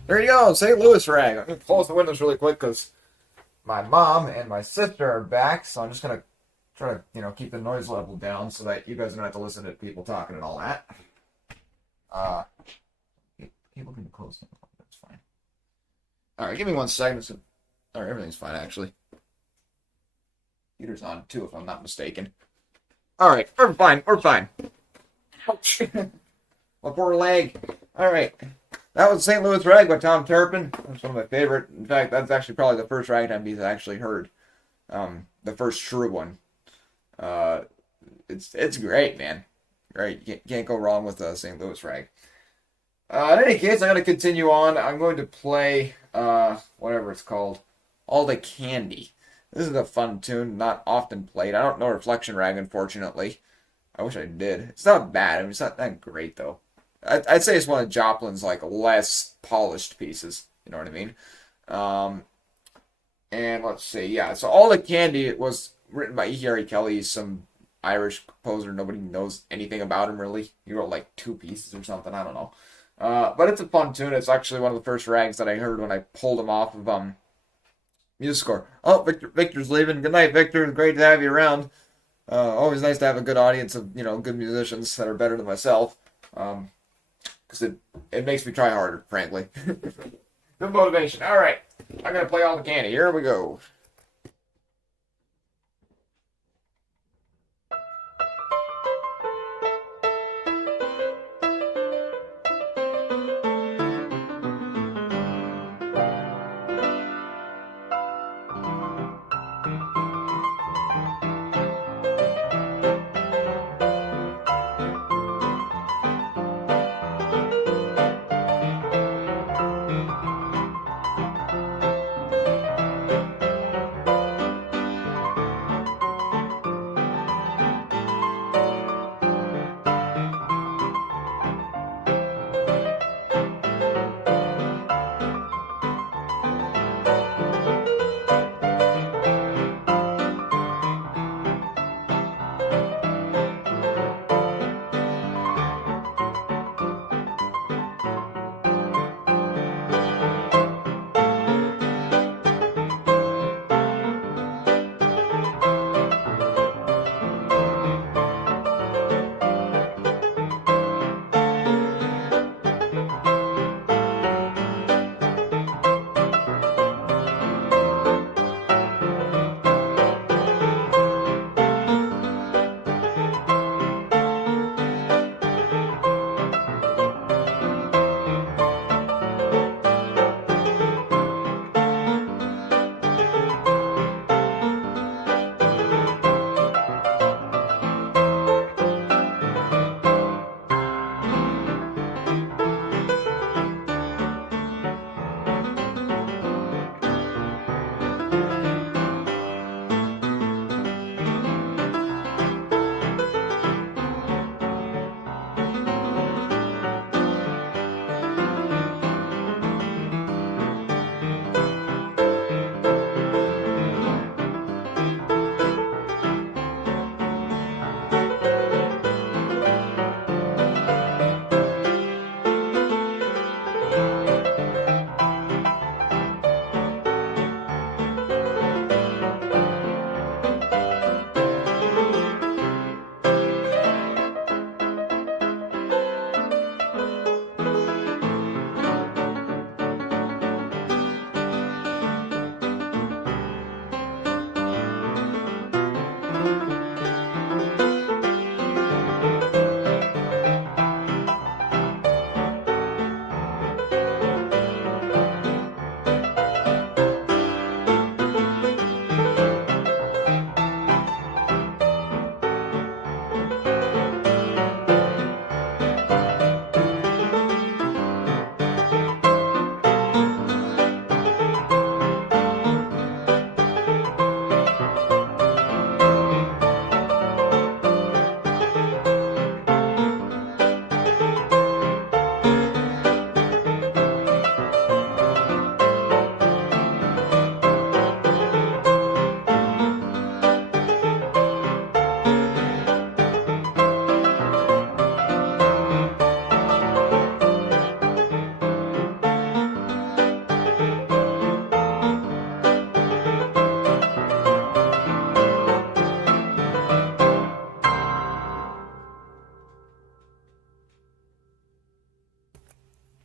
There you go, St. Louis rag. I'm gonna close the windows really quick because my mom and my sister are back, so I'm just gonna try to keep the noise level down so that you guys don't have to listen to people talking and all that. Uh, People can close them. That's fine. All right, give me 1 second. All right, everything's fine actually. Computer's on too, if I'm not mistaken. All right, we're fine. We're fine. Ouch. My poor leg. All right. That was St. Louis Rag by Tom Turpin. That's one of my favorite. In fact, that's actually probably the first ragtime piece I actually heard. The first true one. It's great, man. Right, you can't go wrong with St. Louis Rag. In any case, I'm going to continue on. I'm going to play whatever it's called, All the Candy. This is a fun tune, not often played. I don't know Reflection Rag, unfortunately. I wish I did. It's not bad. I mean, it's not that great though. I'd say it's one of Joplin's less polished pieces. You know what I mean? And let's see. Yeah, so All the Candy was written by E.R.E. Kelly, some Irish composer. Nobody knows anything about him really. He wrote 2 pieces or something. I don't know. But it's a fun tune. It's actually one of the first rags that I heard when I pulled them off of MuseScore. Oh, Victor's leaving. Good night, Victor. Great to have you around. Always nice to have a good audience of good musicians that are better than myself. Because it makes me try harder, frankly. Good motivation. All right, I'm gonna play All the Candy. Here we go.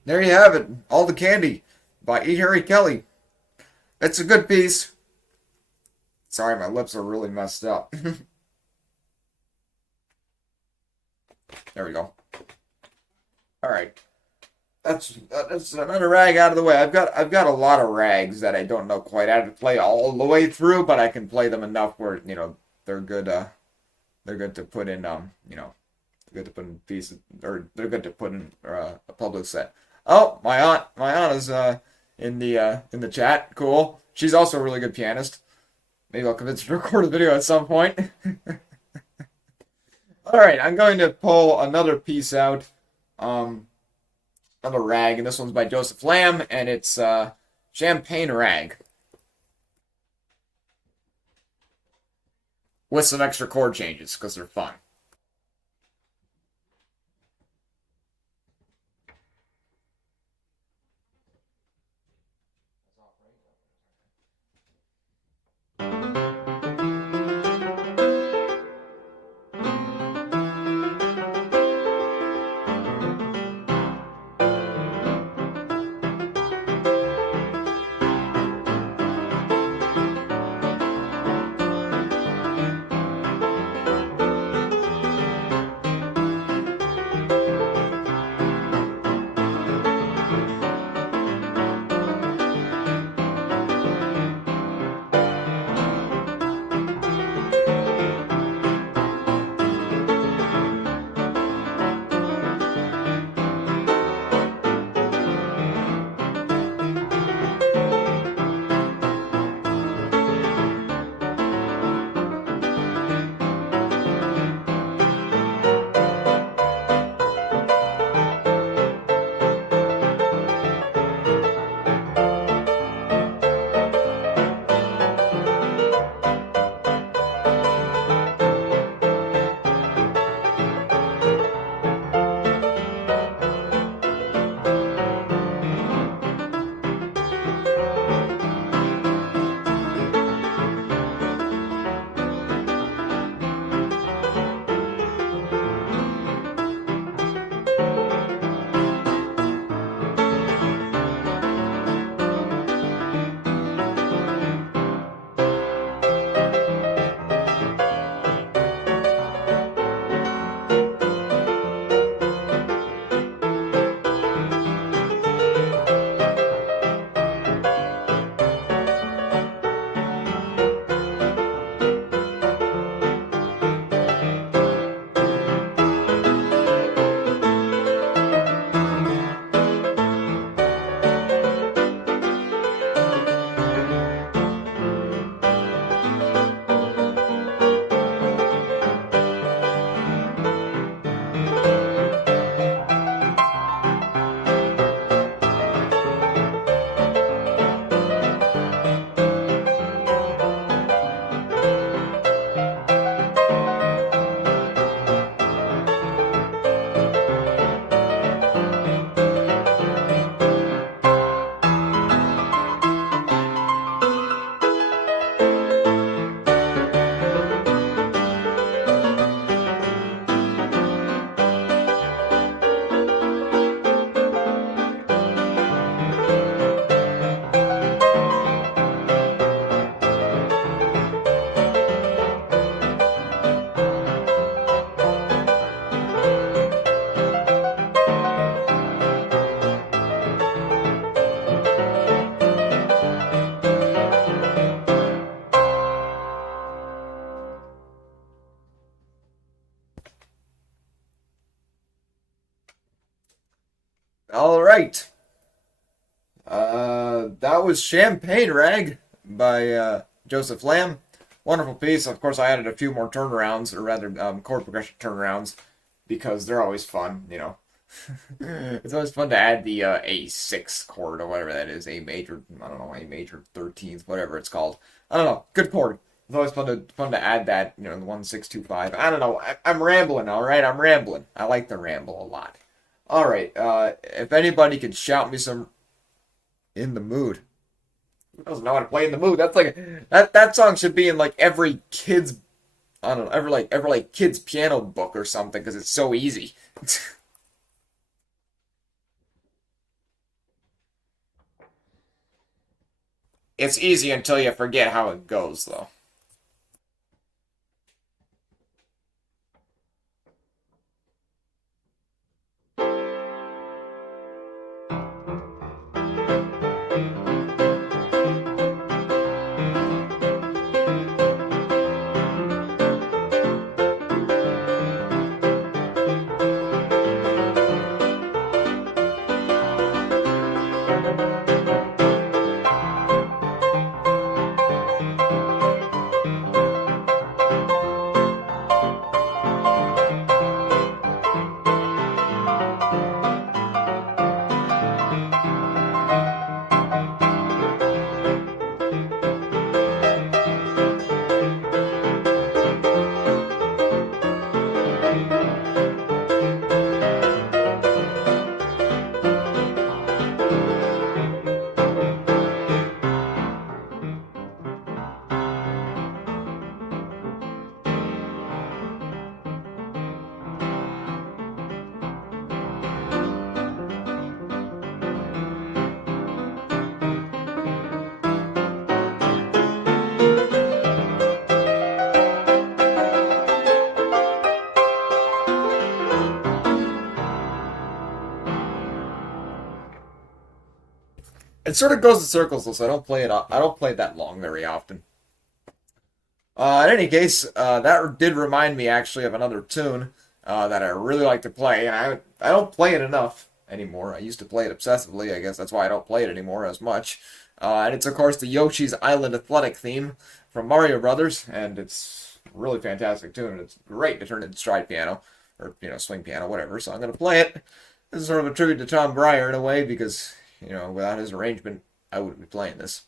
There you have it. All the Candy by E. Harry Kelly. It's a good piece. Sorry, my lips are really messed up. There we go. All right. That's another rag out of the way. I've got a lot of rags that I don't know quite how to play all the way through, but I can play them enough where they're good. They're good to put in good to put in pieces, or they're good to put in a public set. Oh, my aunt is in the chat. Cool. She's also a really good pianist. Maybe I'll convince her to record a video at some point. All right, I'm going to pull another piece out. Another rag, and this one's by Joseph Lamb, and it's Champagne Rag. With some extra chord changes, because they're fun. all right. That was Champagne Rag by Joseph Lamb. Wonderful piece. Of course, I added a few more turnarounds, or rather, chord progression turnarounds, because they're always fun, you know. It's always fun to add the A6 chord or whatever that is, A major, I don't know, A major 13th, whatever it's called. I don't know, good chord. It's always fun to add that, you know, the 1 6 2 5. I don't know. I'm rambling, all right. I'm rambling. I like to ramble a lot. All right. If anybody could shout me some in the mood. Who doesn't know how to play in the mood? That's like that song should be in like every kid's, I don't know, every kid's piano book or something because it's so easy. It's easy until you forget how it goes, though. It sort of goes in circles, though, so I don't play it. I don't play it that long very often. In any case, that did remind me actually of another tune that I really like to play, and I don't play it enough anymore. I used to play it obsessively. I guess that's why I don't play it anymore as much. And it's of course the Yoshi's Island Athletic theme from Mario Brothers, and it's a really fantastic tune. And it's great to turn into stride piano or swing piano, whatever. So I'm gonna play it. This is sort of a tribute to Tom Breyer in a way because without his arrangement, I wouldn't be playing this.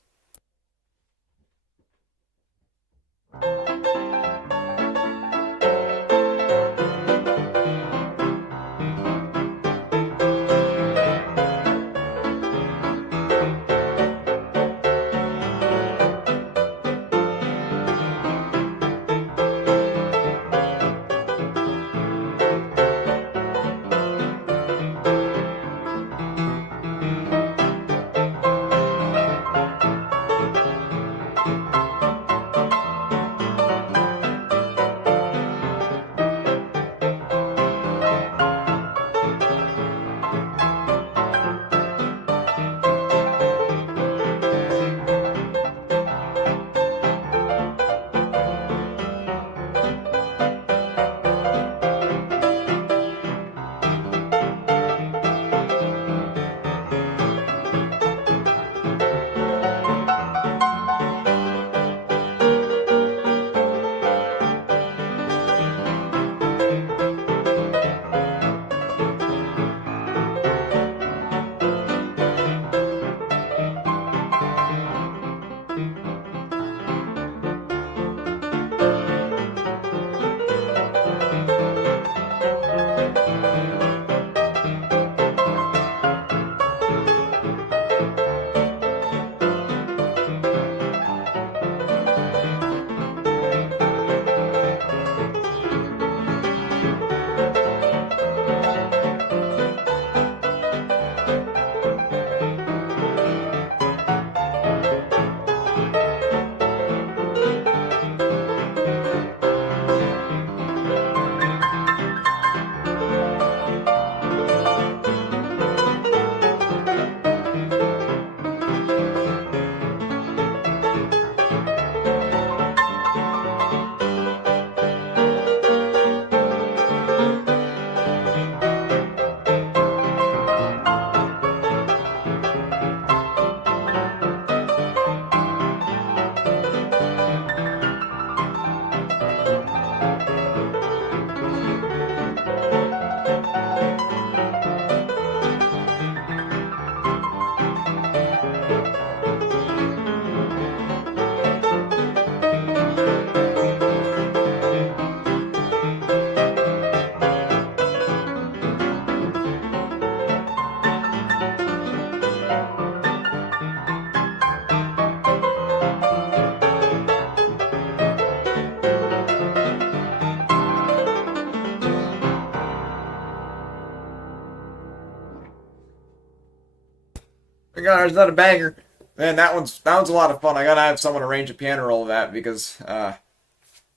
Is that a banger? Man, that one's a lot of fun. I gotta have someone arrange a piano roll of that because I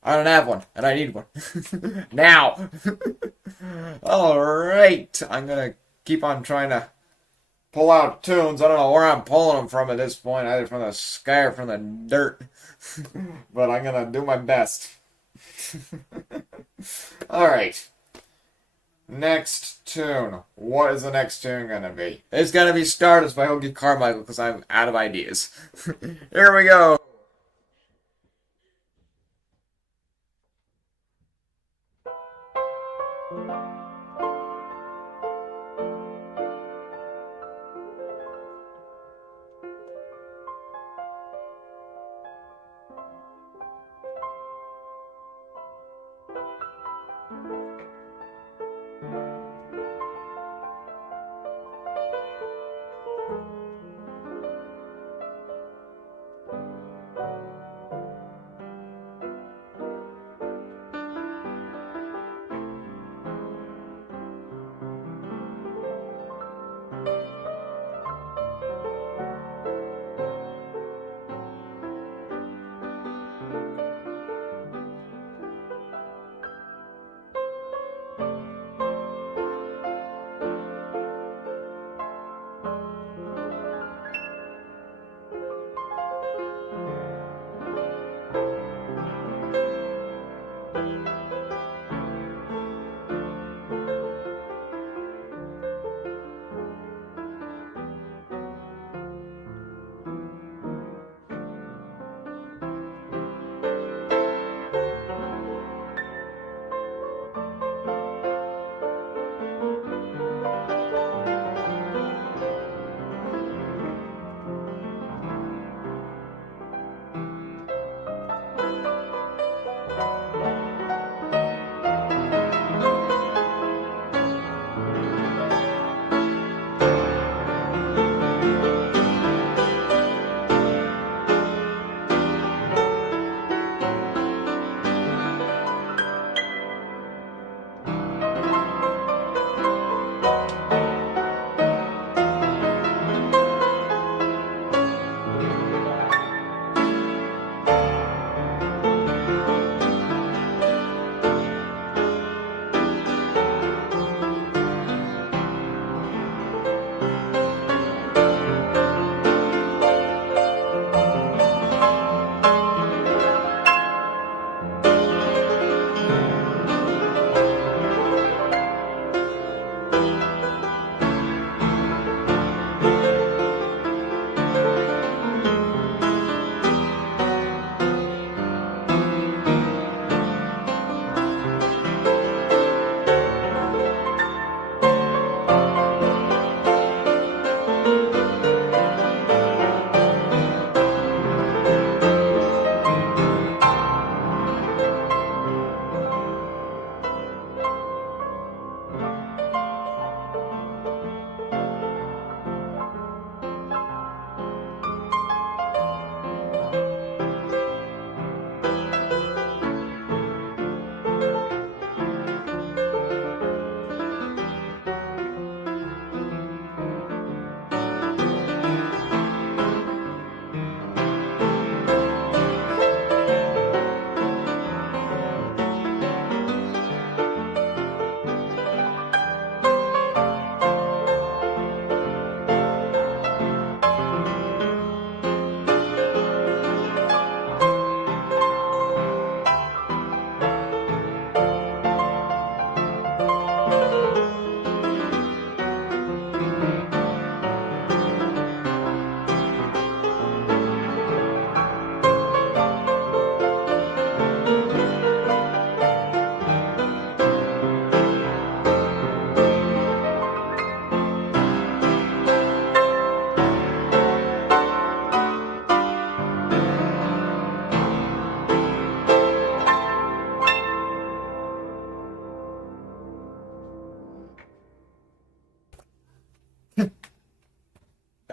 don't have one and I need one now. All right, I'm gonna keep on trying to pull out tunes. I don't know where I'm pulling them from at this point, either from the sky or from the dirt, but I'm gonna do my best. All right. Next tune. What is the next tune gonna be? It's gonna be Stardust by Hoagie Carmichael because I'm out of ideas. Here we go.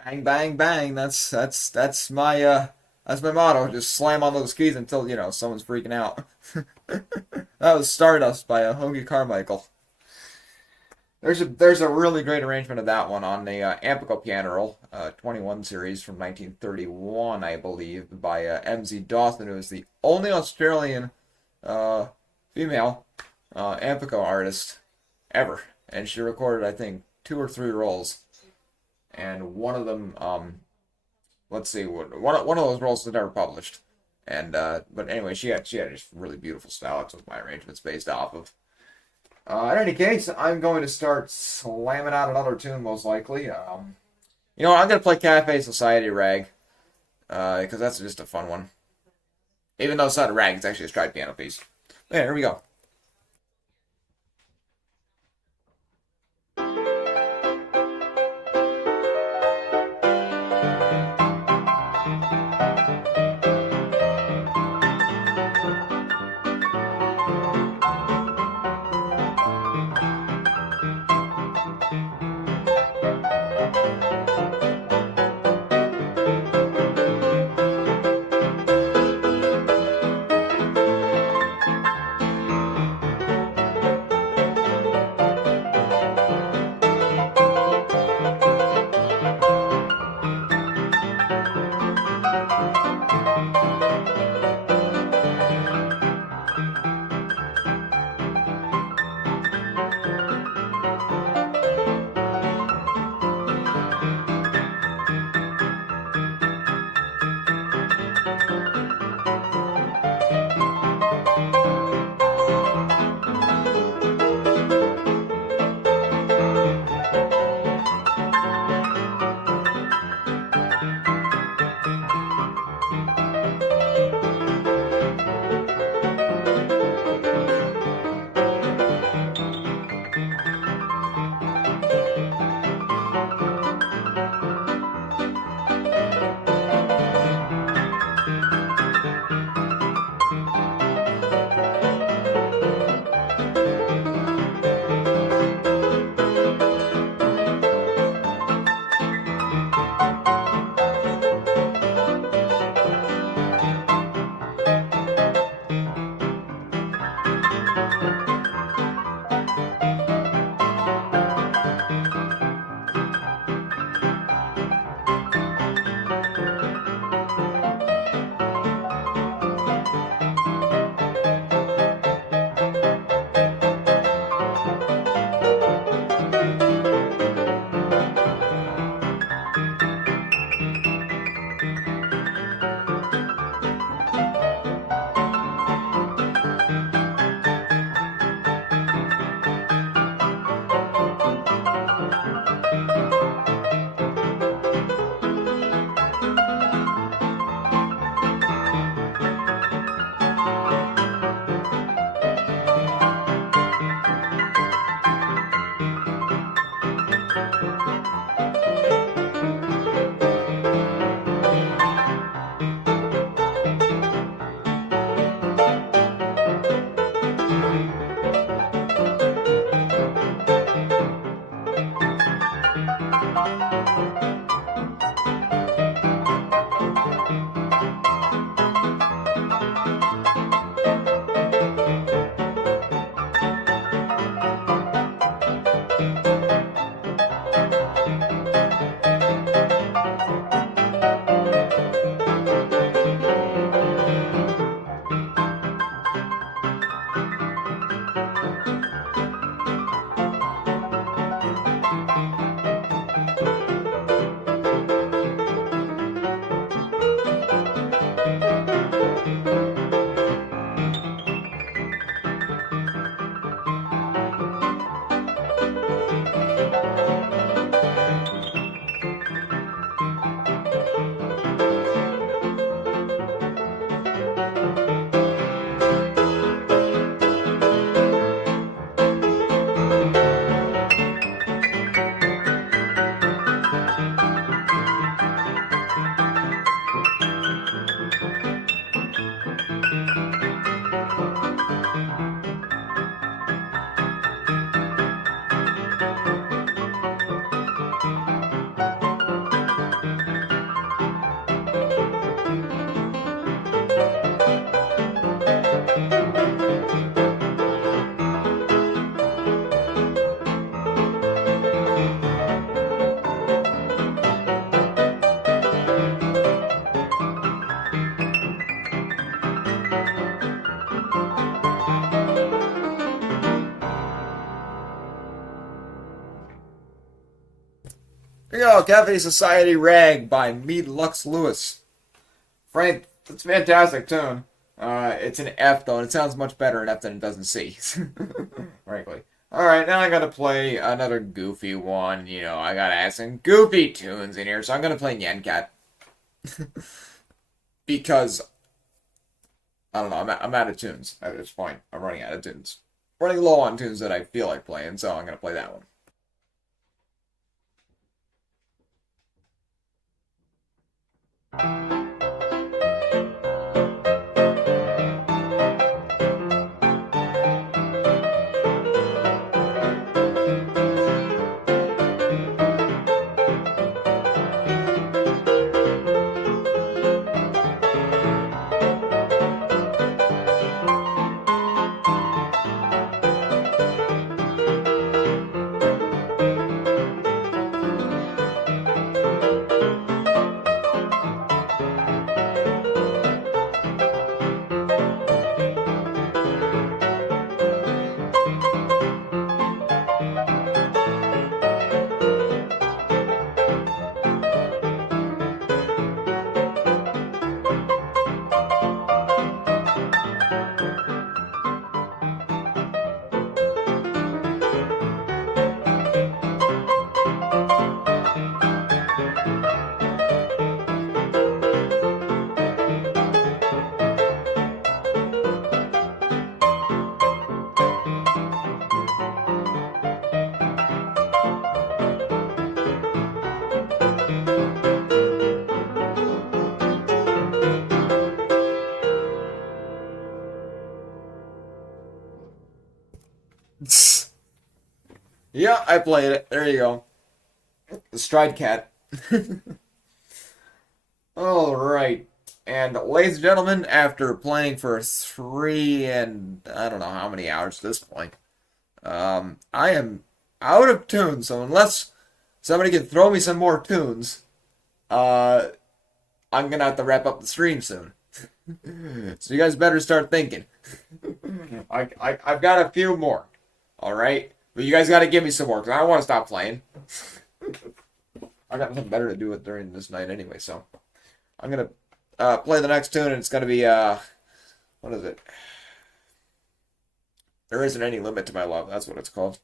Bang, bang, bang. That's my motto. Just slam on those keys until someone's freaking out. That was Stardust by Hoagie Carmichael. There's a really great arrangement of that one on the Amphico piano roll, 21 series from 1931, I believe, by M.Z. Dawson, who is the only Australian uh, female Amphico artist ever, and she recorded, I think, 2 or 3 rolls, and one of them, let's see, one of those rolls was never published, and but anyway, she had just really beautiful style. That's what my arrangement's based off of. In any case, I'm going to start slamming out another tune, most likely. I'm going to play Cafe Society Rag, because that's just a fun one. Even though it's not a rag, it's actually a stride piano piece. Yeah, here we go. go. Cafe Society Rag by Mead Lux Lewis. Frank, that's a fantastic tune. It's an F though, and it sounds much better in F than it does in C. Frankly. Alright, now I gotta play another goofy one. You know, I gotta add some goofy tunes in here, so I'm gonna play Nyan Cat. Because, I don't know, I'm out of tunes at this point. I'm running out of tunes. Running low on tunes that I feel like playing, so I'm gonna play that one. Yeah, I played it. There you go. The Stride Cat. Alright. And ladies and gentlemen, after playing for 3 and I don't know how many hours at this point, I am out of tunes, so unless somebody can throw me some more tunes, I'm gonna have to wrap up the stream soon. So you guys better start thinking. I've got a few more. Alright? But you guys gotta give me some more, because I don't want to stop playing. I got nothing better to do with during this night anyway, so I'm gonna play the next tune, and it's gonna be what is it? There isn't any limit to my love. That's what it's called.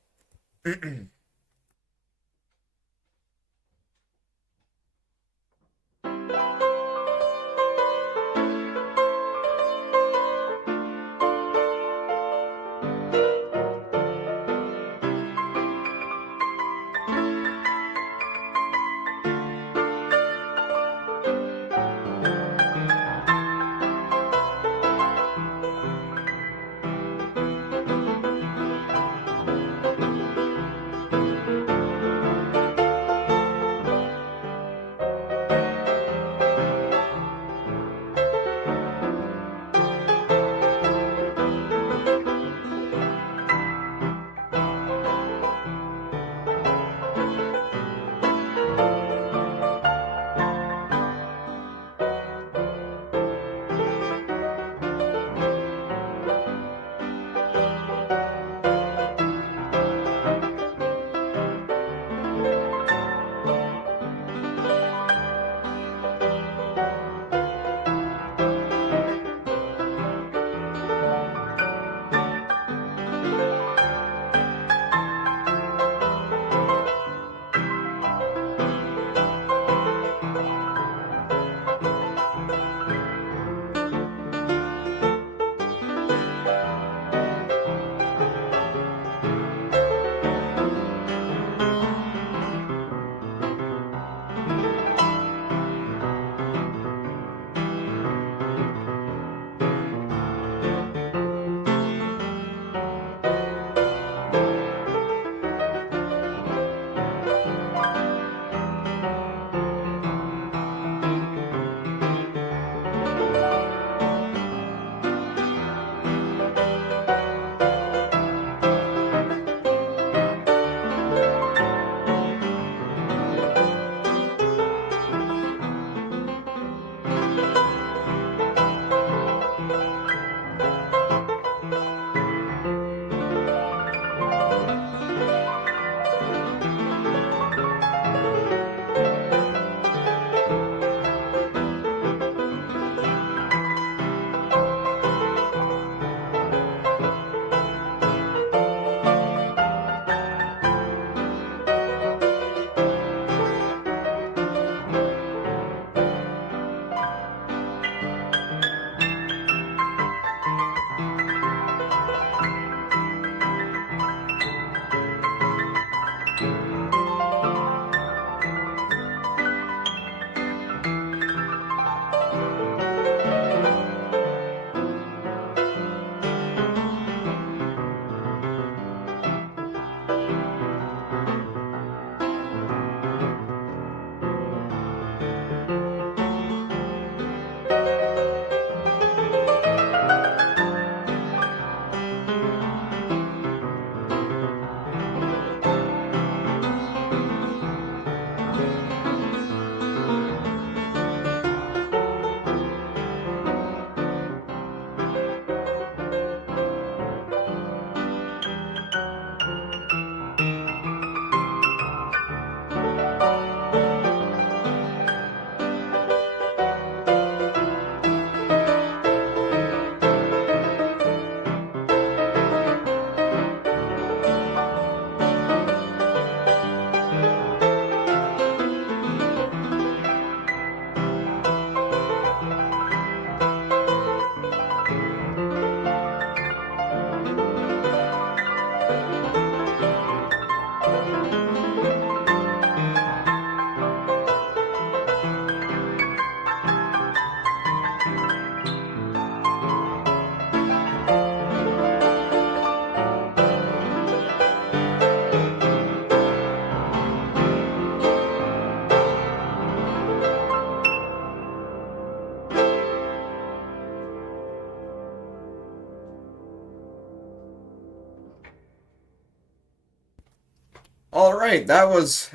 right,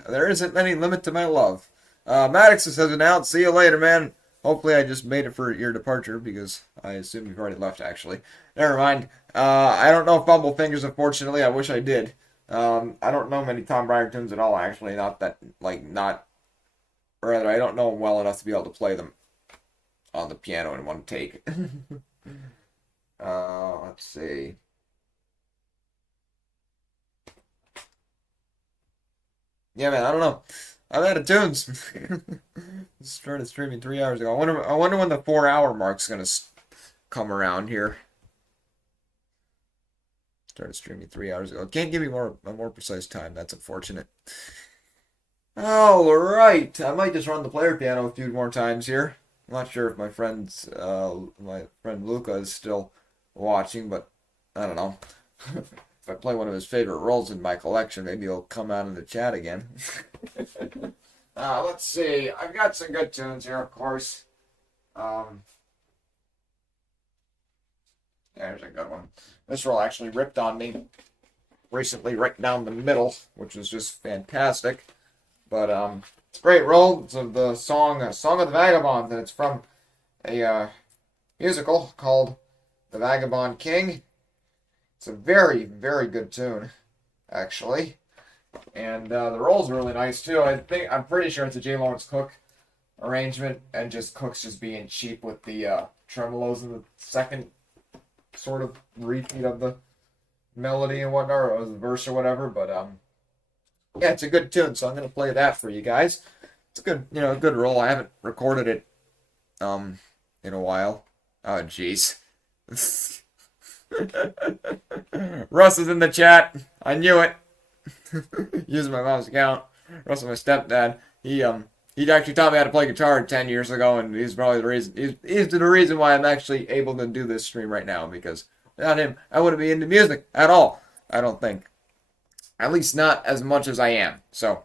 there isn't any limit to my love. Maddox has announced, see you later, man. Hopefully I just made it for your departure because I assume you've already left, actually. Never mind. I don't know Fumble Fingers, unfortunately. I wish I did. I don't know many Tom Bryer tunes at all, actually. Not that, like, not, or rather, I don't know them well enough to be able to play them on the piano in one take. Let's see. Yeah, man, I don't know. I'm out of tunes. Started streaming 3 hours ago. I wonder when the 4 hour mark's gonna come around here. Started streaming 3 hours ago. Can't give me a more precise time. That's unfortunate. All right, I might just run the player piano a few more times here. I'm not sure if my friend Luca is still watching, but I don't know. If I play one of his favorite roles in my collection, maybe he'll come out in the chat again. Let's see. I've got some good tunes here, of course. There's a good one. This roll actually ripped on me recently, right down the middle, which was just fantastic. But it's a great roll. It's of the song "Song of the Vagabond," and it's from a musical called "The Vagabond King." It's a very, very good tune, actually. And the roll's really nice too. I'm pretty sure it's a J. Lawrence Cook arrangement, and just Cook's just being cheap with the tremolos in the second sort of repeat of the melody and whatnot, or the verse or whatever. But yeah, it's a good tune, so I'm gonna play that for you guys. It's a good, good roll. I haven't recorded it in a while. Oh jeez. Russ is in the chat. I knew it. Using my mom's account. Russ is my stepdad. He actually taught me how to play guitar 10 years ago, and he's probably the reason. He's the reason why I'm actually able to do this stream right now. Because without him, I wouldn't be into music at all. I don't think. At least not as much as I am. So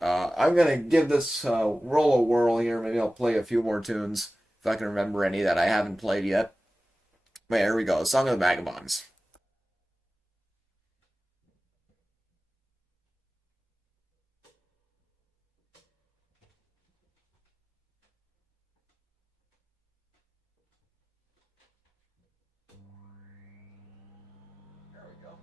I'm gonna give this roll a whirl here. Maybe I'll play a few more tunes if I can remember any that I haven't played yet. Wait, here we go. Song of the Vagabonds. There we go.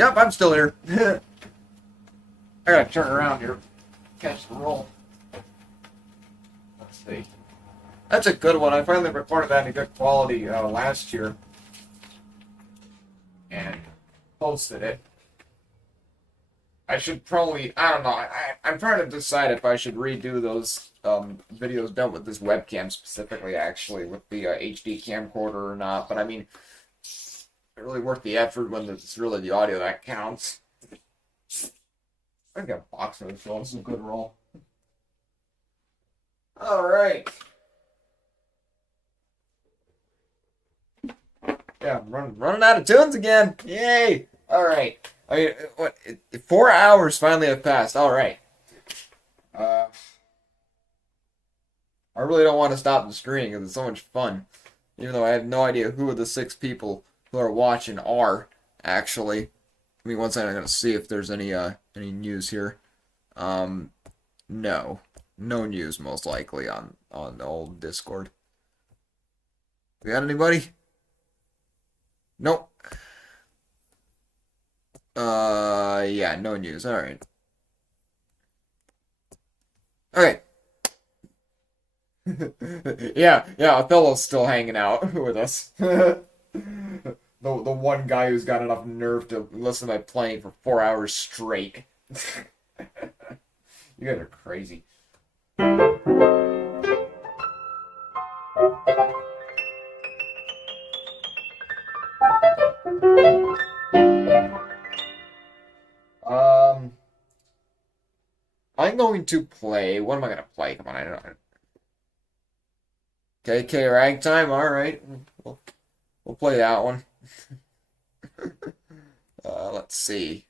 Yep, I'm still here. I gotta turn around here. Catch the roll. Let's see. That's a good one. I finally recorded that in good quality last year. And posted it. I should probably, I don't know, I'm trying to decide if I should redo those videos done with this webcam specifically, actually, with the HD camcorder or not. But I mean, it's really worth the effort when it's really the audio that counts. I got a box of this, so this is a good roll. Alright. Yeah, I'm running out of tunes again. Yay! Alright. I mean, what? 4 hours finally have passed. Alright. I really don't want to stop the stream because it's so much fun. Even though I have no idea who the 6 people who are watching are, actually. I mean, one second, I'm going to see if there's any news here. No. No news, most likely, on the old Discord. We got anybody? Nope. Yeah, no news. Alright. Okay. yeah, Othello's still hanging out with us. the one guy who's got enough nerve to listen to my playing for 4 hours straight. You guys are crazy. I'm going to play. What am I going to play? Come on, I don't know. KK Ragtime. All right, we'll play that one. Let's see.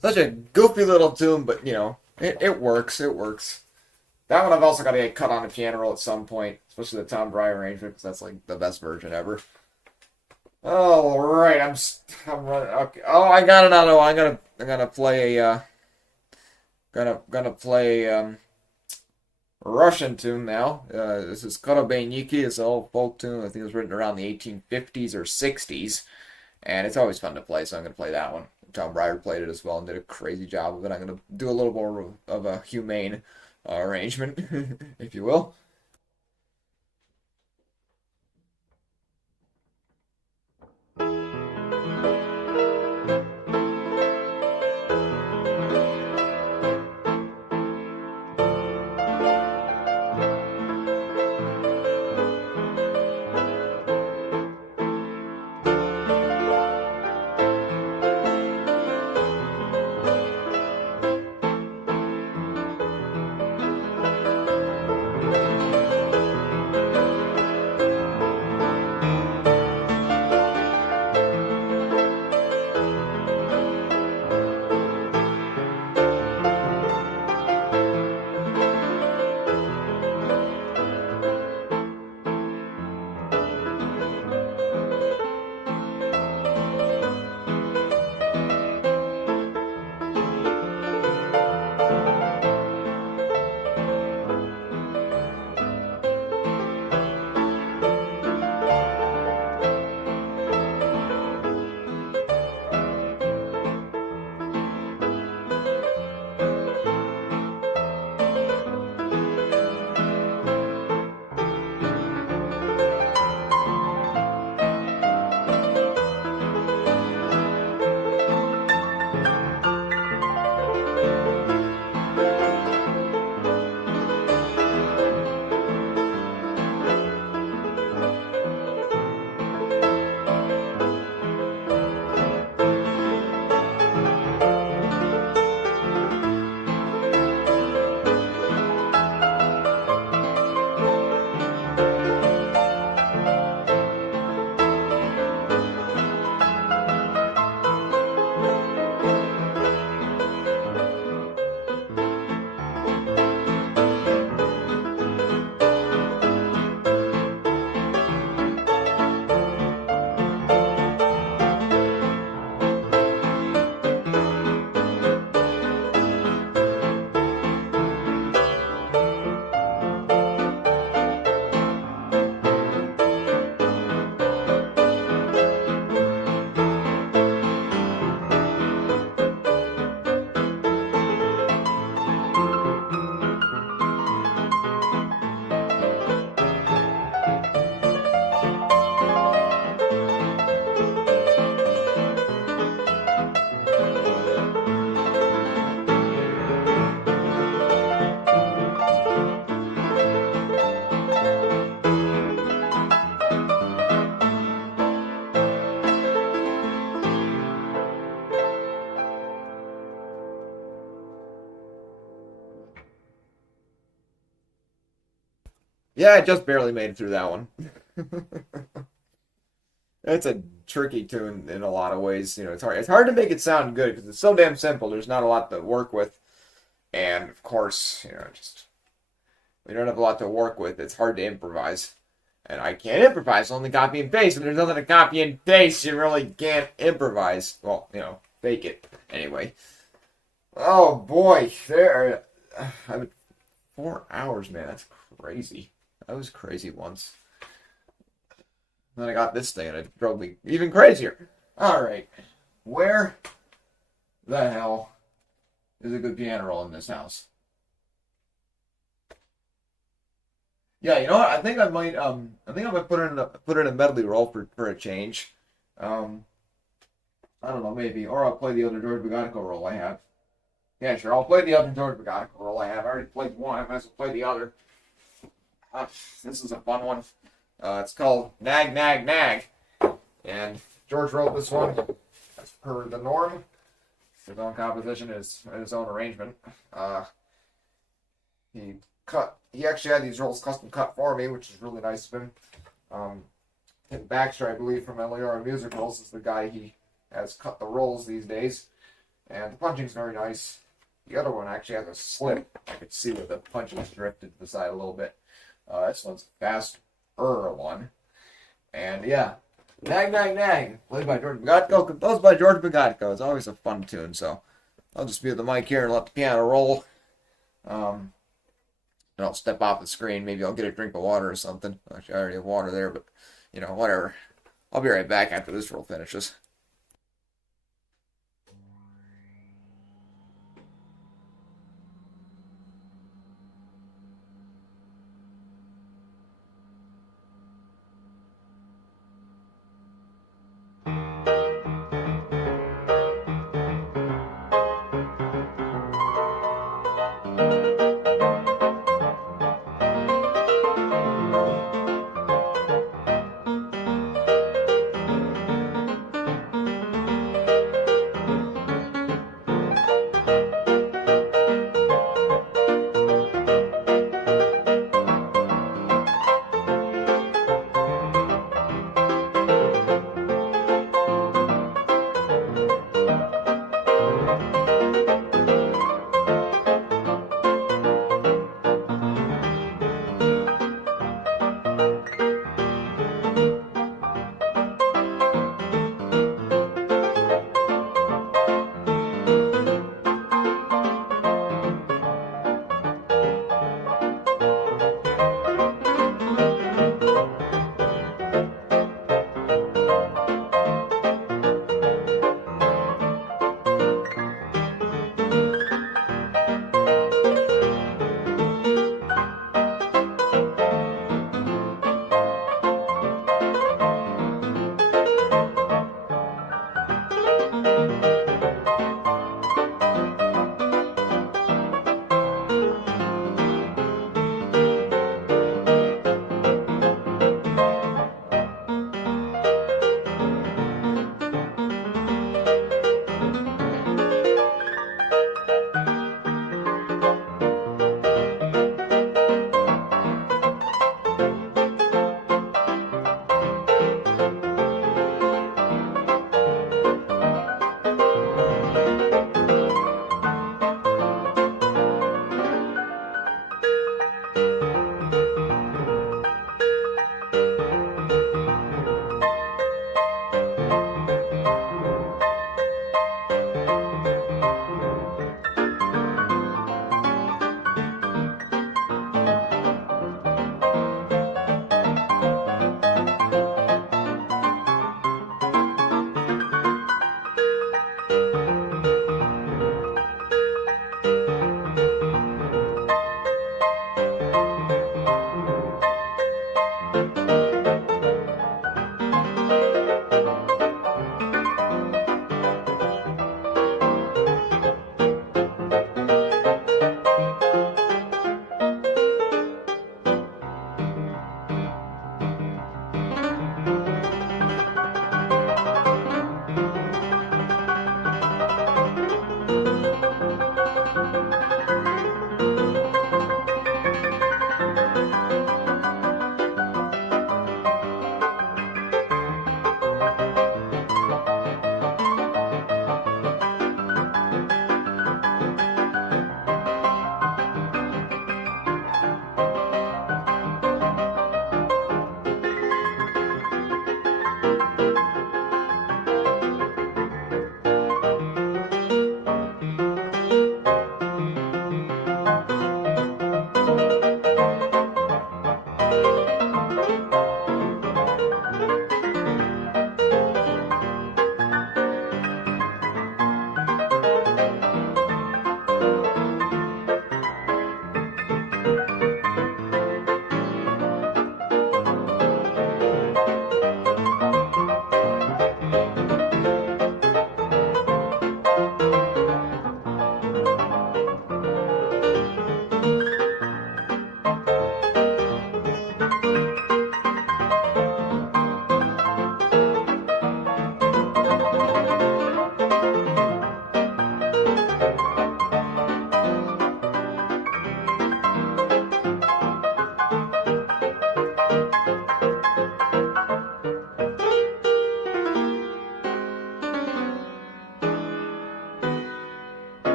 Such a goofy little tune, but you know, it works. It works. That one I've also got to get cut on the piano roll at some point, especially the Tom Breyer arrangement, because that's like the best version ever. All right, I'm running. Okay. Oh, I got another one. I'm gonna play a gonna play Russian tune now. This is Korobeniki. It's an old folk tune. I think it was written around the 1850s or 60s, and it's always fun to play. So I'm gonna play that one. Tom Breyer played it as well and did a crazy job of it. I'm gonna do a little more of a humane arrangement, if you will. Yeah, I just barely made it through that one. It's a tricky tune in a lot of ways. You know, it's hard to make it sound good because it's so damn simple. There's not a lot to work with, and of course, you know, just we don't have a lot to work with. It's hard to improvise, and I can't improvise. Only copy and paste. And there's nothing to copy and paste. You really can't improvise. Well, you know, fake it anyway. Oh boy, there. I mean, 4 hours, man. That's crazy. That was crazy once. Then I got this thing, and it drove me even crazier. All right, where the hell is a good piano roll in this house? Yeah, you know what? I think I might put in a medley roll for a change. Um, I don't know, maybe, or I'll play the other George Begonico roll I have. Yeah, sure, I'll play the other George Begonico roll I have. I already played one. I might as well play the other. This is a fun one. It's called Nag Nag Nag, and George wrote this one as per the norm. His own composition, his own arrangement. He He actually had these rolls custom cut for me, which is really nice of him. Tim Baxter, I believe, from Eliora Musicals, is the guy he has cut the rolls these days, and the punching's very nice. The other one actually has a slip. I could see where the punching's drifted to the side a little bit. This one's a faster one. And yeah, Nag Nag Nag, played by George Begotko, composed by George Begotko. It's always a fun tune, so I'll just mute the mic here and let the piano roll. And I'll step off the screen. Maybe I'll get a drink of water or something. Actually, I already have water there, but, you know, whatever. I'll be right back after this roll finishes.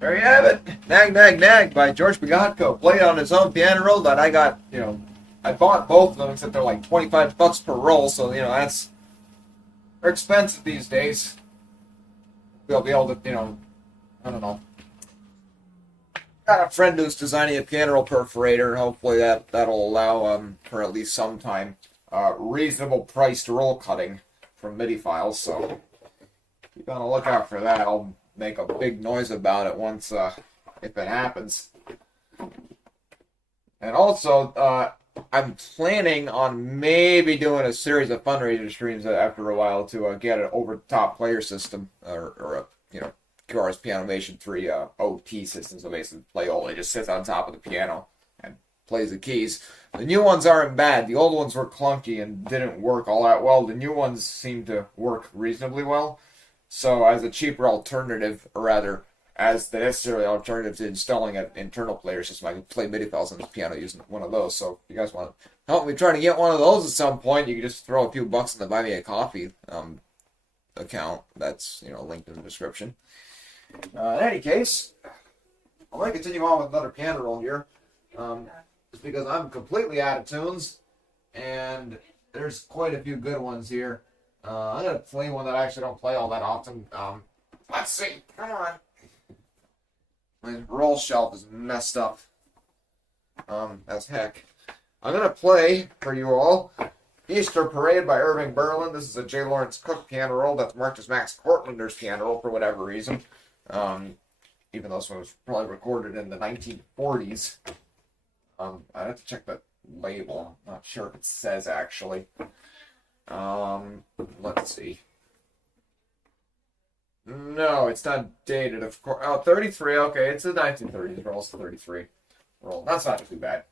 There you have it. Nag, Nag, Nag by George Bigatko. Played on his own piano roll that I got, I bought both of them, except they're like 25 bucks per roll, so, they're expensive these days. We'll be able to, I don't know. Got a friend who's designing a piano roll perforator. Hopefully that'll allow, for at least some time, reasonable priced roll cutting from MIDI files, so keep on the lookout for that. I'll make a big noise about it once, if it happens. And also, I'm planning on maybe doing a series of fundraiser streams after a while to get an over-the-top player system, or a, QR's Pianomation 3 OT system, so basically Playola just sits on top of the piano and plays the keys. The new ones aren't bad. The old ones were clunky and didn't work all that well. The new ones seem to work reasonably well. So as a cheaper alternative, or rather, as the necessary alternative to installing an internal player system, I can play MIDI files on the piano using one of those. So if you guys want to help me trying to get one of those at some point, you can just throw a few bucks in the Buy Me a Coffee account. That's, linked in the description. In any case, I'm going to continue on with another piano roll here. Just because I'm completely out of tunes, and there's quite a few good ones here. I'm going to play one that I actually don't play all that often. Let's see. Come on. My roll shelf is messed up. As heck. I'm going to play, for you all, Easter Parade by Irving Berlin. This is a J. Lawrence Cook piano roll that's marked as Max Cortlander's piano roll for whatever reason. Even though this one was probably recorded in the 1940s. I have to check the label. I'm not sure if it says, actually. Let's see. No, it's not dated, of course. Oh, 33, okay, it's a 1930s roll, it's a 33 roll. That's not too bad.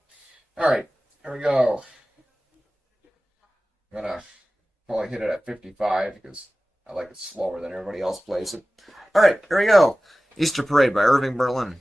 Alright, here we go. I'm gonna probably hit it at 55, because I like it slower than everybody else plays it. Alright, here we go. Easter Parade by Irving Berlin.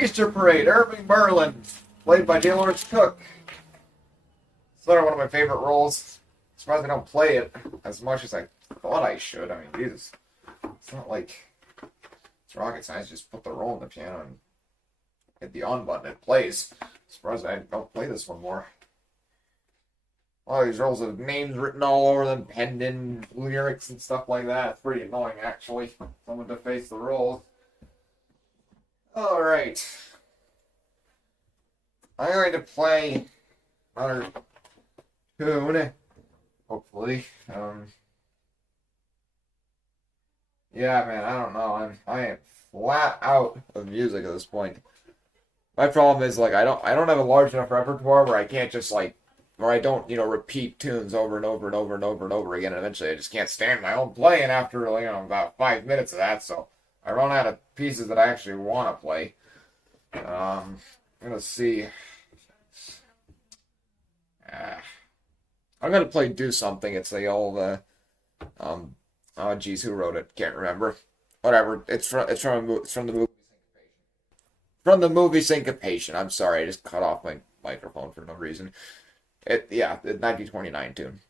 Easter Parade, Irving Berlin, played by J. Lawrence Cook. It's another one of my favorite roles. Surprised I don't play it as much as I thought I should. I mean, Jesus. It's not like it's rocket science. Just put the roll in the piano and hit the on button. It plays. Surprised I don't play this one more. A lot of these rolls have names written all over them, penned in lyrics and stuff like that. It's pretty annoying, actually. Someone to face the rolls. Alright. I'm going to play another tune. Hopefully. Yeah, man, I don't know. I am flat out of music at this point. My problem is like I don't have a large enough repertoire where I can't just like where I don't, repeat tunes over and over and over and over and over again, and eventually I just can't stand my own playing after, about 5 minutes of that, so I run out of pieces that I actually want to play. I'm gonna see. I'm gonna play Do Something. It's the old, oh geez, who wrote it? Can't remember. Whatever. It's from the movie. From the movie Syncopation. I'm sorry, I just cut off my microphone for no reason. The 1929 tune.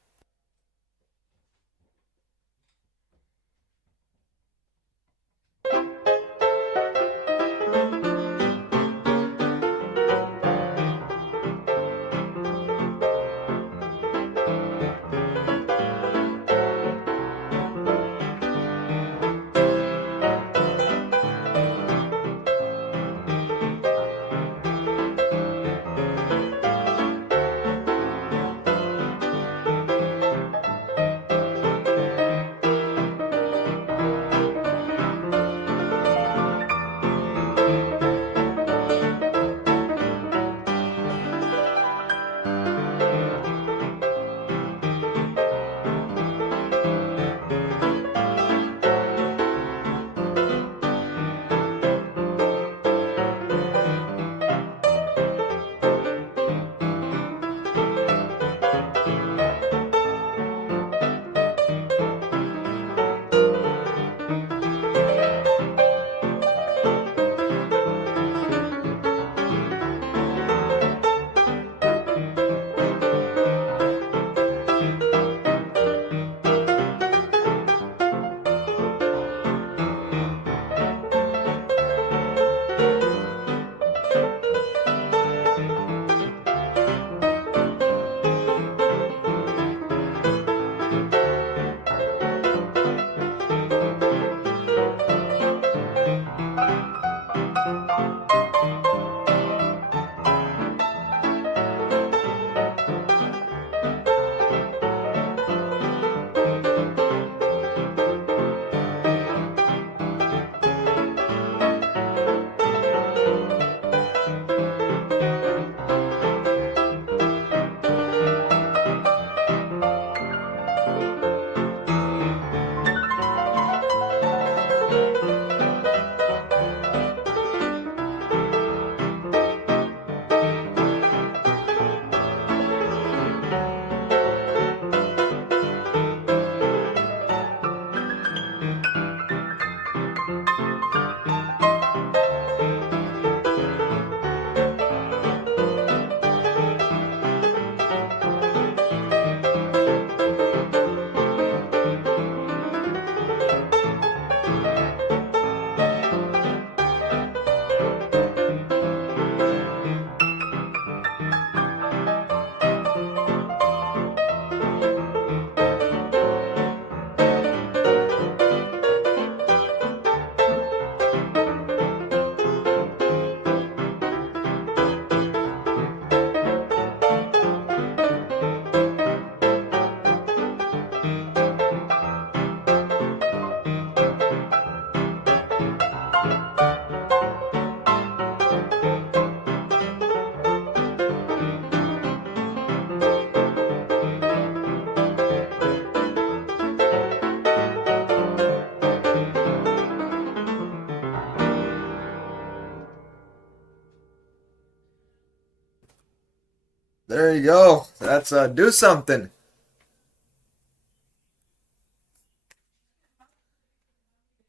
There you go. That's Do Something.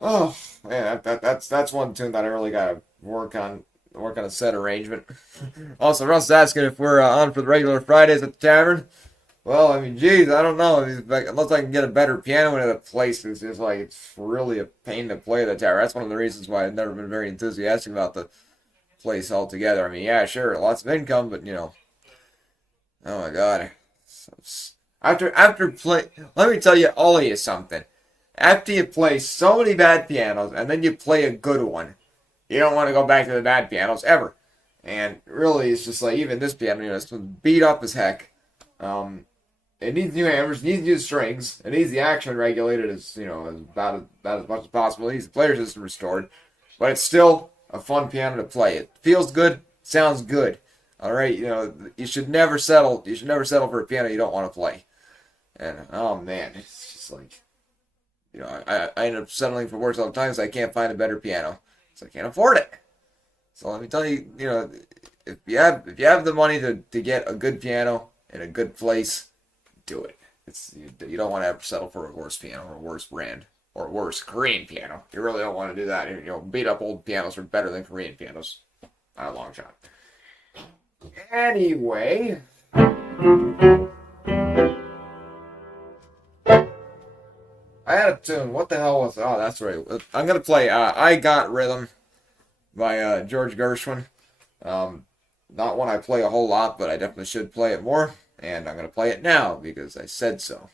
Oh man, that's one tune that I really gotta work on work on a set arrangement. Also, Russ is asking if we're on for the regular Fridays at the tavern. Well, I mean, geez, I don't know. I mean, like, unless I can get a better piano in a place, it's just like it's really a pain to play the tower. That's one of the reasons why I've never been very enthusiastic about the place altogether. I mean, yeah, sure, lots of income, but oh my God. After play, let me tell you all of you something. After you play so many bad pianos and then you play a good one, you don't want to go back to the bad pianos ever. And really, it's just like even this piano, it's beat up as heck. It needs new hammers, needs new strings, it needs the action regulated as about as much as possible. It needs the player system restored, but it's still a fun piano to play. It feels good, sounds good. All right, you should never settle. You should never settle for a piano you don't want to play. And oh man, it's just like I end up settling for worse all the time because I can't find a better piano, so I can't afford it. So let me tell you, if you have the money to get a good piano in a good place, do it. You don't want to ever settle for a worse piano or a worse brand or a worse Korean piano. You really don't want to do that. Beat up old pianos are better than Korean pianos by a long shot. Anyway, I had a tune. What the hell was? Oh, that's right. I'm gonna play "I Got Rhythm" by George Gershwin. Not one I play a whole lot, but I definitely should play it more. And I'm gonna play it now because I said so.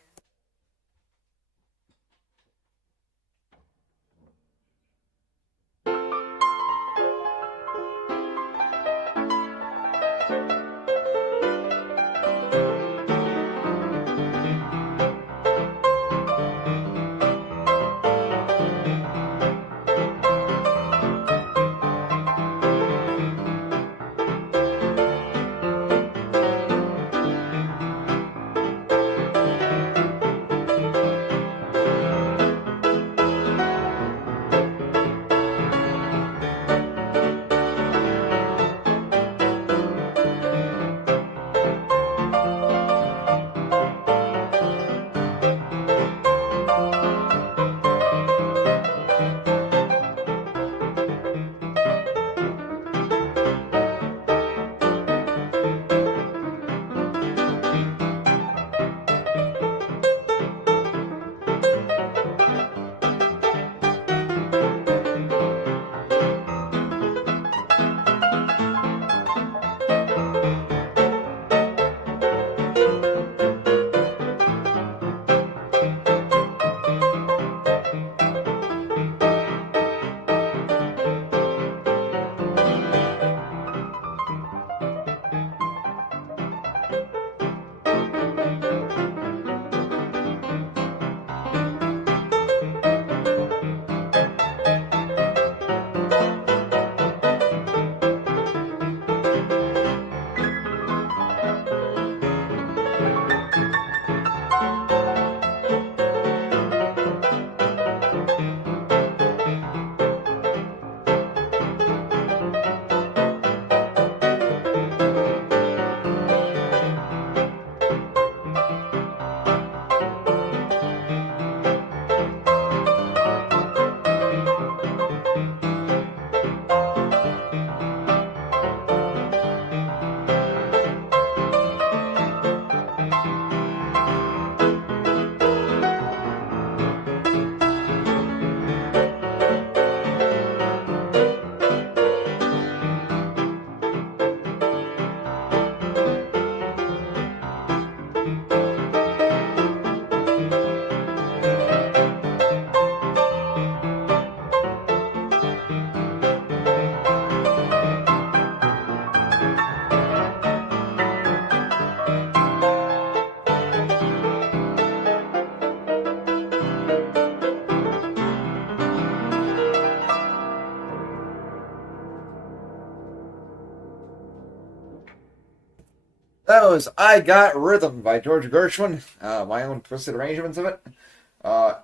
That was "I Got Rhythm" by George Gershwin. My own twisted arrangements of it.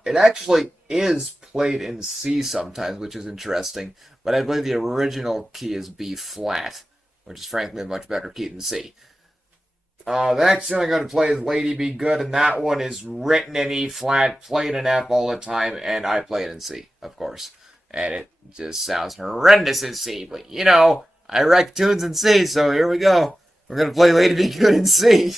It actually is played in C sometimes, which is interesting. But I believe the original key is B flat, which is frankly a much better key than C. The next thing I'm going to play is "Lady Be Good," and that one is written in E flat, played in F all the time, and I play it in C, of course. And it just sounds horrendous in C, but I wreck tunes in C, so here we go. We're gonna play Lady Be Good in C.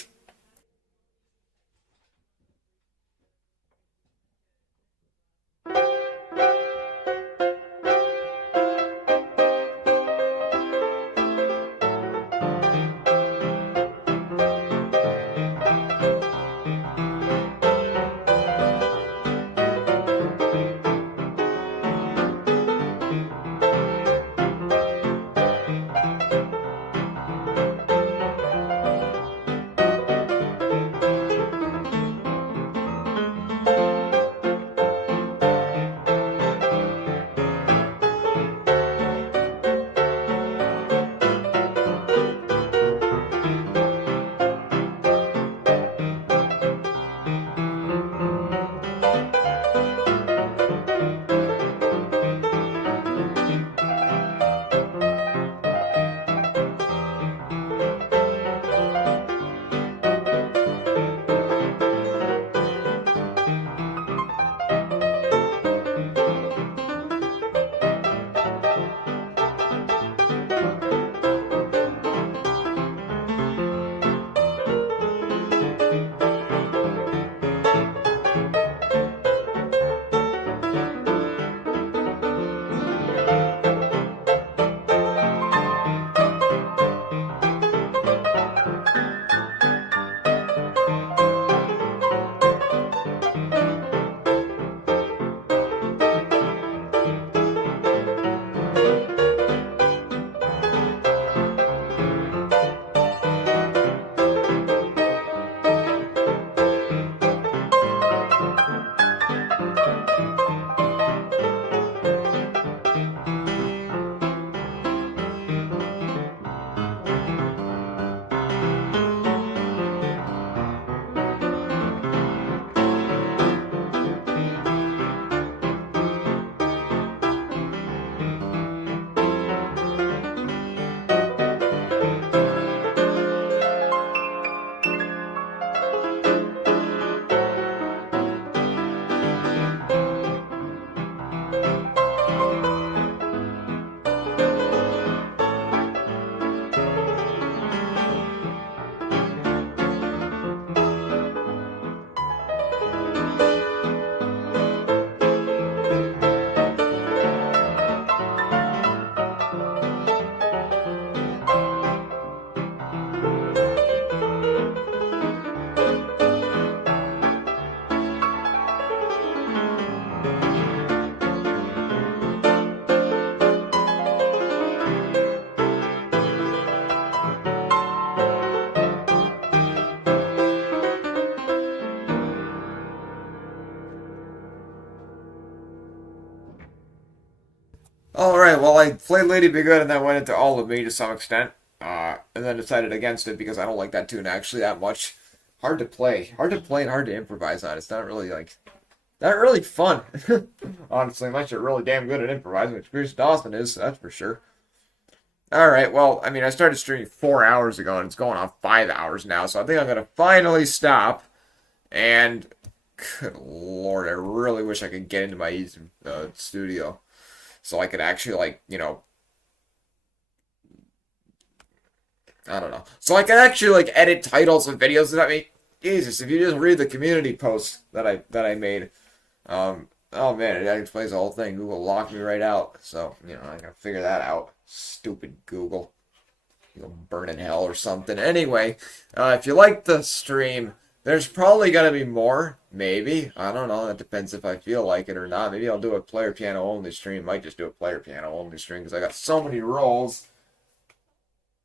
All right. Well, I played Lady Be Good and then went into All of Me to some extent, and then decided against it because I don't like that tune actually that much. Hard to play, and hard to improvise on. It's not really like not really fun, honestly. Unless you're really damn good at improvising, which Bruce Dawson is, that's for sure. All right. Well, I mean, I started streaming 4 hours ago, and it's going on 5 hours now, so I think I'm gonna finally stop. And good lord, I really wish I could get into my YouTube studio so I could actually like I don't know. So I can actually like edit titles of videos. I mean, Jesus, if you just read the community post that I made, oh man, it explains the whole thing. Google locked me right out. So I gotta figure that out. Stupid Google. You'll burn in hell or something. Anyway, if you like the stream, there's probably gonna be more. Maybe. I don't know. That depends if I feel like it or not. Maybe I'll do a player piano only stream. Might just do a player piano only stream because I got so many roles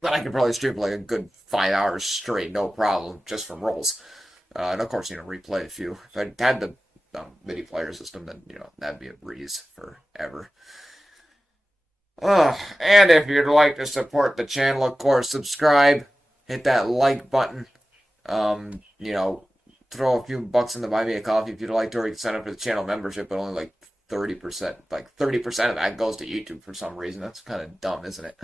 that I could probably stream like a good 5 hours straight, no problem, just from rolls. And of course, replay a few. If I had the MIDI player system, then that'd be a breeze forever. And if you'd like to support the channel, of course, subscribe, hit that like button. Throw a few bucks in the buy me a coffee if you'd like to, or you can sign up for the channel membership, but only like 30%. Like 30% of that goes to YouTube for some reason. That's kind of dumb, isn't it?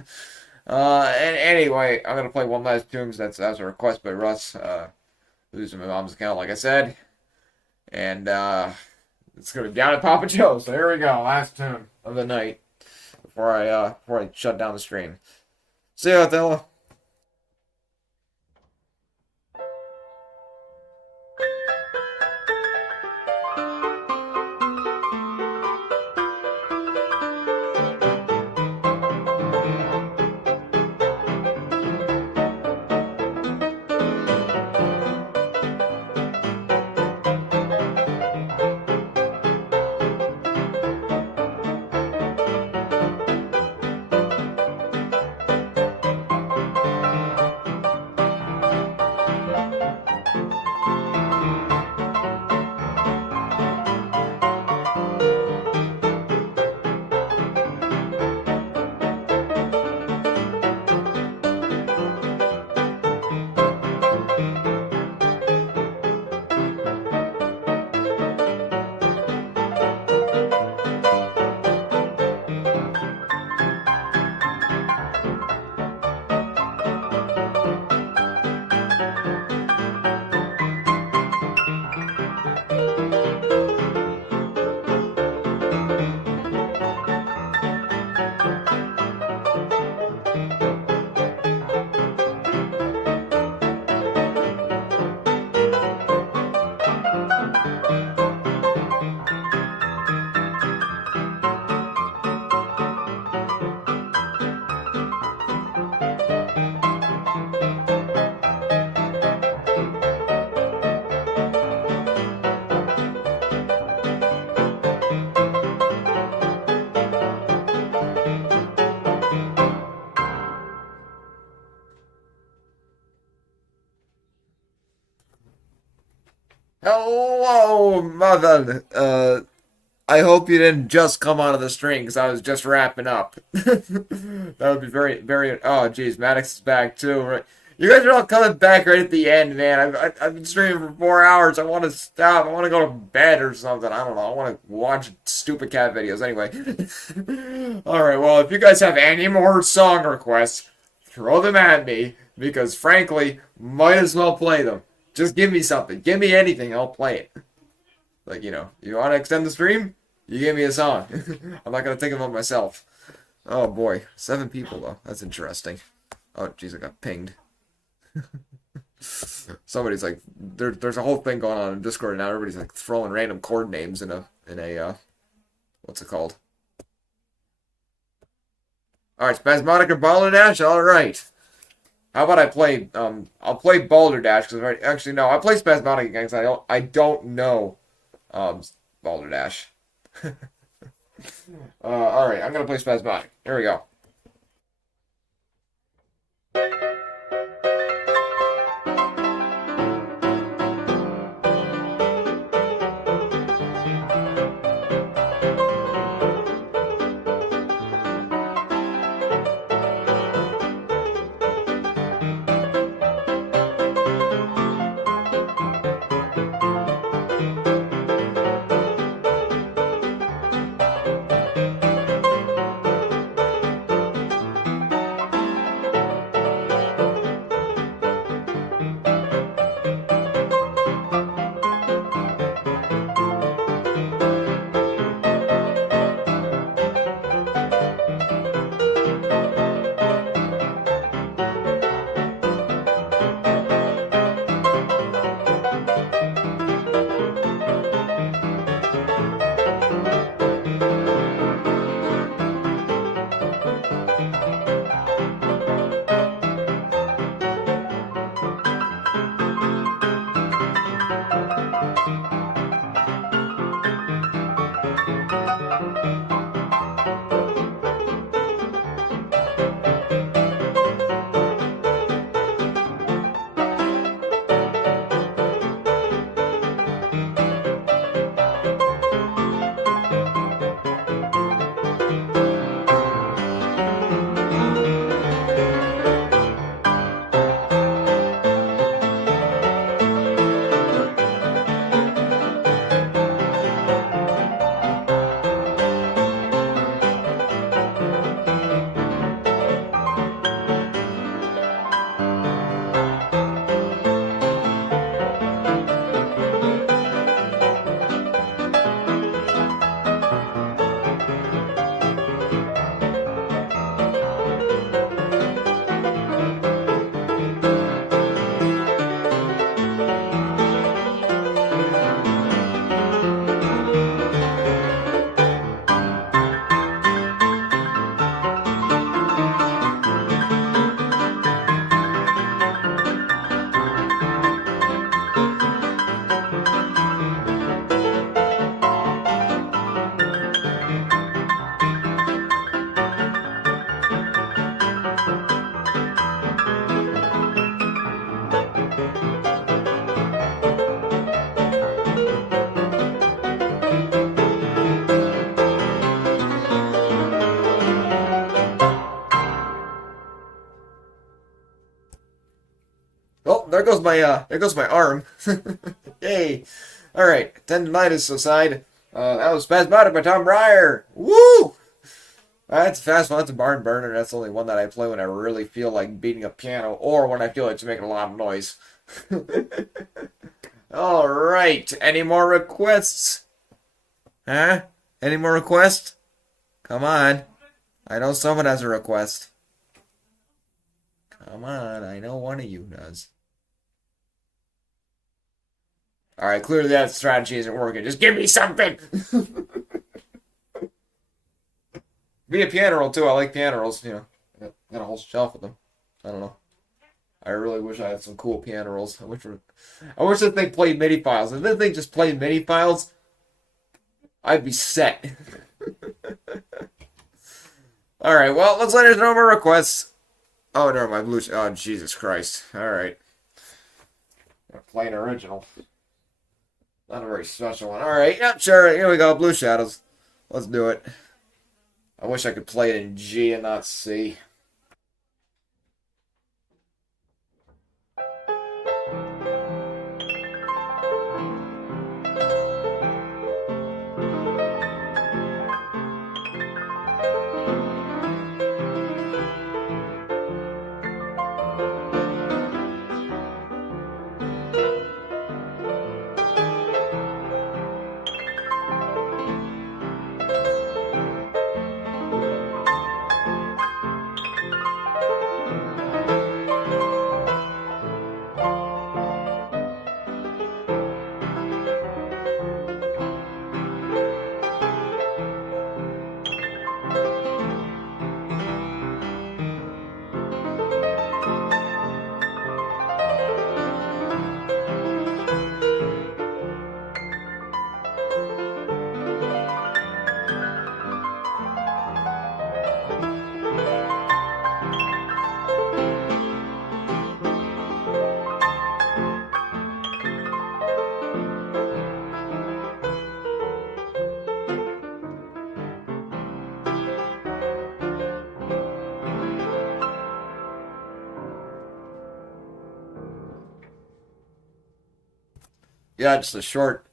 And anyway, I'm gonna play one last tune because that's a request by Russ, who's in my mom's account, like I said. And it's gonna be down at Papa Joe's. So here we go, last tune of the night before I shut down the stream. See you, Attila. Hello, mother. I hope you didn't just come out of the string because I was just wrapping up. That would be very, very. Oh, geez, Maddox is back too. Right. You guys are all coming back right at the end, man. I've been streaming for 4 hours. I want to stop. I want to go to bed or something. I don't know. I want to watch stupid cat videos anyway. All right. Well, if you guys have any more song requests, throw them at me because, frankly, might as well play them. Just give me something. Give me anything. I'll play it. Like, you want to extend the stream? You give me a song. I'm not going to think about myself. Oh boy, 7 people though. That's interesting. Oh jeez, I got pinged. Somebody's like, there's a whole thing going on in Discord now. Everybody's like throwing random chord names in a what's it called? All right, Spasmodic or Balderdash. All right. How about I play? I'll play Balderdash because actually no, I play Spasmodic again because I don't know Balderdash. All right, I'm gonna play Spasmodic. Here we go. there goes my arm. Yay! All right, tendonitis aside, that was Spasmodic by Tom Breyer. Woo! That's a fast one. That's a barn burner. That's the only one that I play when I really feel like beating a piano or when I feel like it's making a lot of noise. All right. Any more requests? Huh? Any more requests? Come on. I know someone has a request. Come on. I know one of you does. All right. Clearly that strategy isn't working. Just give me something. Be a piano roll too. I like piano rolls. You know, got a whole shelf of them. I don't know. I really wish I had some cool piano rolls. I wish the thing played MIDI files. If this thing just played MIDI files, I'd be set. All right. Well, let's let us know more requests. Oh no, my blue. Oh Jesus Christ! All right. Plain original. Not a very special one. All right. Yep. Sure. Here we go. Blue Shadows. Let's do it. I wish I could play it in G and not C. Yeah, just a short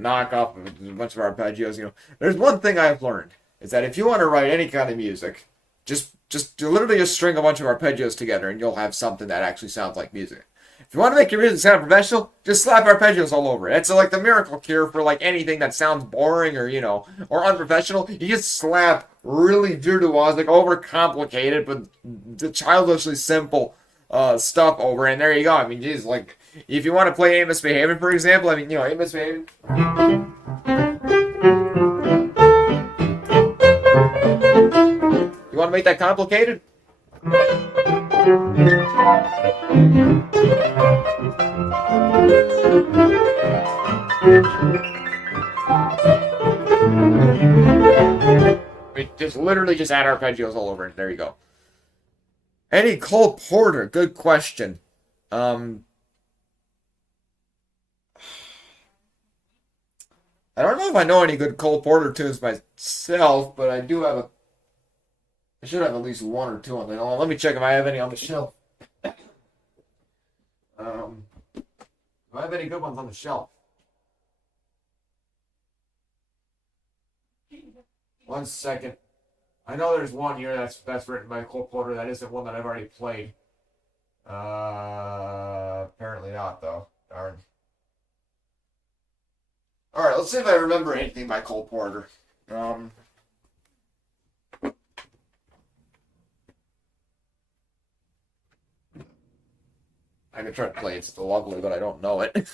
knockoff of a bunch of arpeggios. You know, there's one thing I've learned is that if you want to write any kind of music, just literally just string a bunch of arpeggios together, and you'll have something that actually sounds like music. If you want to make your music sound professional, just slap arpeggios all over it. It's like the miracle cure for like anything that sounds boring or or unprofessional. You just slap really virtuosic, overcomplicated, but childishly simple stuff over it, and there you go. I mean, geez, like if you want to play Ain't Misbehavin', for example, I mean, Ain't Misbehavin'. You want to make that complicated? Just literally just add arpeggios all over it. There you go. Eddie Cole Porter, good question. I don't know if I know any good Cole Porter tunes myself, but I should have at least one or two on the. Let me check if I have any on the shelf. Do I have any good ones on the shelf? One second. I know there's one here that's written by Cole Porter. That isn't one that I've already played. Apparently not, though. Darn. All right, let's see if I remember anything by Cole Porter. I can try to play It's Still Lovely, but I don't know it.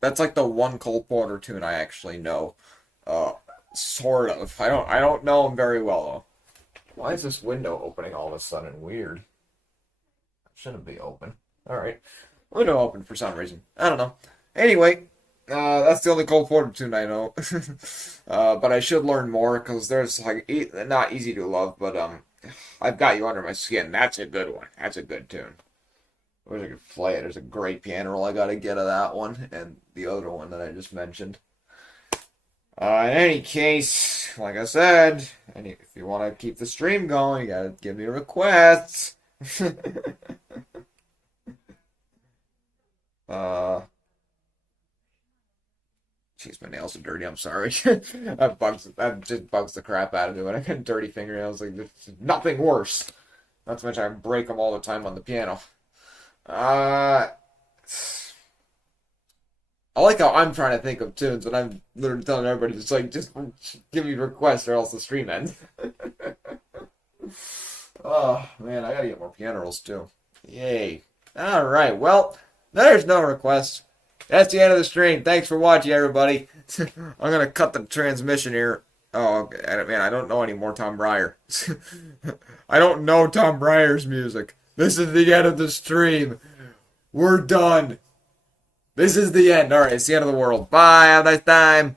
That's like the one Cole Porter tune I actually know. Uh, sort of. I don't know him very well though. Why is this window opening all of a sudden? Weird. It shouldn't be open. All right, window open for some reason. I don't know. Anyway, that's the only Cole Porter tune I know. But I should learn more because there's like not easy to love, but I've got you under my skin. That's a good one. That's a good tune. Wish I could play it. There's a great piano roll I gotta get of that one and the other one that I just mentioned. In any case, like I said, if you want to keep the stream going, you gotta give me requests. uh, Jeez, my nails are dirty. I'm sorry. That just bugs the crap out of me when I get dirty fingernails. Like there's nothing worse. Not to mention I break them all the time on the piano. Uh, I like how I'm trying to think of tunes, and I'm literally telling everybody just give me requests or else the stream ends. Oh man, I gotta get more piano rolls too. Yay! All right, well, there's no requests. That's the end of the stream. Thanks for watching, everybody. I'm gonna cut the transmission here. Oh man, I don't know any more Tom Breyer. I don't know Tom Breyer's music. This is the end of the stream. We're done. This is the end. All right, it's the end of the world. Bye. Have a nice time.